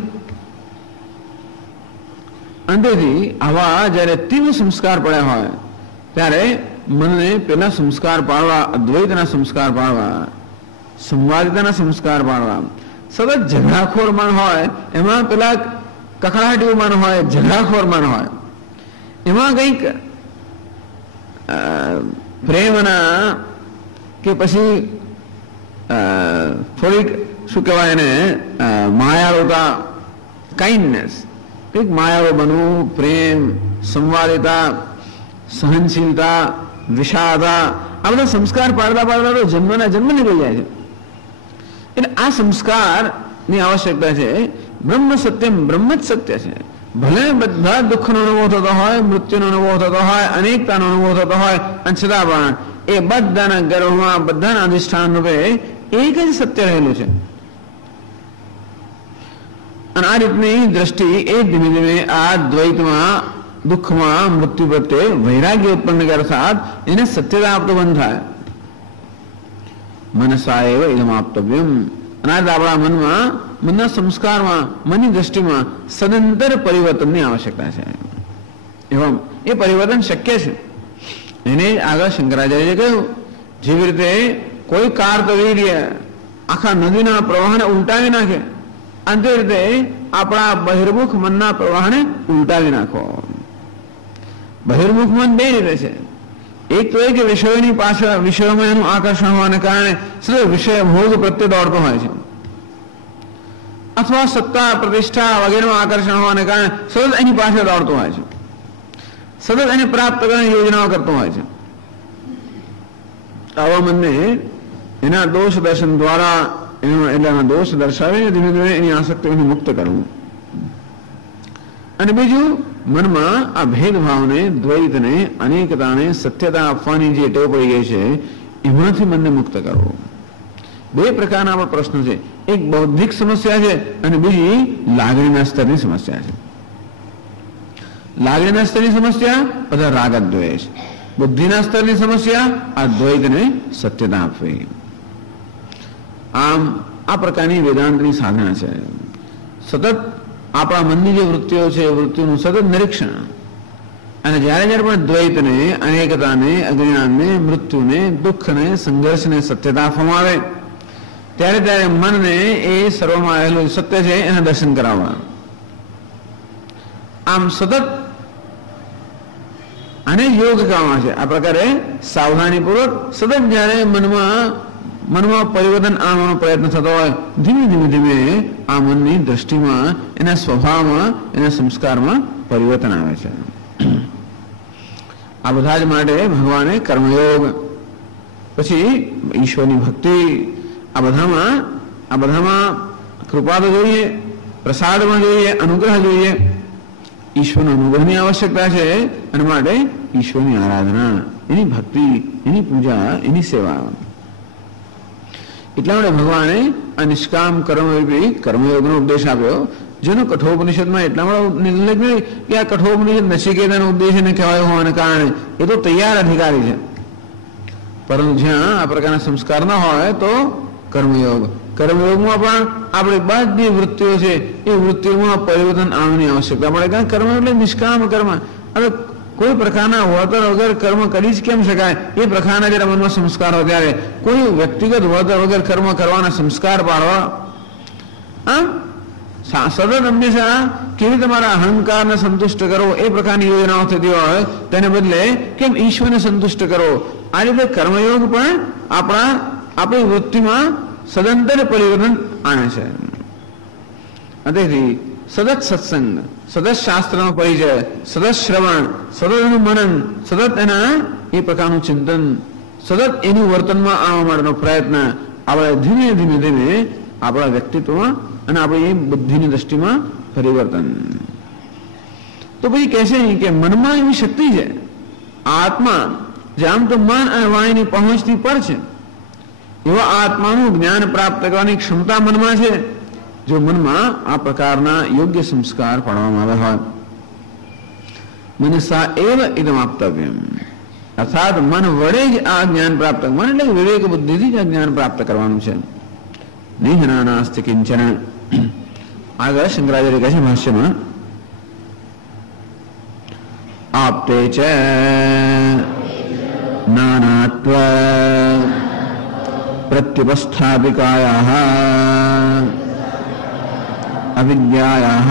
અને તેથી આવા જયારે તીવ્ર સંસ્કાર પડ્યા હોય ત્યારે મનને પેલા સંસ્કાર પાડવા, અદ્વૈતના સંસ્કાર પાડવા, સંવાદિતાના સંસ્કાર પાડવા. સતત ઝઘડાખોર મન હોય, એમાં પેલા કકડાટીયું મન હોય, ઝઘડાખોર મન હોય, એમાં કંઈક પ્રેમના કે પછી થોડીક શું કહેવાય એને, માયાળુતા, કાઇન્ડનેસ, કંઈક માયાળુ બનવું, પ્રેમ, સંવાદિતા, સહનશીલતા, વિષાદા, આ બધા સંસ્કાર પાડતા પાડતા તો જન્મના જન્મ નીકળી જાય છે. એટલે આ સંસ્કારની આવશ્યકતા છે. બ્રહ્મ સત્યમ, બ્રહ્મ જ સત્ય છે. ભલે બધા દુઃખનો અનુભવ થતો હોય, મૃત્યુનો અનુભવ થતો હોય, અનેકતાનો અનુભવ થતો હોય, અને છતાં પણ એ બધાના ગર્ભમાં, બધાના અધિષ્ઠાન રૂપે એક જ સત્ય રહેલું છે. અને આ રીતની દ્રષ્ટિ એ ધીમે ધીમે આ દ્વૈતમાં, દુઃખમાં, મૃત્યુ પ્રત્યે વૈરાગ્ય ઉત્પન્ન કરે, અર્થાત એને સત્યતા આપતો બંધ થાય. મનસા એવ ઇદમ આપતવ્યમ. અને આપણા મનમાં, મનના સંસ્કારમાં, મનની દ્રષ્ટિમાં સદંતર પરિવર્તનની આવશ્યકતા છે. એવમ એ પરિવર્તન શક્ય છે. એને આગળ શંકરાચાર્યએ કહ્યું, જેવી રીતે કોઈ કાર્તવીર્ય આખા નદીના પ્રવાહને ઉલટાવી નાખે, અને તે રીતે આપણા બહિર્મુખ મનના પ્રવાહને ઉલટાવી નાખો. બહિર્મુખ મન બે રીતે છે. એક તો એ કે વિષયોની પાછળ, વિષયોમાં એનું આકર્ષણ હોવાને કારણે સતત વિષય ભોગ પ્રત્યે દોડતો હોય છે, અથવા સત્તા, પ્રતિષ્ઠા વગેરેનું આકર્ષણ હોવાને કારણે સતત એની પાછળ દોડતો હોય છે, સતત એને પ્રાપ્ત કરવાની યોજનાઓ કરતો હોય છે. આવા મનને એના દોષ દર્શન દ્વારા, એટલે એના દોષ દર્શાવીને ધીમે ધીમે એની આસક્તિઓથી મુક્ત કરવું. અને બીજું, મનમાં આ ભેદભાવને, દ્વૈતને, અનેકતાને સત્યતા આપવાની જે ટેવ પડી ગઈ છે, એમાંથી મનને મુક્ત કરવું. બે પ્રકારના આપણા પ્રશ્નો છે. એક બૌદ્ધિક સમસ્યા છે, અને બીજી લાગણીના સ્તરની સમસ્યા છે. લાગણીના સ્તરની સમસ્યા બધા રાગ દ્વેષ, બુદ્ધિના સ્તરની સમસ્યા આ દ્વૈતને સત્યતા આપવી. આમ આ પ્રકારની વેદાંતની સાધના છે. સતત આપણા મનની જે વૃત્તિઓ છે, વૃત્તિઓનું સતત નિરીક્ષણ, અને જ્યારે જ્યારે પણ દ્વૈતને, અનેકતાને, અજ્ઞાનને, મૃત્યુને, દુઃખને, સંઘર્ષને સત્યતા આપવામાં આવે, ત્યારે ત્યારે મનને એ સર્વમાં રહેલું સત્ય છે એના દર્શન કરાવવા. આમ સતત આને યોગ કહેવામાં છે. આ પ્રકારે સાવધાનીપૂર્વક સતત જ્યારે મનમાં પરિવર્તન આવવાનો પ્રયત્ન થતો હોય, ધીમે ધીમે ધીમે આ મનની દ્રષ્ટિમાં, એના સ્વભાવમાં, એના સંસ્કારમાં પરિવર્તન આવે છે. આ બધા જ માટે ભગવાને કર્મયોગ, પછી ઈશ્વરની ભક્તિ, આ બધામાં કૃપા તો જોઈએ, પ્રસાદમાં જોઈએ, અનુગ્રહ જોઈએ. ઈશ્વરના અનુગ્રહની આવશ્યકતા છે, અને માટે ઈશ્વરની આરાધના, એની ભક્તિ, એની પૂજા, એની સેવા. એટલા માટે ભગવાને આ નિષ્કામ કર્મયોગનો ઉપદેશ આપ્યો. જેનો કઠોપનિષદમાં એટલામાં નિર્લેખ નહીં કે આ કઠોપનિષદ નચિકેતાનો ઉદ્દેશ્યને કહેવાય હોવાને કારણે એ તો તૈયાર અધિકારી છે, પરંતુ જ્યાં આ પ્રકારના સંસ્કાર ના હોય તો કર્મયોગ, કર્મયોગમાં પણ આપણી બધી વૃત્તિઓ છે એ વૃત્તિઓમાં પરિવર્તન આવવાની આવશ્યકતા પડે. કારણ કર્મ એટલે નિષ્કામ કર્મ. હવે કોઈ પ્રકારના વળતર વગર કર્મ કરી જ કેમ શકાય? એ પ્રકારના જયારે મનમાં સંસ્કાર હોય ત્યારે કોઈ વ્યક્તિગત વળતર વગર કર્મ કરવાના સંસ્કાર પાડવા સતત હંમેશા કેવી તમારા અહંકારને સંતુષ્ટ કરો એ પ્રકારની યોજનાઓ થતી હોય તેને બદલે કેમ ઈશ્વરને સંતુષ્ટ કરો. આ રીતે કર્મયોગ પણ આપણી વૃત્તિમાં સદંતર પરિવર્તન આણે છે. તેથી સતત સત્સંગ, સતત શાસ્ત્રનો પરિચય, સતત શ્રવણ, સતત એનું મનન, સતત એના એ પ્રકારનું ચિંતન, સતત એનું વર્તનમાં આવવા માટેનો પ્રયત્ન આપણે ધીમે ધીમે ધીમે આપણા વ્યક્તિત્વમાં અને આપણી બુદ્ધિની દ્રષ્ટિમાં પરિવર્તન. તો પછી કહેશે કે મનમાં એવી શક્તિ છે, આત્મા જે આમ તો મન અને વાણીની પહોંચથી પર છે એવા આત્માનું જ્ઞાન પ્રાપ્ત કરવાની ક્ષમતા મનમાં છે. જો મનમાં આ પ્રકારના યોગ્ય સંસ્કાર પાડવામાં આવ્યા હોય, મનસા એવ ઇદમ આપતવ્યમ, અર્થાત મન વડે જ આ જ્ઞાન પ્રાપ્ત, મન એટલે વિવેક બુદ્ધિથી જ આ જ્ઞાન પ્રાપ્ત કરવાનું છે. નિહનાનાસ્તિ કિંચન. આગળ શંકરાચાર્ય કહે છે ભાષ્યમાં, આપતે ચ નાનાત્વ પ્રત્યુપસ્થાપિકાયાઃ અવિદ્યાયાઃ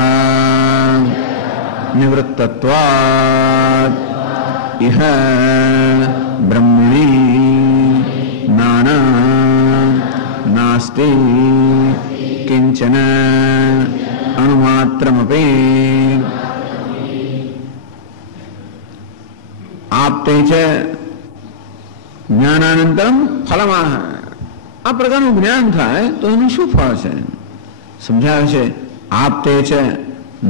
નિવૃત્તત્વાत् ઇહ બ્રહ્મણિ નાના નાસ્તિ કિંચન અણુમાત્રમપી. આપતે છે જ્ઞાનાનંતરમ ફલમાહ. આ પ્રકારનું જ્ઞાન થાય તો એનું શું ફળ છે સમજાવે છે. આપતે છે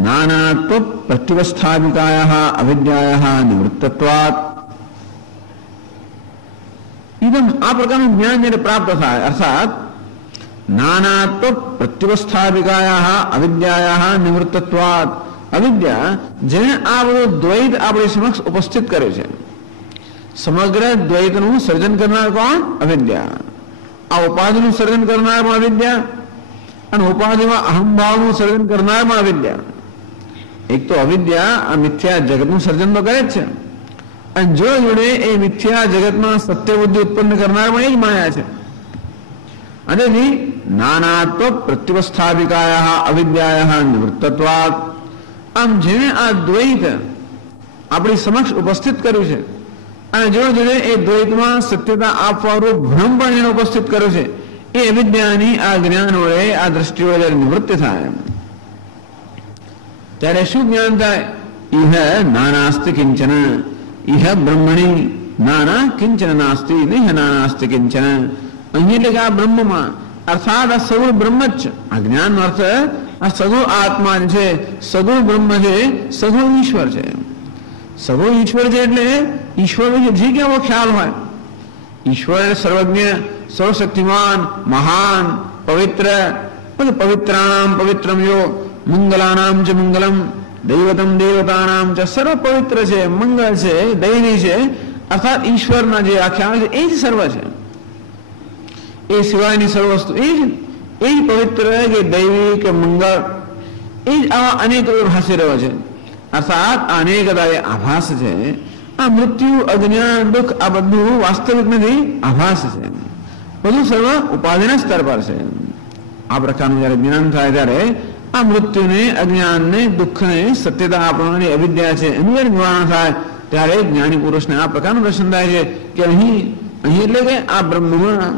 નાનાત્વ પ્રત્યુપસ્થાપિકાયાઃ અવિદ્યાયાઃ નિવૃત્તત્વાत्. ઇદમ આ પ્રકારનું જ્ઞાન જ્યારે પ્રાપ્ત થાય, અર્થાત નાનાત્વ પ્રત્યુપસ્થાપિકાયાઃ અવિદ્યાયાઃ નિવૃત્તત્વાत्. અવિદ્યા જેને આ બધું દ્વૈત આપણી સમક્ષ ઉપસ્થિત કરે છે, સમગ્ર દ્વૈતનું સર્જન કરનાર કોણ? અવિદ્યા. આ ઉપાધિનું સર્જન કરનાર પણ અવિદ્યા અને ઉપાધિમાં અહંભાવનું સર્જન કરનાર પણ અવિદ્યા. એક તો અવિદ્યા આ મિથ્યા જગતનું સર્જન તો કરે જ છે, અને જોડે એ મિથ્યા જગતમાં સત્ય બુદ્ધિ ઉત્પન્ન કરનાર પણ એ જ માયા છે. અને નાનાત્વ પ્રત્યુપસ્થાપિકાયાઃ અવિદ્યાયાઃ નિવૃત્તત્વાत्. આમ જેને આ દ્વૈત આપણી સમક્ષ ઉપસ્થિત કર્યું છે અને જોડે એ દ્વૈતમાં સત્યતા આપવાનું ભ્રમ પણ એને ઉપસ્થિત કર્યો છે, એ અવિદ્યાની આ જ્ઞાન વડે આ દ્રષ્ટિ વડે જયારે નિવૃત્તિ થાય ત્યારે શું જ્ઞાન થાય? ઇહ નાનાસ્તિ કિંચન, ઇહ બ્રહ્મણી નાના કિંચન નાસ્તિ, નિહ નાનાસ્તિ કિંચન. અહીં એટલે કે આ બ્રહ્મમાં, અર્થાત આ સગુણ બ્રહ્મ જ છે. આ જ્ઞાનનો અર્થ આ સગુણ આત્મા છે, સગુણ બ્રહ્મ છે, સગુણ ઈશ્વર છે. સગુણ ઈશ્વર છે એટલે ઈશ્વર વિશે જે કેવો ખ્યાલ હોય. ઈશ્વર સર્વજ્ઞ, સર્વશક્તિમાન, મહાન, પવિત્ર, પવિત્રાણામ પવિત્રમ યો મંગલાનામ ચ મંગલમ દૈવતમ દેવતાનામ ચ. સર્વ પવિત્ર છે, મંગળ છે, દૈવી છે, અર્થાત ઈશ્વરના જે આ ખ્યાલ છે એ જ સર્વ છે. એ સિવાયની સર્વ વસ્તુ એ જ પવિત્ર કે દૈવી કે મંગળ, એ જ આવા અનેક ભાષી રહ્યો છે. અર્થાત અનેકતા એ આભાસ છે. આ મૃત્યુ, અજ્ઞાન, દુઃખ આ બધું વાસ્તવિક નથી, આભાસ છે. બધું સર્વ ઉપાધિના સ્તર પર છે. આ પ્રકારનું જયારે જ્ઞાન થાય ત્યારે આ મૃત્યુને, અજ્ઞાનને, દુઃખને સત્યતા આપવાની અવિદ્યા છે એનું જયારે નિવારણ થાય ત્યારે જ્ઞાની પુરુષને આ પ્રકારનું દર્શન થાય છે કે અહીં એટલે કે આ બ્રહ્મમાં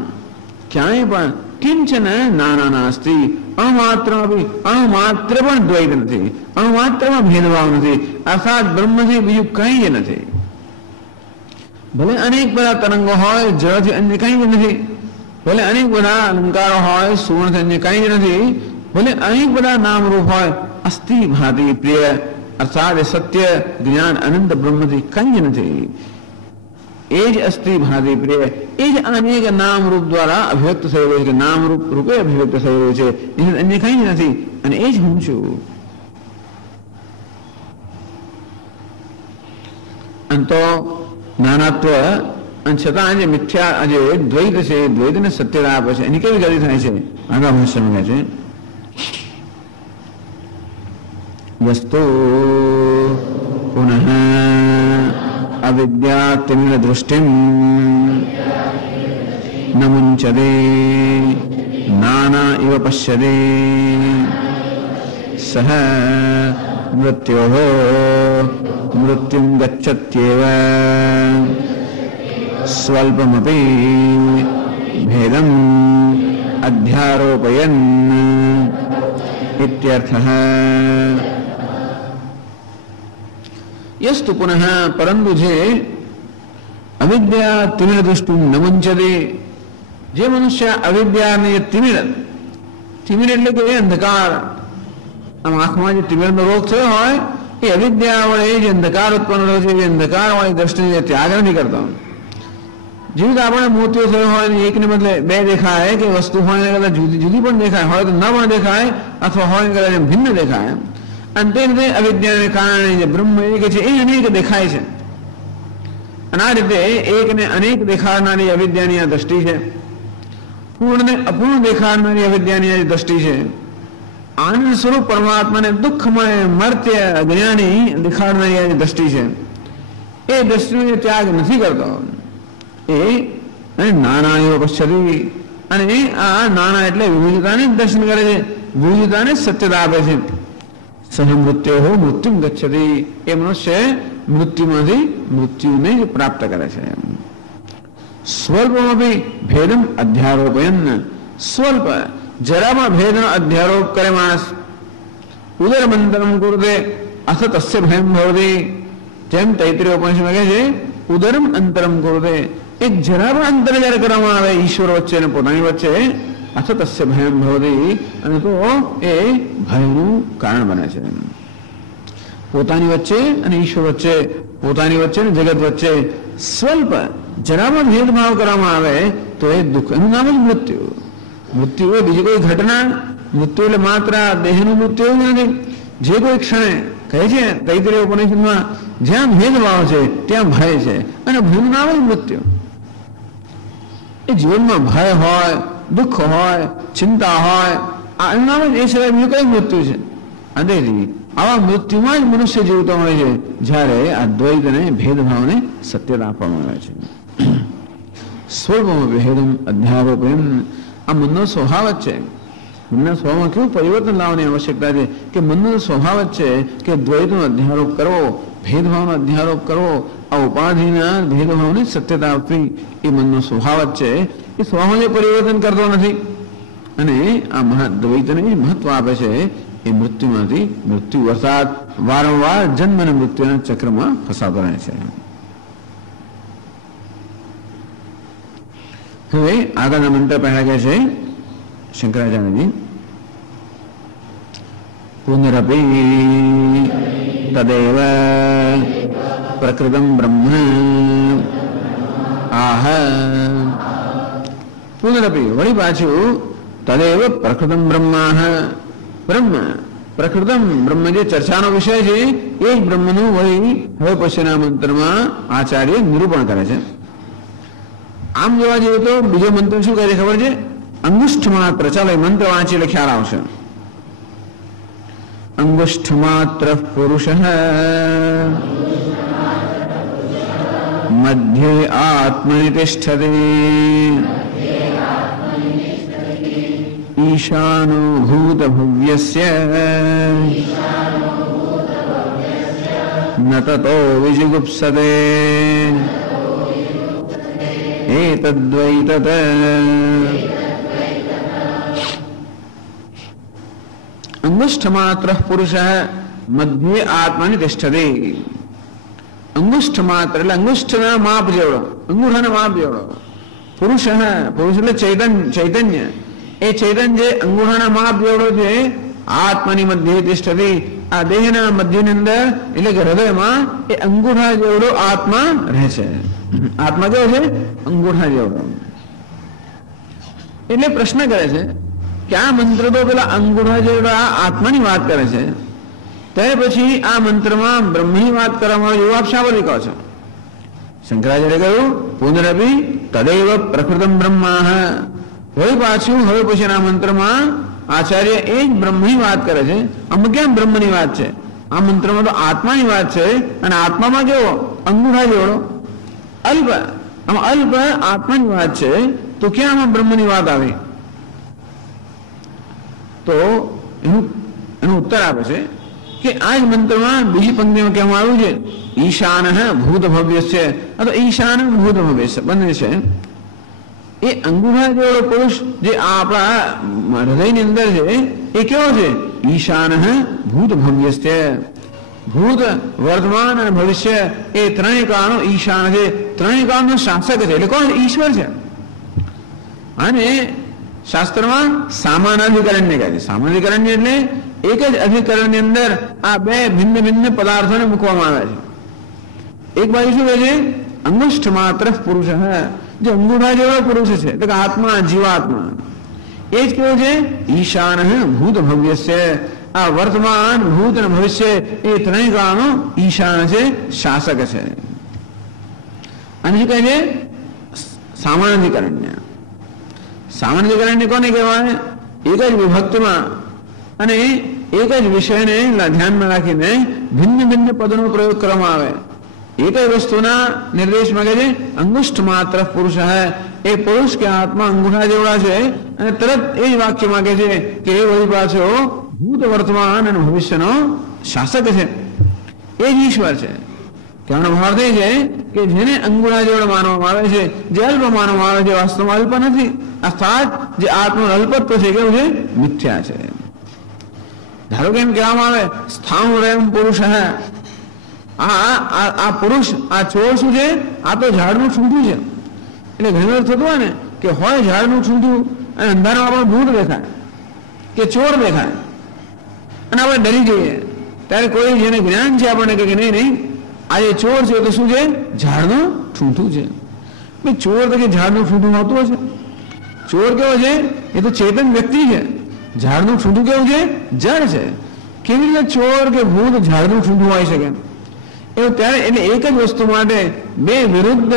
ક્યાંય પણ કિંચન નાના નાસ્તિ, અણુમાત્ર પણ દ્વૈત નથી, અણુમાત્રમાં ભેદભાવ નથી. અર્થાત બ્રહ્મથી બીજું કંઈ જ નથી. ભલે અનેક બધા તરંગો હોય, જળથી અન્ય કંઈ જ નથી. ભલે અનેક બધા અલંકારો હોય, સુવર્ણથી અન્ય કંઈ જ નથી. ભલે અનેક બધા નામરૂપ હોય, અસ્થિ ભાતિ પ્રિય, અર્થાત સત્ય જ્ઞાન અનંત બ્રહ્મથી કંઈ જ નથી. એ જ અસ્થિ ભાતિ પ્રિય, એ જ અનેક નામ રૂપ દ્વારા અભિવ્યક્ત થઈ રહ્યું છે, નામ રૂપ રૂપે અભિવ્યક્ત થઈ રહ્યું છે, અન્ય કઈ નથી, અને એ જ હું છું. અને તો નાનાત્વ અને છતાં જે મિથ્યા જે દ્વૈત છે, દ્વૈતને સત્યતા આપે છે, એની કેવી ગતિ થાય છે? આગળ ભાષ્યમાં કહે છે, વસ્તુ પુનઃ અવિદ્યાતિમિર દૃષ્ટિમ ન મુંચતે નાના ઇવ પશ્યતે સહ મૃત્યોઃ મૃત્યુમ ગચ્છત્યેવ સ્વલ્પમપી ભેદમ અધ્યારોપયન ઇત્યર્થઃ. યસ્તુ પુનઃ પરંતુ જે અવિદ્યા તિમિર દૃષ્ટિ ન મુંચતે, જે મનુષ્ય અવિદ્યાને તિમિર, તિમિર એટલે કે અંધકાર, આમ આંખમાં જે તિમિરનો રોગ થયો હોય એ અવિદ્યા વડે જે અંધકાર ઉત્પન્ન થયો છે, એ અંધકાર વાળી દ્રષ્ટિને ત્યાગ નથી કરતો. જેવી રીતે આપણે મોતિયો થયો હોય ને એકને બદલે બે દેખાય, કે વસ્તુ હોય ને કદાચ જુદી જુદી પણ દેખાય, હોય તો ન પણ દેખાય, અથવા હોય ને કદાચ ભિન્ન દેખાય. અને તે રીતે અવિદ્યાને કારણે જે બ્રહ્મ એક છે એ અનેક દેખાય છે. અને આ રીતે એકને અનેક દેખાડનારી અવિદ્યાની આ દ્રષ્ટિ છે, પૂર્ણને અપૂર્ણ દેખાડનારી અવિદ્યાની આ દ્રષ્ટિ છે. આનંદ સ્વરૂપ પરમાત્માને દુઃખમય મર્ત્ય અજ્ઞાની દેખાડનારી આ દ્રષ્ટિ છે, એ દ્રષ્ટિનો ત્યાગ નથી કરતો. એ નાના એવો પશ્ચિ, અને આ નાના એટલે વિવિધતાને દર્શન કરે છે, વિવિધતાને સત્યતા આપે છે. સહ મૃત્યો મૃત્યુ ગચ્છતિ, એ મનુષ્ય મૃત્યુમાંથી મૃત્યુને પ્રાપ્ત કરે છે. સ્વલ્પમપી ભેદમ અધ્યારોપયન, સ્વલ્પ જરામાં ભેદનો અધ્યારોપ કરે માણસ. ઉદરમંતરમ કુરુતે અથ તસ્ય ભયમ ભવતિ, જેમ તૈત્રીય ઉપનિષદમાં કહે છે ઉદરમ અંતરમ કુરુતે, એક જરા પણ અંતર જયારે કરવામાં આવે ઈશ્વર વચ્ચે અને પોતાની વચ્ચે, અથ તસ્ય ભયમ ભવતિ, અને તો એ ભયનું કારણ બને છે. પોતાની વચ્ચે અને ઈશ્વર વચ્ચે, પોતાની વચ્ચે અને જગત વચ્ચે સ્વલ્પ જરામાં ભેદભાવ કરવામાં આવે તો એ દુઃખ, એનું નામ જ મૃત્યુ. મૃત્યુ એ બીજી કોઈ ઘટના, મૃત્યુ એટલે માત્ર દેહનું મૃત્યુ એવું નથી. જે કોઈ ક્ષણે કહે છે તૈત્રીય ઉપનિષદમાં, જ્યાં ભેદભાવ છે ત્યાં ભય છે, અને ભયનું નામ જ મૃત્યુ. એ જીવનમાં ભય હોય, દુઃખ હોય, ચિંતા હોય, આ નામ જ એ સિવાય બીજું કઈ મૃત્યુ છે. અને આવા મૃત્યુમાં જ મનુષ્ય જીવતો હોય છે, જ્યારે આ દ્વૈત અને ભેદભાવને સત્યતા આપવામાં આવે છે. સ્વલ્પમ ભેદમ અધ્યારોપયન, આ મનનો સ્વભાવ જ છે. મનના સ્વભાવમાં કેવું પરિવર્તન લાવવાની આવશ્યકતા છે, કે મનનો સ્વભાવ જ છે કે દ્વૈતનો અધ્યારોપ કરવો, ભેદભાવનો અધ્યારોપ કરવો, આ ઉપાધિના ભેદભાવને સત્યતા આપવી, એ મનનો સ્વભાવ જ છે. એ સ્વભાવને પરિવર્તન કરતો નથી, અને આ દ્વૈતને મહત્વ આપે છે. એ મૃત્યુમાંથી મૃત્યુ, અર્થાત વારંવાર જન્મ અને મૃત્યુના ચક્રમાં ફસાતો રહે છે. હવે આગળના મંત્ર પહેલા કહે છે શંકરાચાર્યજી, પુનરપી તદેવ પ્રકૃતમ બ્રહ્મ આહ, પુનરપી વળી પાછું, તદેવ પ્રકૃતમ બ્રહ્માહ, બ્રહ્મ પ્રકૃતમ બ્રહ્મ જે ચર્ચાનો વિષય છે એ જ બ્રહ્મનું વળી હવે પછીના મંત્રમાં આચાર્ય નિરૂપણ કરે છે. આમ જોવા જઈએ તો બીજો મંત્ર શું કહે છે ખબર છે? અંગુષ્ઠ માત્ર. ચાલો એ મંત્ર વાંચી એટલે ખ્યાલ આવશે. અંગુષ્ઠ માત્ર પુરુષ મધ્યે આત્મનિ તિષ્ઠતિ ઈશાનો ભૂત ભવ્યસ્ય ન તતો વિજુગુપ્સતે એતદ્વૈતત. અંગુષ્ઠ માત્ર પુરુષ મધ્યે આત્માની તિષ્ઠતે. અંગુષ્ઠ માત્ર એટલે અંગુષ્ઠના માપ જેવડો, અંગૂઠાના માપ જેવડો. પુરુષ, પુરુષ એટલે ચૈતન્ય. એ ચૈતન્ય જે અંગૂઠાના માપ જેવડો છે, આત્માની મધ્યે તિષ્ઠતિ, આ દેહના મધ્યની અંદર એટલે કે હૃદયમાં એ અંગૂઠા જેવડો આત્મા રહે છે. આત્મા કેવો છે? અંગૂઠા જેવડો. એટલે પ્રશ્ન કરે છે કે આ મંત્ર તો પેલા અંગૂઠા જેવડા આત્માની વાત કરે છે, ત્યારે પછી આ મંત્રમાં બ્રહ્મની વાત કરવામાં આવે એવું આપ શા બોલી કહો છો? શંકરાચાર્ય કહ્યું પુનરપી તદૈવ પ્રકૃતમ બ્રહ્મા. હવે પાછું હવે પછીના મંત્રમાં આચાર્ય એ જ બ્રહ્મની વાત કરે છે. આમાં કેમ બ્રહ્મની વાત છે? આ મંત્રમાં તો આત્માની વાત છે, અને આત્મામાં કેવો? અંગૂઠા જેવડો અલ્પ. આમાં અલ્પ આત્માની વાત છે, તો ક્યાં આમાં બ્રહ્મની વાત આવી? તો એનો ઉત્તર આપે છે કે આ જ મંત્રમાં બીજી પંક્તિમાં કહેવામાં આવ્યું છે ઈશાન ભૂત ભવ્ય છે. તો ઈશાન ભૂત ભવ્ય છે બંને છે. એ અંગૂઠા જેવડો પુરુષ જે આપણા હૃદયની અંદર છે એ કેવો છે? ઈશાન ભૂત ભવ્ય છે. ભૂત, વર્તમાન અને ભવિષ્ય એ ત્રણેય કાળનો ઈશાન છે, ત્રણેય કાળનો શાસક છે. એટલે કોણ? ઈશ્વર છે. અને શાસ્ત્રમાં સામાનાધિકરણને કહે છે. સામાનાધિકરણને એટલે એક જ અધિકરણની અંદર આ બે ભિન્ન ભિન્ન પદાર્થોને મૂકવામાં આવે છે. એક બાજુ શું કહે છે? અંગુષ્ઠ માત્ર પુરુષ, જે અંગૂઠા જેવો પુરુષ છે, એટલે કે આત્મા, જીવાત્મા. એ જ કેવું છે? ઈશાન ભૂત ભવ્ય છે. આ વર્તમાન, ભૂત અને ભવિષ્ય એ ત્રણેય કાળનો ઈશાન છે, શાસક છે. અને શું કહે છે? સામાનાધિકરણ્ય. સામાનાધિકરણ્ય કોને કહેવાય? એક જ વિભક્તિમાં અને એક જ વિષયને ધ્યાનમાં રાખીને ભિન્ન ભિન્ન પદોનો પ્રયોગ કરવામાં આવે. એક જ વસ્તુના નિર્દેશમાં કહે છે અંગુષ્ઠ માત્ર પુરુષ હૈ. એ પુરુષ કે આત્મા અંગૂઠા જેવડા છે, અને તરત એ જ વાક્યમાં કહે છે કે એ વળી પાછો ભૂત, વર્તમાન અને ભવિષ્યનો શાસક છે. એ જ ઈશ્વર છે. કહેવાનો ભાવ એ છે કે જેને અંગૂઠા જેવડો માનવામાં આવે છે, જે અલ્પ માનવામાં આવે છે, વાસ્તવમાં અલ્પ નથી. અર્થાત જે આત્માનું અલ્પત્વ છે કેવું છે? મિથ્યા છે. ધારો કે એમ કહેવામાં આવે સ્થાણુરયમ પુરુષ હૈ. આ પુરુષ, આ ચોર શું છે? આ તો ઝાડનું છૂંઠું છે. એટલે ઘણી વાર થતું હોય ને કે હોય ઝાડનું છૂંઠું અને અંધારામાં આપણને ભૂત દેખાય કે ચોર દેખાય અને આપણે ડરી જઈએ. ત્યારે કોઈ જેને જ્ઞાન છે આપણને કે નહીં નહીં આ જે ચોર છે તો શું છે? ઝાડનું છૂંઠું છે. ચોર તો કે ઝાડનું છૂંઠું હોતું હશે? ચોર કેવો છે? એ તો ચેતન વ્યક્તિ છે. ઝાડનું છૂંઠું કેવું છે? જળ છે. કેવી રીતે ચોર કે ભૂત ઝાડનું છૂંઠું હોઈ શકે? એવું ત્યારે એટલે એક જ વસ્તુ માટે બે વિરુદ્ધ